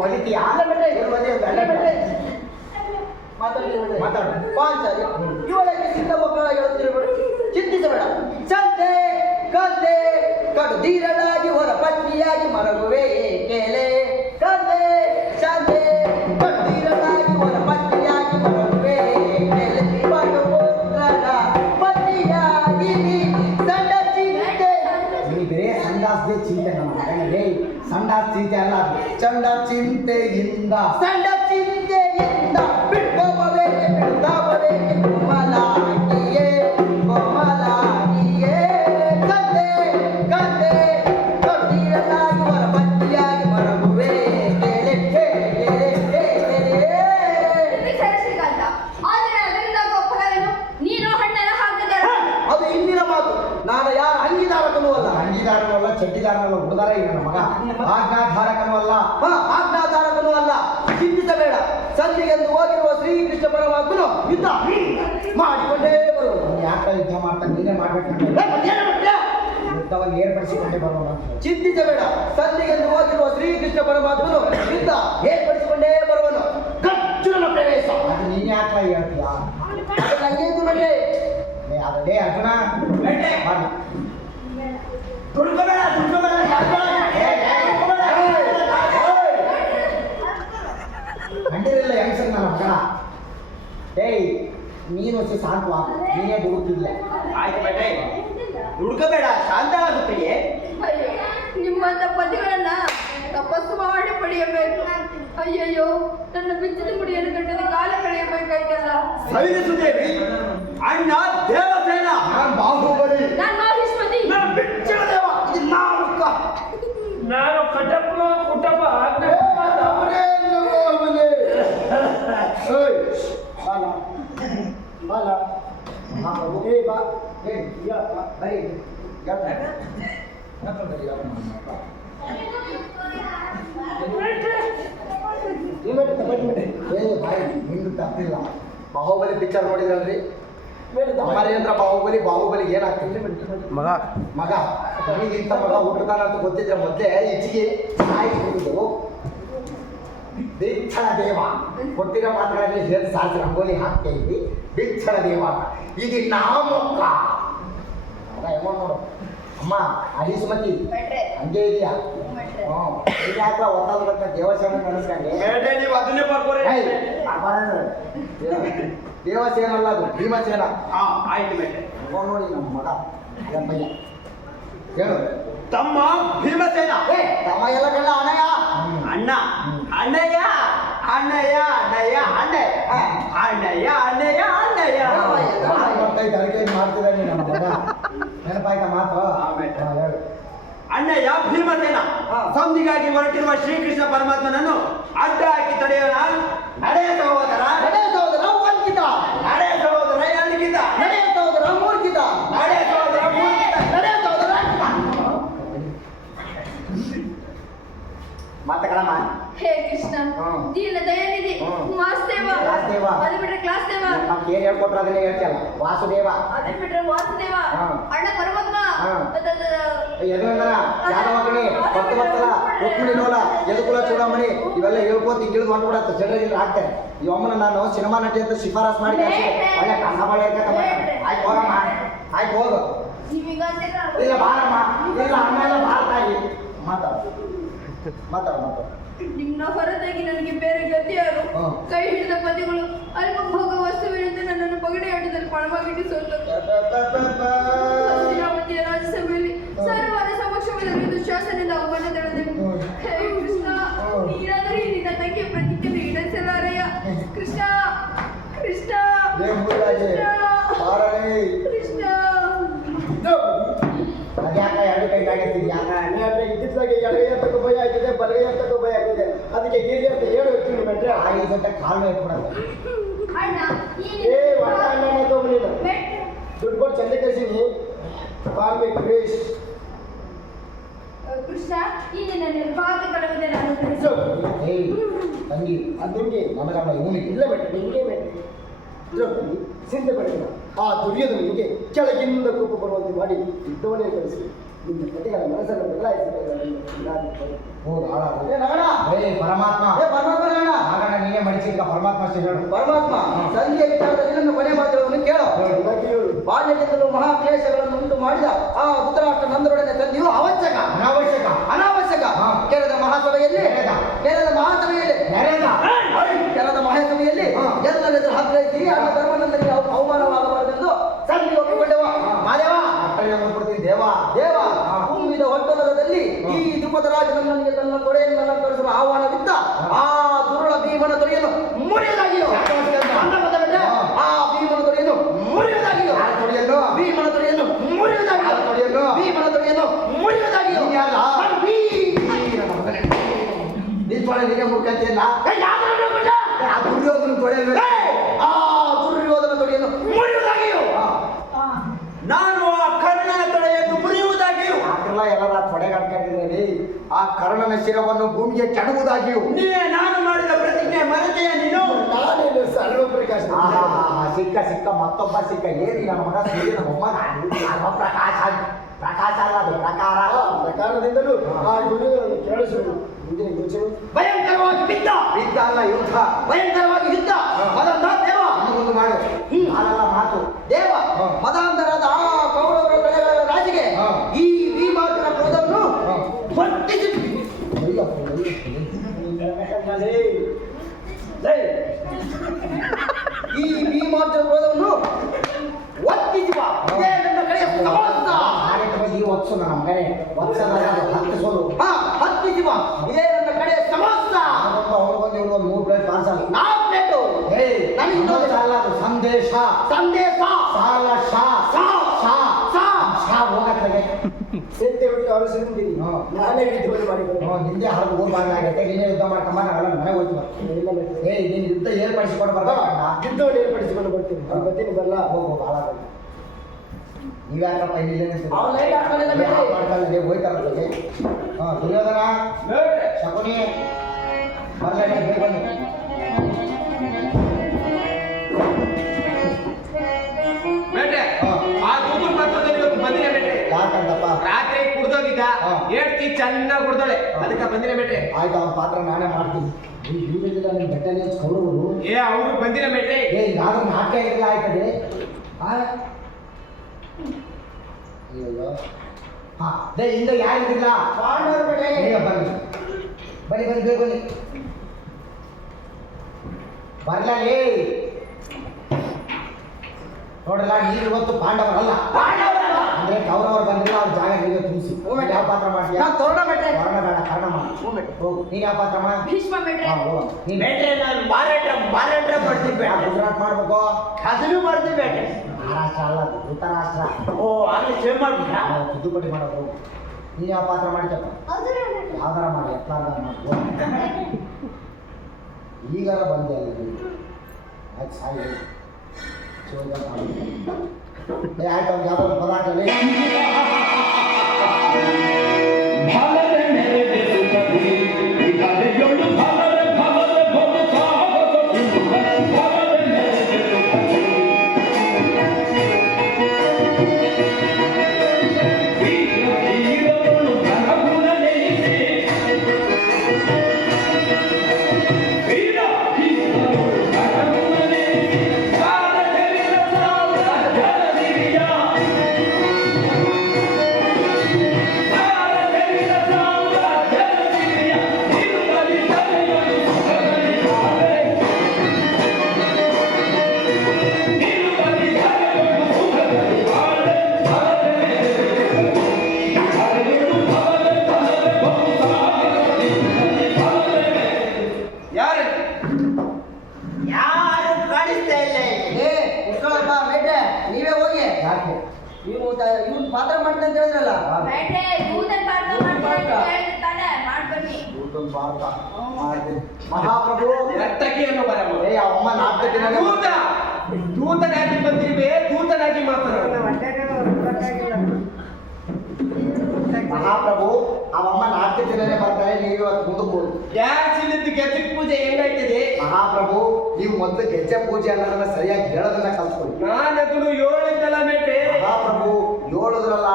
ಹೊಲಿತೀಯಾ ಮಾತಾಡು ಪಾಂಚಾಲಿ ಇವಳಿಗೆ ಸಿದ್ಧ ಮಕ್ಕಳಾಗಿ ಹೇಳುತ್ತಿರಬೇಡ ಚಿಂತಿಸಬೇಡ ಚಂತೆ ಕಂತೆ ಕಡುಧೀರನಾಗಿ ಹೊರ ಪತ್ನಿಯಾಗಿ ಮರಗುವೆ ಏಕೆಲೆ ಕಂತೆ ಶಾಂತೆ ಕಡುಧೀರನಾಗಿ ಹೊರ ಪತ್ನಿಯಾಗಿ ಮರಗುವೆ ಏಕೆಲೆ ಪಡುಪುತ್ರನ ಪತ್ನಿಯಾಗಿ ನೀ ಸಂಡಚಿ ಸಣ್ಣ ಚಿಂತೆಯಿಂದ ಬಿಡ್ಕೋಬೇಕೆ ಬಿಡ್ದಾಬಬೇಕೆ ಕೋಮಲಾಗಿಯೇ ಕೋಮಲಾಗಿಯೇ ಕತೆ ಕತೆ ದೊಡ್ಡಿರಲಾಗುವ ಪಟ್ಟಿಯಾಗಿ ಮರಗುವೆ ಕೇಳೆ ಕೇಳೆ ಕೇಳೆ ಶ್ರೀಕಾಂತ ಆದರೆ ಅದರಿಂದಾಗುವ ಫಲವೇನು? ನೀನು ಹಣ್ಣನ ಹಾಕಿದರ ಅದು ಇಂದಿನ ಮಾತು. ನಾನು ಯಾರ ಅಂಗೀದಾರಕನೂ ಅಲ್ಲ. ಅಂಗೀದಾರನೂ ಅಲ್ಲ, ಚಡ್ಡಿದಾರನೂ ಅಲ್ಲ, ಹುಡುದಾರ ಈಗ ನನ್ನ ಮಗ. ಆಜ್ಞಾಧಾರಕನೂ ಅಲ್ಲ. ಆಜ್ಞಾಧಾರಕನೂ ಅಲ್ಲ. ಚಿಂತಿಸಬೇಡ. ಸಂಧಿಗೆಂದು ಹೋಗಿರುವ ಶ್ರೀಕೃಷ್ಣ ಪರಮಾತ್ಮನು ಯುದ್ಧ ಮಾಡಿಕೊಂಡೇ ಬರುವುದು. ಯಾಕೆ ಯುದ್ಧ ಮಾಡ್ತಾನೆ? ನೀನೇ ಮಾಡ್ಬೇಕು. ಯುದ್ಧವನ್ನು ಏರ್ಪಡಿಸಿಕೊಂಡೇ ಬರೋಣ. ಚಿಂತಿಸಬೇಡ. ಸಂಧಿಗೆಂದು ಹೋಗಿರುವ ಶ್ರೀಕೃಷ್ಣ ಪರಮಾತ್ಮನು ಯುದ್ಧ ಏರ್ಪಡಿಸಿಕೊಂಡೇ ಬರುವನು. ಗಚ್ಚುರನ ಪ್ರವೇಶ. ಅದು ನೀನ್ ಯಾಕೆ ಹೇಳ್ತೀಯ? ಅದು ನನಗೆ ಇದು ಬೇಡ. ಅದೇ ಅರ್ಜುನ ಬೇಟೆ. ಮಾಡಿ. ದುಡ್ಕೋಬೇಡ ದುಡ್ಕೋಬೇಡ ಕಂಡಿರಲಿಲ್ಲ ಹೆಂಗಸಂಗ್ ನನ್ನ ಮಗ. ಏಯ್ ನೀನು వచ్చి ಶಾಂತವಾ, ನೀನೇ ದುಡುಕ್ತಿದ್ಯ. ಆಯ್ತು ಬೇಟೆ, ದುಡ್ಕೋಬೇಡ, ಶಾಂತವಾದ ಪ್ರಿಯೆ. ಅಯ್ಯೋ, ನಿಮ್ಮಂತ ಪತಿಗಳನ್ನ ತಪಸ್ಸು ಮಾಡಿ ಪಡೆಯಬೇಕು. ಅಯ್ಯಯ್ಯೋ, ನನ್ನ ಬಿಚ್ಚಿದ ಮುಡಿಯನ್ನು ಕಟ್ಟದ ಕಾಲ ಕಳೆಯಬೇಕಾಯ್ತಲ್ಲ. ಸವಿನಿಸುತ್ತೇವೆ ಅಣ್ಣ ದೇವಸೇನ. ನಾನು ಬಾಹುಬಲಿ. ನಾನು ಮಾಹಿಷ್ಮತಿ. ನಾನು ಬಿಚ್ಚಳ ದೇವ. ಇದು ನಾಮಕ. ನಾನು ಕಟಪ್ಪ ಕುಟಪ್ಪ ಅಮರೇಂದ್ರ ಬಾಹುಬಲಿ. ಏಯ್ ಬಾಲ ಬಾಲ ಮಾ ಪ್ರಭು. ಏ ಬಾ. ಏಯ್ ಯಪ್ಪ ಬೈ ಯಪ್ಪ ಯಪ್ಪ ಬೈ ಯಪ್ಪ. ಏ ಬಾಯಿ ನಿಂದು ತಪ್ಪಿಲ್ಲ. ಬಾಹುಬಲಿ ಪಿಕ್ಚರ್ ನೋಡಿದ್ರಲ್ರಿ? ಅಮರೇಂದ್ರ ಬಾಹುಬಲಿ. ಬಾಹುಬಲಿ ಏನಾಗ್ತಿದ್ರಿ ಮಗ ಮಗ. ನಿಮಗಿಂತ ಮಗ ಹುಟ್ಟುತ್ತಾನಂತ ಗೊತ್ತಿದ್ರೆ ಮೊದಲೇ ಹೆಚ್ಚಿಗೆ ಸಾಯಿಸಿಬಿಡುದು. ಬಿಚ್ಚಳ ದೇವ ಕೊಟ್ಟಿರೋ ಮಾತುಗಳಲ್ಲಿ ಹೇಳಿ ಸಾಕು ರಂಗೋಲಿ ಹಾಕ್ತಾ ಇದ್ವಿ. ಬಿಚ್ಚಳ ದೇವ ಇದು ನಾಮಕ್ಕ. ನೋಡು ಅಮ್ಮ ಅಡಿಸುಮತಿ ಹಂಗೆ ಇದೆಯಾ? ಹ್ಞೂ ಯಾಕ ಒತ್ತಾದ ದೇವಸ್ಥಾನ ನೆನೆಸ್ಕೊಂಡೆ. ಬೇಟೆ ನೀವು ಅದನ್ನೇ ಬರ್ಕೋರಿ. ದೇವಸೇನ ಅಲ್ಲ, ಅದು ಭೀಮಸೇನ. ಹಾ ಆಯ್ತು ಬೇಟೆ. ನೋಡಿ ನಮ್ಮ ಮಗ ಅಯ್ಯ ಹೇಳು. ತಮ್ಮ ಭೀಮಸೇನ. ತಮ್ಮ ಎಲ್ಲ ಕಳ್ಳ ಅನಯ. ಅಣ್ಣ ಅಣ್ಣಯ್ಯ ಅಣ್ಣಯ್ಯ ಅಣ್ಣಯ್ಯ ಅಣ್ಣಯ್ಯ ಅಣ್ಣಯ್ಯ ಅಣ್ಣಯ್ಯ ಅಣ್ಣಯ್ಯ. ಬರ್ತೈತೆ ಅದಕ್ಕೆ ಮಾಡ್ತಿದ್ದಾನೆ ನಮ್ಮ ಮಗ. ನೆನಪಾಯ್ತಾ ಮಾತು? ಹೇಳು. ಅಣ್ಣಯ್ಯ ಭೀಮಸೇನ ಸಂಧಿಗಾಗಿ ಹೊರಟಿರುವ ಶ್ರೀಕೃಷ್ಣ ಪರಮಾತ್ಮನನ್ನು ಅಡ್ಡ ಹಾಕಿ ತಡೆಯೋಣ. ನಡೆ ಸಹೋದರ, ನಡೆ ಸಹೋದರ ವಂಚಿತ. ನಡೆ ಸಹೋದರ ಎಲ್ಲಿಗಿದ್ದ, ನಡೆ ಸಹೋದರ ಮೂರ್ಖಿತ. ನಡೆ ಸಹೋದರ ಮೂರ್ಖಿತ. ನಡೆ ಸಹೋದರ ಮಾತಗಳಮ್ಮ. ಹೇ ಕೃಷ್ಣ, ದೀನ ದಯಾನಿಧಿ, ವಾಸುದೇವ. ವಾಸುದೇವ. ಅದು ಬಿಟ್ರೆ ಕ್ಲಾಸ್ ದೇವ. ನಮ್ಗೆ ಏನ್ ಹೇಳ್ಕೊಟ್ರು ಅದನ್ನೇ ಹೇಳ್ತಿಯಲ್ಲ. ವಾಸುದೇವ. ಅದು ಬಿಟ್ರೆ ವಾಸುದೇವ. ಅಣ್ಣ ಪರಮಾತ್ಮ. ಯದುನಂದನ, ಯಾದವಗಣಿ, ಭಕ್ತವತ್ಸಲ, ರುಕ್ಮಿಣಿ ನೋಲ, ಯದುಕುಲ ಚೂಡಾಮಣಿ ಇವೆಲ್ಲ ಹೇಳ್ಕೋತ ಹಿಂಗಿಳಿದು ಹೊಂಟ್ಬಿಡತ್ತೆ. ಜನರಿಗೆ ಆಗ್ತಾರೆ. ಈ ಒಮ್ಮನ ನಾನು ಸಿನಿಮಾ ನಟಿ ಅಂತ ಶಿಫಾರಸ್ ಮಾಡಿ ಒಳ್ಳೆ ಕಸ ಬಳೆ ಆಯ್ತು ಹೋಗಮ್ಮ. ಆಯ್ತು ಹೋಗು. ನೀವೀಗಂತೀರ ಇಲ್ಲ ಬಾರಮ್ಮ. ಇಲ್ಲ ಅಮ್ಮೆಲ್ಲ ಬಾರ್ತಾಯಿ. ಮಾತಾಡು ಮಾತಾಡು ಮಾತಾಡು. ನಿಮ್ನ ಹೊರತಾಗಿ ನನಗೆ ಬೇರೆ ಗತಿ ಯಾರು? ಕೈ ಹಿಡಿದ ಪತಿಗಳು ಅಲ್ಪ ಭೋಗ ವಸ್ತುವಿನಿಂದ ನನ್ನನ್ನು ಪಗಡೆ ಆಟದಲ್ಲಿ ಪಣವಾಗಿಟ್ಟಿಸೋದು. ಹಸ್ತಿನಾವತಿಯ ರಾಜ್ಯಸಭೆಯಲ್ಲಿ ಸರ್ವರ ಸಮಕ್ಷಮದಲ್ಲಿ ದುಶ್ಯಾಸನದಿಂದ ಅವಮಾನ ತಡೆದೆವು. ಹೇ ಕೃಷ್ಣ, ನೀನಾದರೂ ಈ ನಿನ್ನ ತಂಗಿಯ ಪ್ರತಿಜ್ಞೆಯನ್ನು ಈಡೇರಿಸಲಾರೆಯ. ಕೃಷ್ಣ ಕೃಷ್ಣ ಕೃಷ್ಣ. ಅದ್ಯಾಕ ಎರಡು ಕೈ ಕಾಣಿಸ್ತಿದ್ಯಾ? ಇದ್ದಿದ್ದಾಗೆ ಎಡಗೈ ಅಂತಕ್ಕೂ ಭಯ ಆಗಿದೆ, ಬಲಗೈ ಅಂತಕ್ಕೂ ಭಯ ಆಗಿದೆ. ಅದಕ್ಕೆ ಹೀಗೆ ಅಂತ ಹೇಳಿ ಹೋಗ್ತೀನಿ ಮೆಟ್ರೆ. ಈ ಜೊತೆ ಕಾಲು ಇಟ್ಬಿಡತ್ತೆ. ಅಣ್ಣ ಏ ಒಟ್ಟ ಅಣ್ಣ ತಗೊಂಡಿಲ್ಲ. ದುಡ್ಡು ಕೊಟ್ಟು ಚಂದ ಕಳಿಸೀನಿ. ಬಾಳ್ಬೆ ಕ್ರೇಶ್. ಕೃಷ್ಣ, ಈ ನಿನ್ನ ನಿರ್ಭಾಗ ಕಳುವುದೇ ನಾನು ಏಯ್ ತಂಗಿ, ಅದಕ್ಕೆ ನನಗಲ್ಲ ಇವನಿಗೆ. ಇಲ್ಲ ಬೇಟ, ನಿಮಗೆ ಬೇಟ. ದ್ರೌಪದಿ ಚಿಂತೆ ಪಡೆದಿಲ್ಲ. ಆ ದುರ್ಯೋಧನಿಗೆ ಕೆಳಗಿಂದ ಕೋಪ ಬರುವಂತೆ ಮಾಡಿ ಯುದ್ಧವನ್ನೇ ಕಳಿಸಿ ನಿಮ್ಮ ಪತಿಗಳ ಮನಸ್ಸನ್ನು ಬದಲಾಯಿಸಿದ್ದಾರೆ. ಹೌದು ಹಾಳಾಗ. ಏ ನಗಣ. ಏ ಪರಮಾತ್ಮ. ಏ ಪರಮಾತ್ಮ ನಗಣ. ಆಗಣ ನೀನೇ ಮಡಿಸಿದ್ದ ಪರಮಾತ್ಮ ಅಷ್ಟೇ ಹೇಳು. ಪರಮಾತ್ಮ ಸಂಧಿಯ ವಿಚಾರದಲ್ಲಿ ನನ್ನ ಕೊನೆ ಮಾತುಗಳನ್ನು ಕೇಳು. ಬಾಲ್ಯದಿಂದಲೂ ಮಹಾಕ್ಲೇಶಗಳನ್ನು ಉಂಟು ಮಾಡಿದ ಆ ಧೃತರಾಷ್ಟ್ರ ನಂದರೊಡನೆ ತಂದೆಯು ಅವಶ್ಯಕ ಅನಾವಶ್ಯಕ. ಅನಾವಶ್ಯಕ. ಕೆರೆದ ಮಹಾಸಭೆಯಲ್ಲಿ ಕೆರೆದ ಮಹಾಸಭೆಯಲ್ಲಿ ಕೆರೆದ ಮಹಾಸಭೆಯಲ್ಲಿ ಎಲ್ಲರೆದುರು ಹಗ್ಗೈಸಿ ಅಣ್ಣ ಧರ್ಮನಂದನಿಗೆ ಅವಮಾನವಾಗಬಾರದೆಂದು ಸಂಧಿ ಒಪ್ಪಿಕೊಂಡೆವ. ಮಾದೇವ ಕೊಡ್ತೀನಿ ದೇವ. ದೇವ ತುಂಬಿದ ಹೊಟ್ಟಲದಲ್ಲಿ ಈ ದ್ರುಪದ ರಾಜ ನನ್ನನಿಗೆ ತನ್ನ ತೊಡೆಯನ್ನು ಅಲಂಕರಿಸಲು ಆಹ್ವಾನವಿದ್ದ ಆ ದುರುಳ ಮುರಿಯುವುದಾಗಿಯೋ ಅಂದ ಬಂದ ಬಿಟ್ರೆ ಆ ಭೀಮನ ತೊಡೆಯನ್ನು ಮುರಿಯುವುದಾಗಿಯೋ ಭೀಮನ ತೊಡೆಯನ್ನು ಮುರಿಯುವುದಾಗಿಯೋ ಭೀಮನ ತೊಡೆಯನ್ನು ಮುರಿಯುವುದಾಗಿಯೋ ನಾನು ಭೀಮನ ಮಗನೇ. ನಿನ್ ತೊಡೆ ನಿನಗೆ ಮುರ್ಕಂತಿಲ್ಲ ಆ ದುರ್ಯೋಧನ ತೊಡೆ ಆ ದುರ್ಯೋಧನ ತೊಡೆಯನ್ನು ಮುರಿಯುವುದಾಗಿಯೋ ನಾನು ಆ ಕರ್ಣನ ತೊಡೆಯನ್ನು ಮುರಿಯುವುದಾಗಿಯೂ ಆಕೆಲ್ಲ ಎಲ್ಲರ ತೊಡೆ ಕಟ್ಕೊಂಡಿದ್ದೀರಿ. ಆ ಕರ್ಣನ ಶಿರವನ್ನು ಭೂಮಿಗೆ ಕೆಡವುವುದಾಗಿಯೂ ನಾನು ಮಾಡಿದ ಪ್ರತಿಜ್ಞೆ ಮರೆತೆಯ ನೀನು ನಾನೇನು ಸರ್ವಪ್ರಕಾಶ ಸಿಕ್ಕ ಮತ್ತೊಬ್ಬ ಸಿಕ್ಕ ಏನಿ ನನ್ನ ಮಗ ಸೂರ್ಯನ ಮೊಮ್ಮಗ ಪ್ರಕಾಶ ಪ್ರಕಾಶ ಅಲ್ಲ ಅದು ಪ್ರಕಾರ ಪ್ರಕಾರದಿಂದಲೂ ಆ ಗುರುಗಳನ್ನು ಕೇಳಿಸುವುದು ಮುಂದಿನ ಯೋಚನೆ ಭಯಂಕರವಾಗಿ ಬಿದ್ದ ಯುದ್ಧ ಅಲ್ಲ ಯುದ್ಧ ಭಯಂಕರವಾಗಿ ಯುದ್ಧ ಮದಂಧ ದೇವ ಒಂದು ಮಾಡು ನಾನೆಲ್ಲ ಮಾತು ದೇವ ಮದಾಂಧರಾದ ಆ ಕೌರವರ ಪ್ರಜೆಗಳ ರಾಜಿಗೆ ಈ ಭೀಮಾರ್ಜುನ ಕ್ರೋಧವನ್ನು ವರ್ತಿಸಿ ಈ ಭೀಮಾರ್ಜುನ ಕ್ರೋಧವನ್ನು ವರ್ತಿಸುವ ಇದೇ ನನ್ನ ಕಡೆಯ ಸಮಸ್ತ ಈ ಒತ್ಸು ನನ್ನ ಮಗನೇ ಒತ್ಸಲ್ಲ ಹತ್ತಿಸೋದು ಹತ್ತಿಸುವ ಇದೇ ನನ್ನ ಕಡೆಯ ಸಮಸ್ತ ಅವ್ರಿಗೊಂದು ಇವ್ರಿಗೊಂದು 3 ಪ್ಲೇಟ್ ಪಾರ್ಸಲ್ 4 ಪ್ಲೇಟು ನನಗೆ ಇನ್ನೊಂದು ಅಲ್ಲ ಅದು ಸಂದೇಶ ಸಂದೇಶ ಸಾಲ ಶಾ ಹೋಗತ್ತಗೆ ಸೇತೆ ಬಿಟ್ಟು ಅವರಿಸಿದ್ದೀನಿ ನಾನೇ ಯುದ್ಧವನ್ನು ಮಾಡಿಕೊಂಡು ನಿಂದೆ ಹರಿದು ಹೋಗ್ಬಾರ್ದಾಗೈತೆ ನೀನೇ ಯುದ್ಧ ಮಾಡ್ಕೊಂಬ ನಾವೆಲ್ಲ ಮನೆಗೆ ಹೋಗ್ತೀವಿ ನೀನು ಯುದ್ಧ ಏರ್ಪಡಿಸಿಕೊಂಡು ಬರ್ಬೇಕಂತ ಯುದ್ಧವನ್ನು ಏರ್ಪಡಿಸಿಕೊಂಡು ಬರ್ತೀನಿ ನಾನು ಬರ್ತೀನಿ ಬರಲ್ಲ ಹೋಗು ಭಾಳ ನೀವ್ಯಾಕಪ್ಪ ಇಲ್ಲಿದೆ ಅವ್ನು ಲೈಟ್ ಹಾಕೊಂಡಿಲ್ಲ ಬೇರೆ. ಮಾಡ್ಕೊಳ್ಳಿ ಹೋಯ್ತಾರತ್ತೆ ದುರ್ಯೋಧನ ಶಕುನಿ ಬರ್ಲೇ ಬನ್ನಿ ಬೇಟೆ ಆ ದೂತು ಪತ್ರದಲ್ಲಿ ಇವತ್ತು ಬಂದಿನ ಬೇಟೆ ಯಾಕಂತಪ್ಪ ರಾತ್ರಿ ಕುಡ್ದೋಗಿದ್ದ ಹೇಳ್ತಿ ಚೆನ್ನಾಗಿ ಕುಡ್ದೋಳೆ ಅದಕ್ಕೆ ಬಂದಿನ ಬೇಟೆ ಆಯ್ತು ಅವ್ನ ಪಾತ್ರ ನಾನೇ ಮಾಡ್ತೀನಿ ಇವ್ರಿಲ್ಲ ನಿಮ್ಮ ಬೆಟ್ಟನೇ ಕೌರವರು ಅವರು ಬಂದಿನ ಬೇಟೆ ಹಿಂಗಾದ್ರೂ ನಾಟಕ ಇರಲಿಲ್ಲ ಆಯ್ತದೆ ಅಯ್ಯೋ ಹಿಂದೆ ಯಾರಿದ್ದಿಲ್ಲ ಪಾಂಡವರು ಬೇಟೆ ಈಗ ಬನ್ನಿ ಬೇಗ ಬನ್ನಿ ಬರ್ಲೇ ನೋಡಲ್ಲ ನೀವು ಇವತ್ತು ಪಾಂಡವರಲ್ಲ ಅಂದ್ರೆ ಕೌರವರು ಬಂದಿಲ್ಲ ಅವ್ರ ಜಾಗ ನೀವೇ ತುಂಬಿಸಿ ಯಾವ ಪಾತ್ರ ಮಾಡ್ತೀಯ ನಾನು ತೋರಣ ಬೇಟೆ ವರ್ಣ ಬೇಡ ಕರ್ಣ ಮಾಡಿ ಹೋಗು ನೀನು ಯಾವ ಪಾತ್ರ ಮಾಡ ಭೀಷ್ಮ ಬಿಟ್ರೆ ನೀನು ಬೇಟೆ ನಾನು ಮಾರಾಟ ಮಾಡ್ತೀನಿ ಬೇಟೆ ಗುಜರಾತ್ ಮಾಡ್ಬೇಕು ಅದನ್ನು ಮಾಡ್ತೀನಿ ಬೇಟೆ ಮಹಾರಾಷ್ಟ್ರ ಅಲ್ಲ ಅದು ಧೃತರಾಷ್ಟ್ರ ಓ ಆಗ್ಲಿ ಸೇವ್ ಮಾಡ್ಬಿಟ್ಟ ತಿದ್ದುಪಡಿ ಮಾಡೋದು ಹೋಗು ನೀನು ಯಾವ ಪಾತ್ರ ಮಾಡ್ತಪ್ಪ ಯಾವ್ದಾರ ಮಾಡಿ ಎತ್ತಾರ್ದಾರ ಮಾಡಿ ಈಗಾರ ಬಂದೆ ಅಲ್ಲಿ ಆಯ್ತು ಸಾಯಿ ಆಯ್ತು ಅವ್ನು ಯಾವ್ದಾದ್ರು ಪದಾರ್ಥದಲ್ಲಿ ಇವ್ನು ಪಾತ್ರ ಮಾಡ್ತೀನಿ ಅಂತ ಹೇಳಿದ್ರಲ್ಲ ಬೇಟೆ ದೂತನ್ ಪಾತ್ರ ಮಾಡ್ತೀನಿ ಅಂತ ಹೇಳಿದ್ರೆ ತಾನೇ ಮಾಡ್ಬನ್ನಿ ಮಹಾಪ್ರಭು ರಕ್ತಕಿಯನ್ನು ಬರಬಹುದು ಅಮ್ಮ ನಾಲ್ಕು ದಿನ ದೂತನಾಗಿ ಬಂದಿರುವೆ ದೂತನಾಗಿ ಮಾತನಾಡ ಮಹಾಪ್ರಭು ಅವಮ್ಮ ನಾಲ್ಕು ದಿನನೇ ಬರ್ತಾರೆ ನೀವು ಇವತ್ತು ಮುಂದಕ್ಕೆ ಹೋಗಿ ಗ್ಯಾಸ್ ಇಲ್ಲದ ಗೆಜ್ಜೆ ಪೂಜೆ ಹೆಂಗಾಯ್ತದೆ ಮಹಾಪ್ರಭು ನೀವು ಮೊದಲು ಗೆಜ್ಜೆ ಪೂಜೆ ಅನ್ನೋದನ್ನ ಸರಿಯಾಗಿ ಹೇಳೋದನ್ನ ಕಲ್ತ್ಕೊಳ್ಳಿ ನಾನದನ್ನು ಏಳಂತಲ್ಲ ಬೇಟೆ ಮಹಾಪ್ರಭು ಹೇಳೋದ್ರಲ್ಲ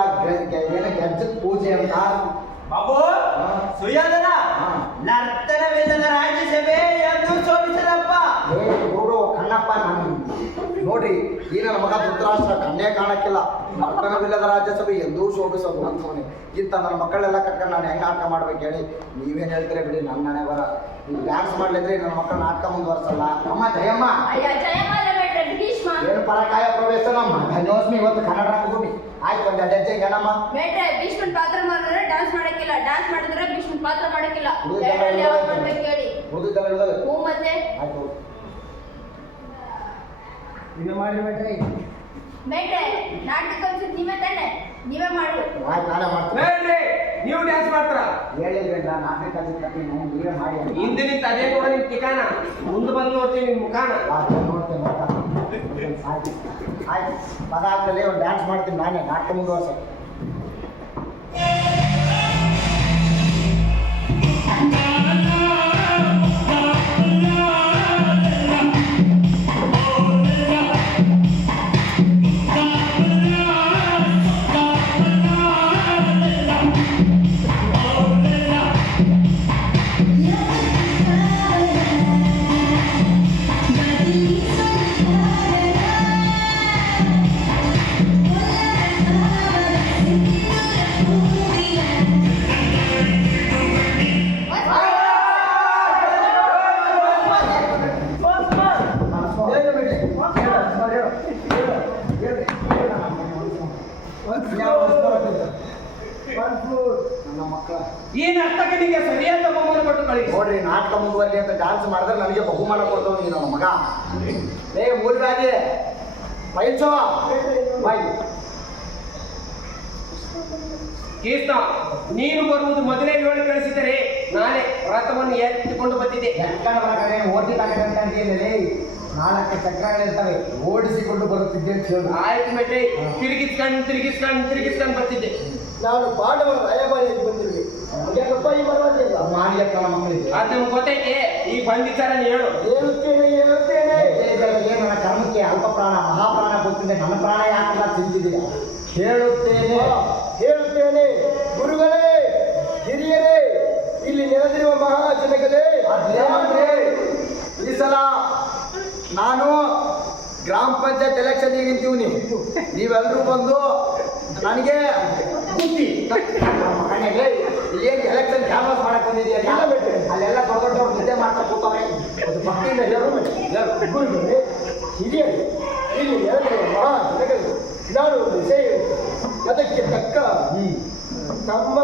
ಏನ ಗೆಜ್ಜದ ಪೂಜೆ ಅಂತ ಬಾಬು ಸುಯೋಧನ ನರ್ತನವಿಲ್ಲದ ರಾಜ್ಯಸಭೆ ಎಂದು ಸೋಲಿಸದಪ್ಪ ನೋಡು ಕಣ್ಣಪ್ಪ ನಾನು ನೋಡ್ರಿ ಈ ನನ್ನ ಮಗ ಧೃತರಾಷ್ಟ್ರ ಕಣ್ಣೇ ಕಾಣಕ್ಕಿಲ್ಲ ನರ್ತನವಿಲ್ಲದ ರಾಜ್ಯಸಭೆ ಎಂದೂ ಶೋಭಿಸೋದು ಅಂತವನೇ ಇಂಥ ನನ್ನ ಮಕ್ಕಳೆಲ್ಲ ಕಟ್ಕೊಂಡು ನಾನು ಹೆಂಗೆ ನಾಟಕ ಮಾಡ್ಬೇಕು ಹೇಳಿ ನೀವೇನು ಹೇಳ್ತೀರಿ ಬಿಡಿ ನನ್ನ ಮನೆ ಬರ ನೀವು ಡ್ಯಾನ್ಸ್ ಮಾಡ್ಲಿದ್ರೆ ನನ್ನ ಮಕ್ಕಳು ನಾಟಕ ಮುಂದುವರ್ಸಲ್ಲ ಅಮ್ಮ ಜಯಮ್ಮ ಅಯ್ಯ ಜಯಮಾಲ ಬೇಟ್ರೆ ಭೀಷ್ಮ ಏನು ಪರಕಾಯ ಪ್ರವೇಶ ನಮ್ಮ ಧನ್ಯೋಸ್ಮಿ ಇವತ್ತು ಕನ್ನಡ ರಂಗಭೂಮಿ ಆಯ್ತು ಒಂದು ಹೆಜ್ಜೆ ಏನಮ್ಮ ಬೇಟ್ರೆ ಭೀಷ್ಮನ್ ಪಾತ್ರ ಮಾಡಿದ್ರೆ ಡ್ಯಾನ್ಸ್ ಮಾಡಕ್ಕಿಲ್ಲ ಡ್ಯಾನ್ಸ್ ಮಾಡಿದ್ರೆ ಭೀಷ್ಮನ್ ಪಾತ್ರ ಮಾಡಕ್ಕಿಲ್ಲ ಎರಡರಲ್ಲಿ ಯಾವ್ದು ಮಾಡ್ಬೇಕು ಹೇಳಿ ಉಳಿದಿದ್ದಲ್ಲ ಹ್ಞೂ ಮತ್ತೆ ಆಯ್ತು ಇದು ಮಾಡಿ ಬಿಡ್ರಿ. ಬೇಡ್ರೆ ನಾಟಕ ಕಲ್ಸಿದ್ ನೀವೇ ತಾನೆ, ನೀವೇ ಮಾಡ್ಬೇಕು. ಆಯ್ತು ನಾನೇ ಮಾಡ್ತೀನಿ. ಬೇಡ್ರಿ, ನೀವು ಡ್ಯಾನ್ಸ್ ಮಾಡ್ತಾರ ಹೇಳಿದ್ರಲ್ಲ ನಾಟಕ ಕಲಿಸ್ತೀನಿ ನೀವೇ ಮಾಡಿ ಅಂತ. ಹಿಂದೆ ನಿಂತ ಅದೇ ಕೂಡ ನಿಮ್ ಟಿಕಾನ, ಮುಂದೆ ಬಂದು ನೋಡ್ತೀನಿ ನಿಮ್ ಮುಖಾನ. ಆಯ್ತು, ನೋಡ್ತೇನೆ ಆಯ್ತು ಆಯ್ತು. ಅದಾದ್ಮೇಲೆ ಒಂದು ಡ್ಯಾನ್ಸ್ ಮಾಡ್ತೀನಿ ನಾನೇ ನಾಟಕ ಮುಂದುವರ್ಸ. ನನ್ನ ಮಕ್ಕಳ ಈ ನರ್ತಕನಿಗೆ ಸರಿಯಾದ ಬಹುಮಾನ ಕೊಟ್ಟು ಕಳಿಸಿ. ನೋಡ್ರಿ, ನಾಟಕ ಮುಂದುವರಲಿ ಅಂತ ಡ್ಯಾನ್ಸ್ ಮಾಡಿದ್ರೆ ನನಗೆ ಬಹುಮಾನ ಕೊಡ್ತವನಿಗೆ ನನ್ನ ಮಗ. ಮೂರ್ರಾಗಿ ಬೈಲ್ಸೋ ಬಾಯ್. ಕೀರ್ತ, ನೀನು ಬರುವುದು ಮೊದಲೇ ಹೇಳಿ ಕಳಿಸಿದರೆ ನಾನೇ ರಥವನ್ನು ಎತ್ತಿಕೊಂಡು ಬಂದಿದ್ದೆ. ಎತ್ಕೊಂಡು ಬರಕಡೆ ಓಟಿ ತಗೊಂಡಂತಂದ್ರೆ 4 ಚಕ್ರಗಳಿರ್ತವೆ, ಓಡಿಸಿಕೊಂಡು ಬರುತ್ತಿದ್ದೆ ಅಂತ ಹೇಳಿ. ಆಯ್ತು ಮೇಟ್ರಿ, ತಿರುಗಿಸ್ಕೊಂಡು ಬರ್ತಿದ್ದೆ. ನಾನು ಪಾಂಡವರ ರಾಯಭಾರಿಯಾಗಿ ಬಂದಿರುವೆ. ಯಾಕಪ್ಪ ಈ ಬರವಲ್ಲ? ಮಾಡಿಯಕ್ಕ ನಮ್ಮ ಮಕ್ಕಳಿಗೆ ಅದು ನಮ್ಗೆ ಗೊತ್ತೈತೆ. ಈ ಬಂದಿಚಾರ ಹೇಳು. ಹೇಳುತ್ತೇನೆ. ನನ್ನ ಕರ್ಮಕ್ಕೆ ಅಲ್ಪ ಪ್ರಾಣ ಮಹಾಪ್ರಾಣ ಗೊತ್ತಿದೆ, ನನ್ನ ಪ್ರಾಣ ಯಾಕಲ್ಲ ತಿಂತಿದ್ದೀರ? ಹೇಳುತ್ತೇನೆ. ಗುರುಗಳೇ, ಹಿರಿಯರೇ, ಇಲ್ಲಿ ನೆರೆದಿರುವ ಮಹಾಜನಗಳೇ, ಈ ಸಲ ನಾನು ಗ್ರಾಮ ಪಂಚಾಯತ್ ಎಲೆಕ್ಷನ್ ನಿಂತೀವಿ. ನೀವೆಲ್ಲರೂ ಬಂದು ನನಗೆ ಬುದ್ಧಿ ಮನೆಗೆ ಇಲ್ಲೇನು ಎಲೆಕ್ಷನ್ ಕ್ಯಾನ್ವಾಸ್ ಮಾಡಕ್ ಬಂದಿದೆಯಲ್ಲ, ಅಲ್ಲೆಲ್ಲ ದೊಡ್ಡ ದೊಡ್ಡವ್ರು ನಿದ್ದೆ ಮಾಡ್ತಾ ಕೂತವ್ರೆ. ಅದು ಭಕ್ತಿಯಿಂದ ಹೇಳು. ಗುರುಗಳೇ, ಹಿರಿಯರೇ, ಇಲ್ಲಿ ನೆರೆದಿರುವ ಮಹಾಜನಗಳು, ನಾನು ಒಂದು ವಿಷಯ ಅದಕ್ಕೆ ತಕ್ಕ ತಮ್ಮ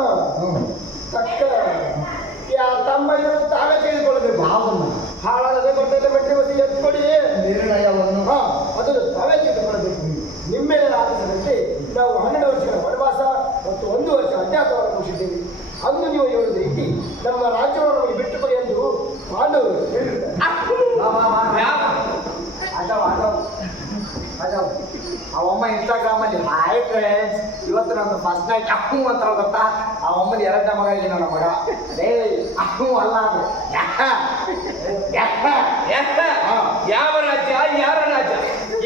ತಮ್ಮ ಇವರು ತಾವೇ ತೆಗೆದುಕೊಳ್ಳಬೇಕು. ಹಾಳಾಗದೆ ಕೊಟ್ಟರೆ ಬಿಟ್ಟರೆ ಒಂದು ಎತ್ಕೊಡಿ ನಿರ್ಣಯವನ್ನು ಅದನ್ನು ತಾವೇ ತೆಗೆದುಕೊಳ್ಳಬೇಕು. ನಿಮ್ಮೆಲ್ಲರ ಆದೇಶದಂತೆ ನಾವು 12 ವರ್ಷಗಳ ವನವಾಸ ಮತ್ತು 1 ವರ್ಷ ಅಜ್ಞಾತವನ್ನು ಮುಗಿಸಿದ್ದೇವೆ. ಅಂದು ನೀವು ಹೇಳುವುದು ರೀತಿ ನಮ್ಮ ರಾಜ್ಯವನ್ನು ನಮಗೆ ಬಿಟ್ಟುಕೊಡಿ ಎಂದು ಪಾಂಡವರು ಹೇಳಿರ್ತಾರೆ. ಅವಮ್ಮ ಇನ್ಸ್ಟಾಗ್ರಾಮ್ ಅಲ್ಲಿ ಹಾಯ್ ಫ್ರೆಂಡ್ಸ್, ಇವತ್ತು ನನ್ನ ಫಸ್ಟ್ ನೈಟ್ ಅಪ್ಪು ಅಂತ ಗೊತ್ತಾ? ಅವಮ್ಮನ 2ನೇ ಮಗ ಇಲ್ಲಿ ನನ್ನ ಮಗ. ಅಪ್ಪು ಅಲ್ಲ, ಅದು ಯಾವ ರಾಜ್ಯ ಯಾರ ರಾಜ್ಯ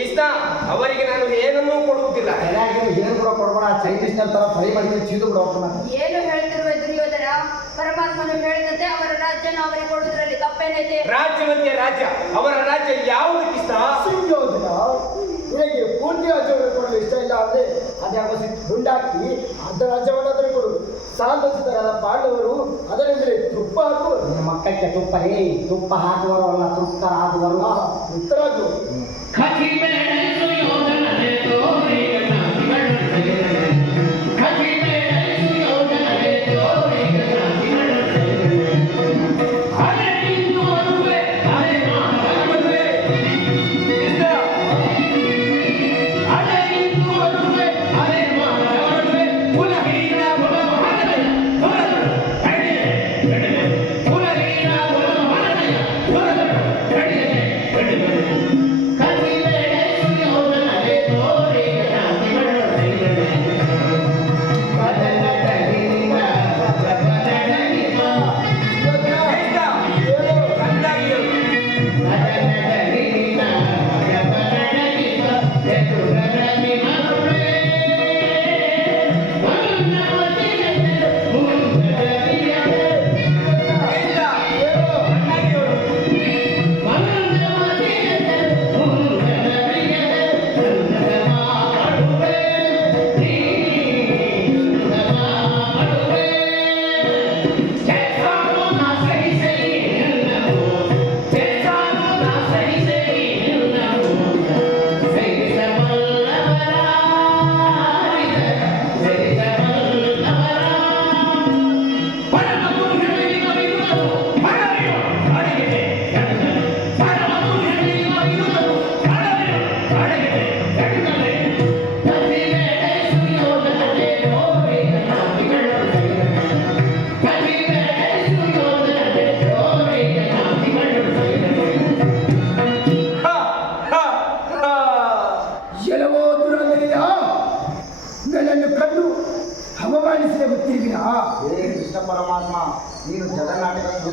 ಇಷ್ಟ ಅವರಿಗೆ ನಾನು ಏನನ್ನೂ ಕೊಡುವುದಿಲ್ಲ. ಏನು ಕೂಡ ಕೊಡ್ಬೇಡ, ಚೈನೀಸ್ ತರ ಫ್ರೈ ಮಾಡಿ ಚೀದು ಬಿಡ. ಏನು ಹೇಳ್ತಿರುವ ದುರ್ಯೋಧನ? ಪರಮಾತ್ಮನು ಹೇಳಿದಂತೆ ಅವರ ರಾಜ್ಯನ ಅವರಿಗೆ ಕೊಡುವುದರಲ್ಲಿ ತಪ್ಪೇನೈತೆ? ರಾಜ್ಯವಂತೆ ರಾಜ್ಯ, ಅವರ ರಾಜ್ಯ ಯಾವುದಕ್ಕಿಷ್ಟ? ಸುಯೋಧನ, ನಿನಗೆ ಪೂರ್ತಿ ರಾಜ್ಯವನ್ನು ಕೊಡಲು ಇಷ್ಟ ಇಲ್ಲ ಅಂದ್ರೆ ಅದ್ಯಾವ ಗುಂಡಾಕಿ ಅರ್ಧ ರಾಜ್ಯವನ್ನು ಅದನ್ನು ಕೊಡು. ಸಾಂತಸಿತರಾದ ಪಾಂಡವರು ಅದರಿಂದಲೇ ತುಪ್ಪ ಹಾಕುವರು. ನಿಮ್ಮ ಮಕ್ಕಕ್ಕೆ ತುಪ್ಪ ತುಪ್ಪ ಹಾಕುವರು ಅಲ್ಲ, ತೃಪ್ತರಾಗುವರು. ತೃಪ್ತರಾಗುವರು.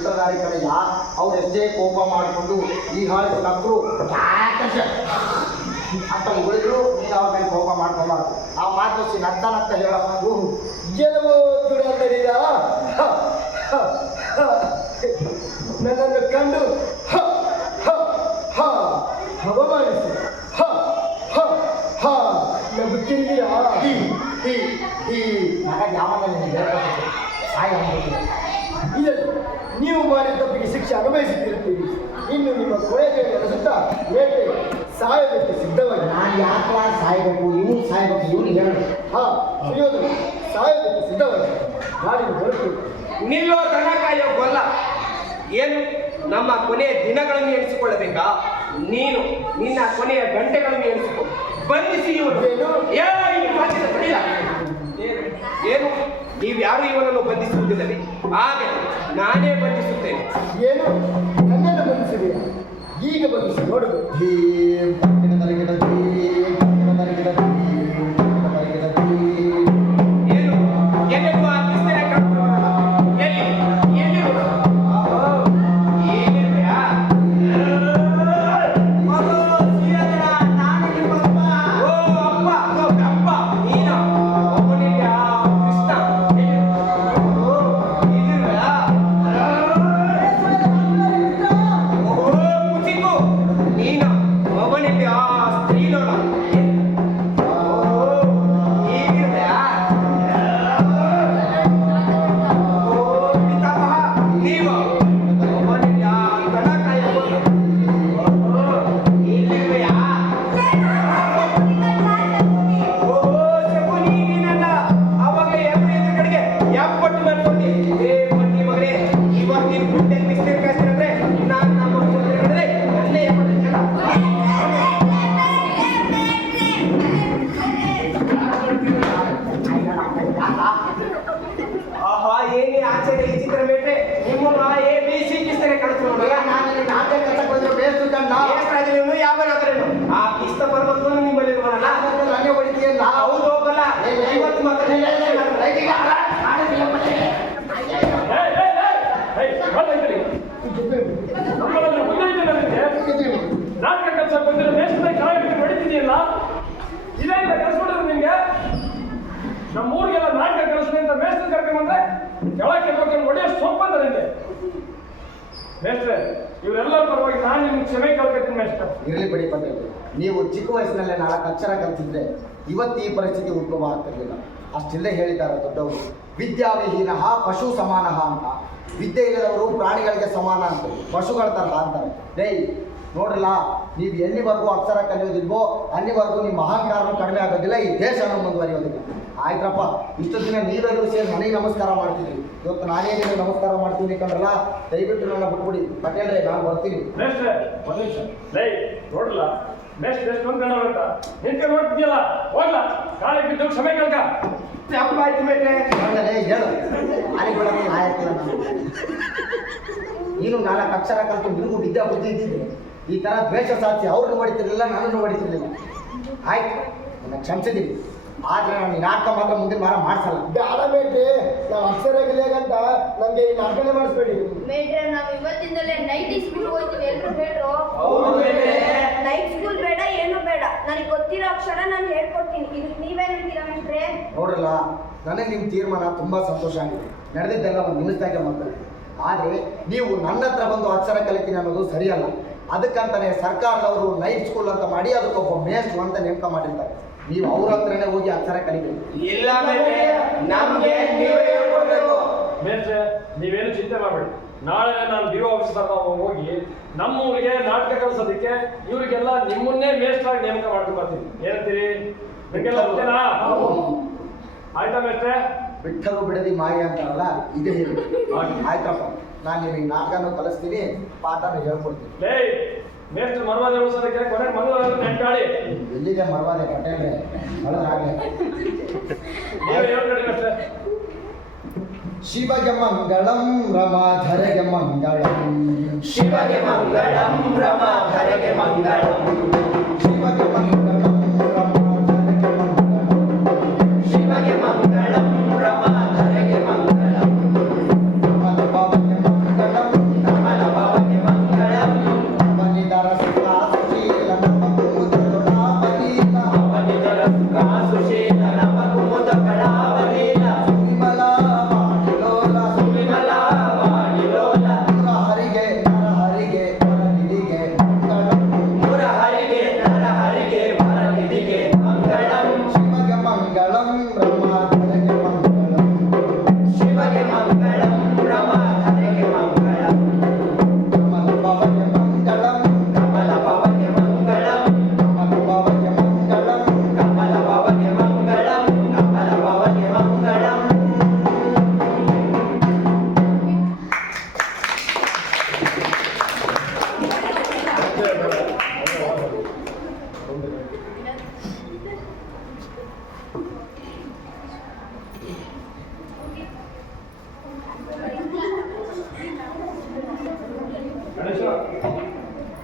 ಸೂತ್ರಧಾರಿ ಕಡೆಯ ಅವ್ರು ಎಷ್ಟೇ ಕೋಪ ಮಾಡಿಕೊಂಡು ಈ ಹಾಳು ನಕ್ಕರು ಅಂತ ಉಳಿದ್ರು ನೀನು ಅವ್ರ ಮೇಲೆ ಕೋಪ ಮಾಡ್ಕೊಬಾರ್ದು. ಆ ಮಾತು ನಗ್ತಾ ನಗ್ತಾ ಹೇಳಪ್ಪ. ಗೆಲುವು ದುರಂದರಿದ ನನ್ನನ್ನು ಕಂಡು ಅವಮಾನಿಸಿ ನಗುತ್ತಿದ್ದೀರಾ? ಇದನ್ನು ನೀವು ಮಾಡಿದ ತಪ್ಪಿಗೆ ಶಿಕ್ಷೆ ಅನುಭವಿಸುತ್ತಿರುತ್ತೀರಿ. ಇನ್ನು ನಿಮ್ಮ ಕೊನೆಗೆ ನಡೆಸುತ್ತಾ ಬೇಟೆ ಸಾಯೋದಕ್ಕೆ ಸಿದ್ಧವಾಗಿ. ನಾನು ಯಾಕೆ ಸಾಯ್ಬೇಕು, ಇವನು ಸಾಯ್ಬೇಕು, ಇವನು ಹೇಳು. ಸುಯೋಧನ ಸಾಯೋದಕ್ಕೆ ಸಿದ್ಧವಾಗಿ ನಾಡಿನ ಹೊರಟು. ನಿಲ್ಲೋ ದನ ಕಾಯೋ ಗೊಲ್ಲ. ಏನು ನಮ್ಮ ಕೊನೆಯ ದಿನಗಳನ್ನು ಎಣಿಸಿಕೊಳ್ಳಬೇಕಾ? ನೀನು ನಿನ್ನ ಕೊನೆಯ ಗಂಟೆಗಳನ್ನು ಎಣಿಸಿಕೊ. ಬಂಧಿಸಿ ಇವನು. ಏನು ನೀವ್ಯಾರು ಇವನನ್ನು ಬಂಧಿಸುವುದಿಲ್ಲವೇ? ಹಾಗೆ ನಾನೇ ಬಂಧಿಸುತ್ತೇನೆ. ಏನು ನನ್ನನ್ನು ಬಂಧಿಸಿದೆಯಾ? ಈಗ ಬಂಧಿಸಿ ನೋಡುದು. ಏನು ಎಲ್ಲೆಲ್ಲೂ ಆ ಕಿಸ್ತನೆ ಕಾಣುತ್ತಿರುವನಲ್ಲ? ಎಲ್ಲಿ ಏನಿದೆಯಾ? ಓ ಅಪ್ಪ ನೀನು ಒಬ್ಬನಿದ್ಯಾ? ಕೃಷ್ಣ ಮುಚಿಕು ನೀನು ಒಬ್ಬನಿದ್ಯಾ? ಸ್ತ್ರೀಲೋಳ ಏನೇ ಆಚರಣೆ ಈ ಚಿತ್ರ ಬೇಟ್ರೆ ನಿಮ್ಮನ್ನ ABC ಕಿಸ್ತನೆ ಕಳಿಸ್ಕೊಂಡು ಯಾವನಾದ್ರೇನು ಆ ಕಿಸ್ತ ಪರ್ವತವನ್ನು ನಿಮ್ಮಲ್ಲಿ ಇರುವನಲ್ಲ ನಾನೇ ಹೊಡಿತೀಯಲ್ಲ. ಹೌದು ಹೋಗಲ್ಲ. ಇವತ್ತು ಮಾತ್ರ ನಮ್ಮಲ್ಲಿ ಮುಂದೆ ನಿಮಗೆ ನಾಟಕ ಕೆಲಸ ಬಂದಿರೋ ದೇಶದ ಕೆಳಗೆ ನಡೀತಿದೆಯಲ್ಲ, ಇದೇ ಇಲ್ಲ ಕಲ್ಸ್ಬಿಟ್ರೆ ನಿಮ್ಗೆ ನಮ್ಮ ಊರಿಗೆಲ್ಲ ನಾಟಕ ಕಲಿಸ್ತೀನಿ ಅಂತ ಮೇಸ್ತ್ರಿ ಕರ್ಕೊಂಡ್ಬಂದ್ರೆ ಕೆಳಕ್ಕೆ ಒಡೆಯ ಸೊಪ್ಪ ಅಂತ ನಿಮಗೆ ಮೇಸ್ಟ್ರೆ. ಇವರೆಲ್ಲರ ಪರವಾಗಿ ನಾನು ನಿಮ್ಗೆ ಕ್ಷಮೆ ಕೇಳ್ಕೊತೀನಿ ಮೇಸ್ಟ್ರೆ. ಇರಲಿ ಬಿಡಿ ಪಟೇಲ್, ನೀವು ಚಿಕ್ಕ ವಯಸ್ಸಿನಲ್ಲೇ 4 ಅಕ್ಷರ ಕಲಿತಿದ್ರೆ ಇವತ್ತು ಈ ಪರಿಸ್ಥಿತಿ ಉದ್ಭವ ಆಗ್ತಿರ್ಲಿಲ್ಲ. ಅಷ್ಟಿಲ್ಲದೆ ಹೇಳಿದ್ದಾರೆ ದೊಡ್ಡವರು, ವಿದ್ಯಾವಿಹೀನ ಪಶು ಸಮಾನ ಅಂತ. ವಿದ್ಯೆ ಇಲ್ಲದವರು ಪ್ರಾಣಿಗಳಿಗೆ ಸಮಾನ ಅಂತ, ಪಶುಗಳ ತರಹ ಅಂತಾರೆ. ನೋಡ್ರಲ್ಲ, ನೀವು ಎಲ್ಲಿವರೆಗೂ ಅಕ್ಷರ ಕಲಿಯೋದಿಲ್ವೋ ಅಲ್ಲಿವರೆಗೂ ನಿಮ್ಮ ಅಹಂಕಾರನೂ ಕಡಿಮೆ ಆಗೋದಿಲ್ಲ, ಈ ದೇಶನೂ ಮುಂದುವರಿಯೋದಿಲ್ಲ. ಆಯ್ತಪ್ಪ, ಇಷ್ಟು ದಿನ ನೀವೆಲ್ಲರೂ ಸೇರಿ ನನಗೆ ನಮಸ್ಕಾರ ಮಾಡ್ತಿದ್ರಿ, ಇವತ್ತು ನಾನೇ ನಿಮಗೆ ನಮಸ್ಕಾರ ಮಾಡ್ತೀನಿ ಕಂಡ್ರಲ್ಲ. ದಯವಿಟ್ಟು ನನ್ನ ಬಿಟ್ಬಿಡಿ ಪಟೇಲ್ರೆ, ನಾನು ಬರ್ತೀನಿ. ಮೇಸ್ಟ್ರೆ ಒಂದು ನಿಮಿಷ. ನೋಡ್ರಲ್ಲ ಮೇಸ್ಟ್ರೆ ಎಷ್ಟು ಅಂತ ನಿಂತ್ಕೊಂಡು ನೋಡ್ತಿದ್ಯಲ್ಲ, ಹೋಗ್ಲಾ ಕಾಲಿಗೆ ಬಿದ್ದು ಕ್ಷಮೆ ಕೇಳ್ಕ. ತಪ್ಪಾಯ್ತು ಬೇಟ್ರೆ. ಹೇಳು, ಆನೆಗೊಳಗೆ ಆಯ್ತಿಲ್ಲ. ನೀನು 4 ಅಕ್ಷರ ಕಲ್ತು ನಿನಗೂ ವಿದ್ಯಾ ಬುದ್ಧಿ ಇದ್ದಿದ್ದೆ ಈ ಥರ ದ್ವೇಷ ಸಾಧಿಸಿ ಅವ್ರನ್ನು ಹೊಡಿತಿರ್ಲಿಲ್ಲ, ನನ್ನನ್ನು ಹೊಡಿತಿರ್ಲಿಲ್ಲ. ಆಯ್ತು, ನನ್ನ ಕ್ಷಮಿಸಿದ್ದೀನಿ. ಆದ್ರೆ ನಾನು ನಾಟಕ ಮಾತ್ರ ಮುಂದಿನ ವಾರ ಮಾಡಿಸಲ್ಲ. ಬೇಡ ಬೇಡ್ರಿ, ನಾವು ಅಕ್ಷರ ಕಲಿಯಾಗಂತ ನಮ್ಗೆ ಈ ನಾಟಕನೇ ಮಾಡಿಸ್ಬೇಡಿ. ಬೇಡ್ರೆ ನಾವು ಇವತ್ತಿಂದಲೇ ನೈಟ್ ಸ್ಕೂಲ್ ಹೋಗ್ತೀವಿ. ಎಲ್ರು ಹೇಳ್ರು ನೈಟ್ ಸ್ಕೂಲ್ ಬೇಡ, ಏನು ಬೇಡ. ನನಗೆ ಗೊತ್ತಿರೋ ಅಕ್ಷರ ನಾನು ಹೇಳ್ಕೊಡ್ತೀನಿ. ಇದಕ್ಕೆ ನೀವೇನ್ ಹೇಳ್ತೀರಾ ಮೇಟ್ರೆ? ನೋಡ್ರಲ್ಲ, ನನಗೆ ನಿಮ್ಮ ತೀರ್ಮಾನ ತುಂಬಾ ಸಂತೋಷ ಆಗಿದೆ. ನಡೆದಿದ್ದೆಲ್ಲ ಒಂದು ನಿಮಿಷದಾಗೆ ಮಾತಾಡಿ. ಆದರೆ ನೀವು ನನ್ನ ಹತ್ರ ಬಂದು ಅಕ್ಷರ ಕಲಿತೀನಿ ಅನ್ನೋದು ಸರಿಯಲ್ಲ. ಅದಕ್ಕಂತಾನೆ ಸರ್ಕಾರದವರು ನೈಟ್ ಸ್ಕೂಲ್ ಅಂತ ಮಾಡಿ ಅದಕ್ಕೊಬ್ಬ ಮೇಷ್ಟ್ರು ಅಂತ ನೇಮಕ ಮಾಡಿರ್ತಾರೆ. ನೀವು ಅವ್ರ ಹತ್ರನೇ ಹೋಗಿ ಅಕ್ಷರ ಕಲಿಬೇಕು. ಇಲ್ಲ ನಮ್ಗೆ ನೀವೇ ಹೇಳ್ಕೊಡ್ಬೇಕು. ಮೇಸ್ಟ್ರೆ ನೀವೇನು ಚಿಂತೆ ಮಾಡಬೇಡಿ. ನಾಳೆ ನಾನು ಡಿ.ಒ ಆಫೀಸರ್ ಹೋಗಿ ನಮ್ಮ ಊರಿಗೆ ನಾಟಕ ಕಲಿಸೋದಕ್ಕೆ ಇವರಿಗೆಲ್ಲ ನಿಮ್ಮನ್ನೇ ಮೇಸ್ಟ್ರಾಗಿ ನೇಮಕ ಮಾಡ್ಕೊಂಡು ಬರ್ತೀನಿ. ಏನಂತೀರಿ? ನಿಮಗೆಲ್ಲ ಓಕೆನಾ? ಆಯ್ತಾ ಮೇಸ್ಟ್ರೆ? ಬಿಟ್ಟರು ಬಿಡದಿ ಮಾಯ ಅಂತಾರಲ್ಲ, ಇದೇ ಹೇಳಿ. ಆಯ್ತಪ್ಪ, ನಾನು ನಿಮಗೆ ನಾಟಕನೂ ಕಲಿಸ್ತೀನಿ, ಪಾಠನೂ ಹೇಳ್ಕೊಡ್ತೀನಿ. ಮೇಸ್ಟ್ರು ಮರವಾದೆ ಉಳಿಸೋದಕ್ಕೆ ಕೊನೆಗೆ ಮರವಾದ ನೆಂಟಾಡಿ. ಎಲ್ಲಿದೆ ಮರವಾದೆ ಪಟೇಲ್ರೆ? ಹಾಗೆ ನೀವೇ ಹೇಳ್ಕೊಡಿ ಮೇಸ್ಟ್ರೆ. ಶಿವಗೆ ಮಂಗಳಂ ರಮಾಧರೆಗೆ ಮಂಗಳಂ, ಶಿವಗೆ ಮಂಗಳಂ ರಮಾಧರೆಗೆ ಮಂಗಳಂ,